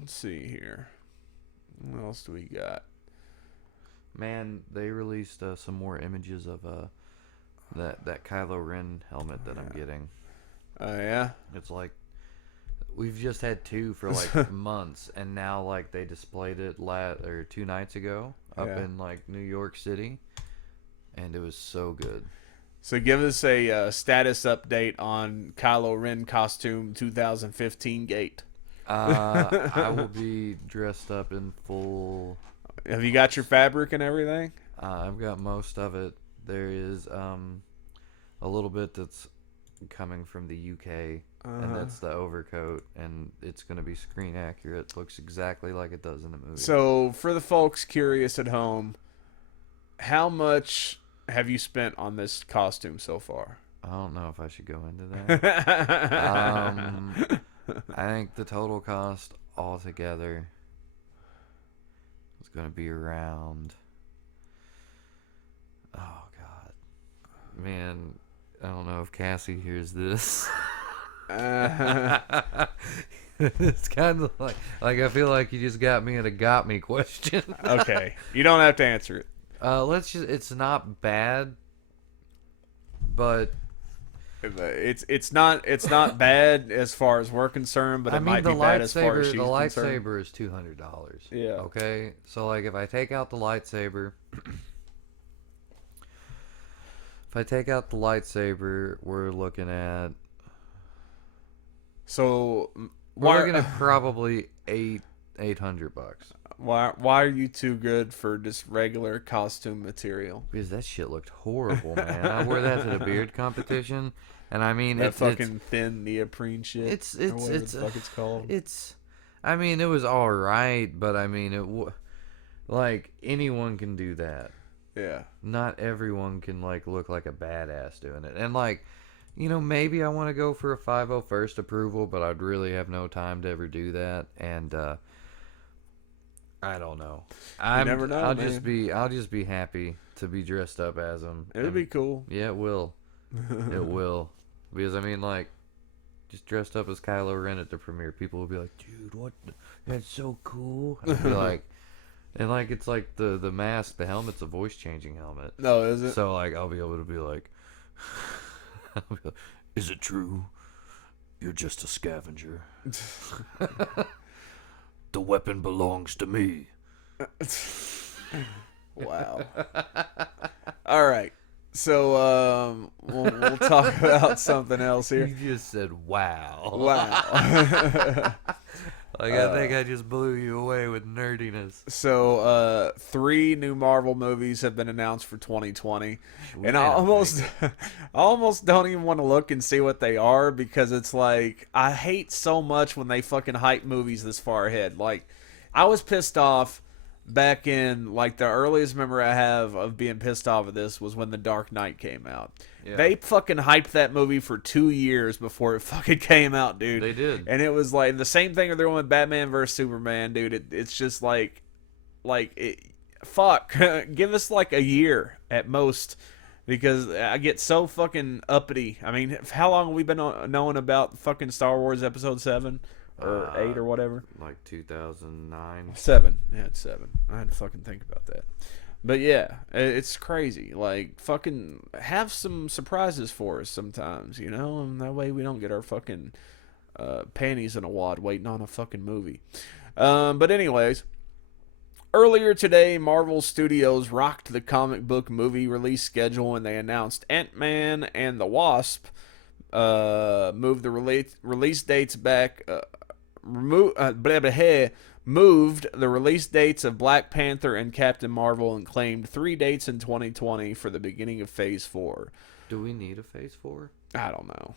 Let's see here. What else do we got? Man, they released some more images of that Kylo Ren helmet that I'm getting. Oh, yeah? It's like, we've just had two for like months, and now like they displayed it 2 nights ago up in like New York City, and it was so good. So give us a status update on Kylo Ren costume 2015 gate. I will be dressed up in full. Have you got your fabric and everything? I've got most of it. There is a little bit that's coming from the UK, and that's the overcoat, and it's going to be screen accurate. Looks exactly like it does in the movie. So for the folks curious at home, how much have you spent on this costume so far? I don't know if I should go into that. I think the total cost altogether is going to be around, oh God, man, I don't know if Cassie hears this. It's kind of like I feel like you just got me in a got me question. Okay, you don't have to answer it. It's not bad, but it's not bad as far as we're concerned, but it might be bad as far as she's concerned. The lightsaber is $200. Yeah. Okay, so like if I take out the lightsaber, we're looking at. So we're looking at probably $800. Why are you too good for just regular costume material? Because that shit looked horrible, man. I wore that to the beard competition, and I mean that fucking thin neoprene shit. It's called. I mean, it was all right, but I mean like anyone can do that. Yeah. Not everyone can like look like a badass doing it, and like. You know, maybe I want to go for a 501st approval, but I'd really have no time to ever do that, and I don't know. You never know. I'll just be happy to be dressed up as him. It'll be cool. Yeah, it will. It will, because I mean, like, just dressed up as Kylo Ren at the premiere, people will be like, "Dude, what? That's so cool." And I'll be like, and like it's like the mask, the helmet's a voice changing helmet. No, is it? So like I'll be able to be like. Is it true? You're just a scavenger. The weapon belongs to me. Wow. All right. So we'll talk about something else here. You just said wow. Wow. Like I think I just blew you away with nerdiness. So 3 new Marvel movies have been announced for 2020. And I almost don't even want to look and see what they are, because it's like I hate so much when they fucking hype movies this far ahead. Like, I was pissed off back in, like, the earliest memory I have of being pissed off at this was when The Dark Knight came out. Yeah. They fucking hyped that movie for 2 years before it fucking came out, dude. They did. And it was like the same thing they're doing with Batman vs. Superman, dude. It's just fuck. Give us like a year at most, because I get so fucking uppity. I mean, how long have we been knowing about fucking Star Wars Episode 7? Or 8 or whatever? Like 2009. 7. Yeah, it's 7. I had to fucking think about that. But yeah, it's crazy. Like, fucking have some surprises for us sometimes, you know? And that way we don't get our fucking panties in a wad waiting on a fucking movie. But anyways, earlier today, Marvel Studios rocked the comic book movie release schedule when they announced Ant-Man and the Wasp moved the release dates back. Moved the release dates of Black Panther and Captain Marvel and claimed 3 dates in 2020 for the beginning of Phase 4. Do we need a Phase 4? I don't know.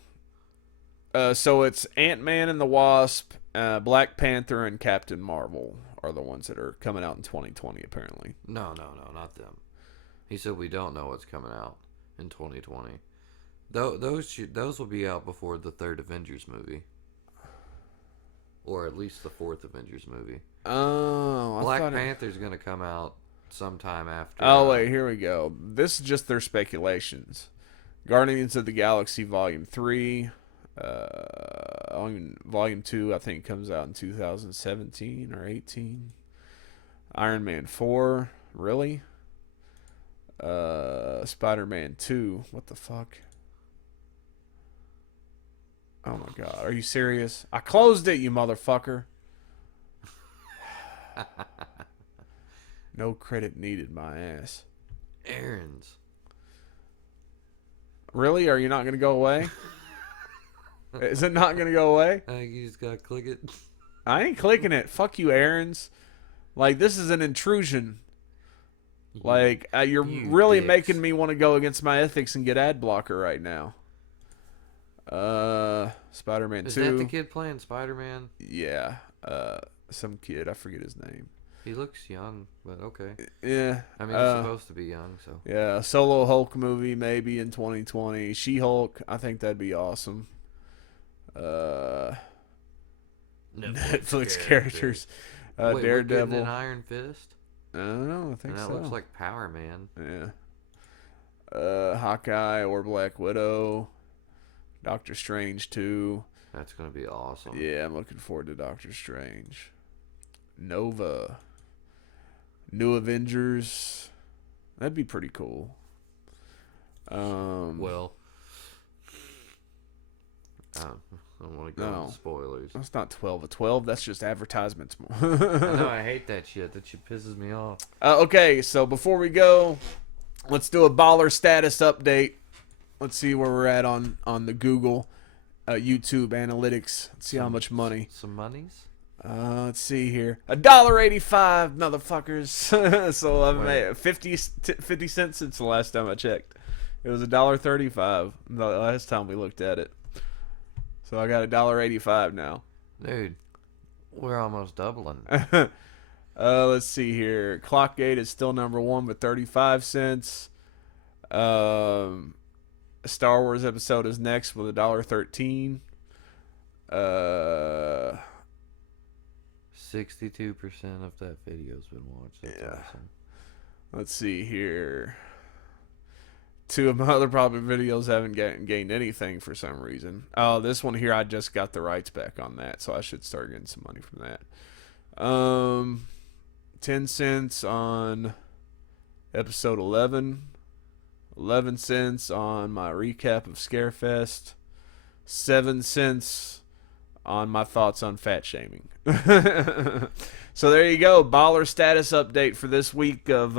So it's Ant-Man and the Wasp, Black Panther, and Captain Marvel are the ones that are coming out in 2020, apparently. No, not them. He said we don't know what's coming out in 2020. Those will be out before the 3rd Avengers movie. Or at least the 4th Avengers movie. Oh, Black Panther's going to come out sometime after. Oh, wait, here we go. This is just their speculations. Guardians of the Galaxy Volume 3... Volume 2, I think, comes out in 2017 or 18. Iron Man 4, really? Spider-Man 2, what the fuck? Oh my god, are you serious? I closed it, you motherfucker. No credit needed, my ass. Errands. Really? Are you not going to go away? Is it not going to go away? I think you just got to click it. I ain't clicking it. Fuck you, Aaron's. Like, this is an intrusion. Like, you're really dicks. making me want to go against my ethics and get ad blocker right now. Spider-Man 2. Is that the kid playing Spider-Man? Yeah. Some kid. I forget his name. He looks young, but okay. Yeah. I mean, he's supposed to be young, so. Yeah, solo Hulk movie maybe in 2020. She-Hulk, I think that'd be awesome. Netflix characters. Wait, Daredevil. We're getting an Iron Fist? I don't know. I think And that so. looks like Power Man. Yeah. Hawkeye or Black Widow. Doctor Strange 2. That's going to be awesome. Yeah, I'm looking forward to Doctor Strange. Nova. New Avengers. That'd be pretty cool. Well, I don't want to go into spoilers. That's not 12 of 12. That's just advertisements. I know, I hate that shit. That shit pisses me off. Okay, so before we go, let's do a baller status update. Let's see where we're at on the Google, YouTube analytics. Let's see how much money. Some monies? Let's see here. $1.85, motherfuckers. So I've made 50 cents since the last time I checked. It was $1.35 the last time we looked at it. So I got $1.85 now. Dude, we're almost doubling. Let's see here. Clockgate is still number 1 with 35 cents. Star Wars episode is next with $1.13. 62% of that video's been watched. That's awesome. Let's see here. 2 of my other popular videos haven't gained anything for some reason. Oh, this one here, I just got the rights back on that, so I should start getting some money from that. 10 cents on episode 11. 11 cents on my recap of Scarefest. 7 cents on my thoughts on fat shaming. So there you go. Baller status update for this week of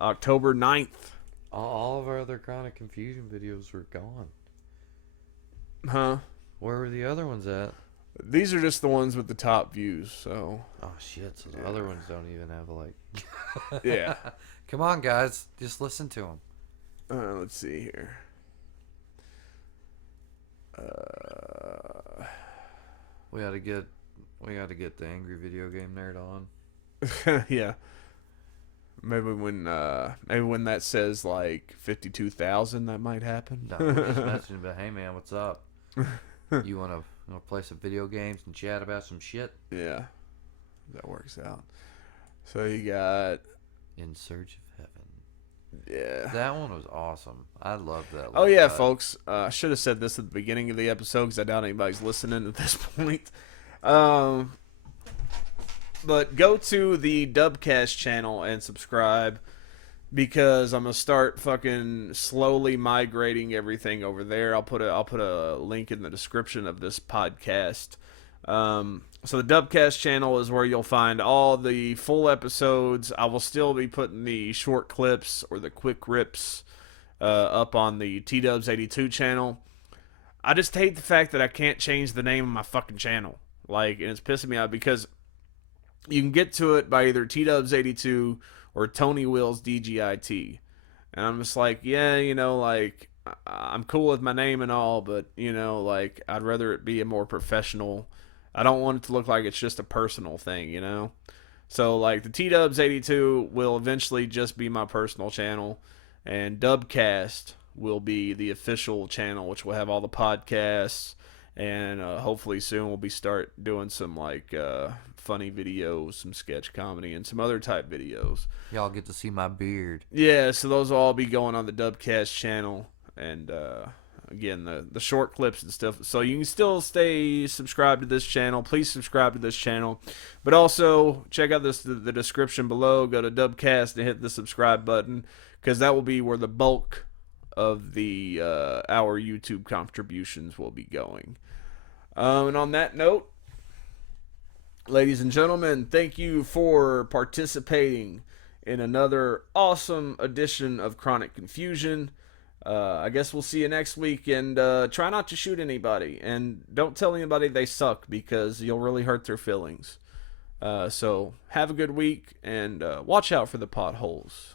October 9th. All of our other Chronic Confusion videos were gone. Huh? Where were the other ones at? These are just the ones with the top views, so. Oh, shit. So the other ones don't even have, like... Yeah. Come on, guys. Just listen to them. Let's see here. We gotta get the Angry Video Game Nerd on. Yeah. Maybe when that says like 52,000, that might happen. No, we're just messaging, but hey man, what's up? You wanna play some video games and chat about some shit? Yeah, that works out. So you got In Search of Heaven. Yeah. That one was awesome. I love that. Oh yeah, folks. I should have said this at the beginning of the episode because I doubt anybody's listening at this point. But go to the Dubcast channel and subscribe because I'm gonna start fucking slowly migrating everything over there. I'll put a link in the description of this podcast. So the Dubcast channel is where you'll find all the full episodes. I will still be putting the short clips or the quick rips up on the T-Dubs82 channel. I just hate the fact that I can't change the name of my fucking channel. Like, and it's pissing me off because you can get to it by either T-Dubs82 or Tony Wills DGIT. And I'm just like, yeah, you know, like, I'm cool with my name and all, but, you know, like, I'd rather it be a more professional. I don't want it to look like it's just a personal thing, you know? So, like, the T-Dubs82 will eventually just be my personal channel, and Dubcast will be the official channel, which will have all the podcasts, and hopefully soon we'll be start doing some, like, funny videos, some sketch comedy, and some other type videos. Y'all get to see my beard. Yeah, so those will all be going on the Dubcast channel, and again, the short clips and stuff. So you can still stay subscribed to this channel. Please subscribe to this channel, but also check out the description below. Go to Dubcast and hit the subscribe button, because that will be where the bulk of the our YouTube contributions will be going. And on that note, ladies and gentlemen, thank you for participating in another awesome edition of Chronic Confusion. I guess we'll see you next week, and try not to shoot anybody, and don't tell anybody they suck, because you'll really hurt their feelings. So have a good week, and watch out for the potholes.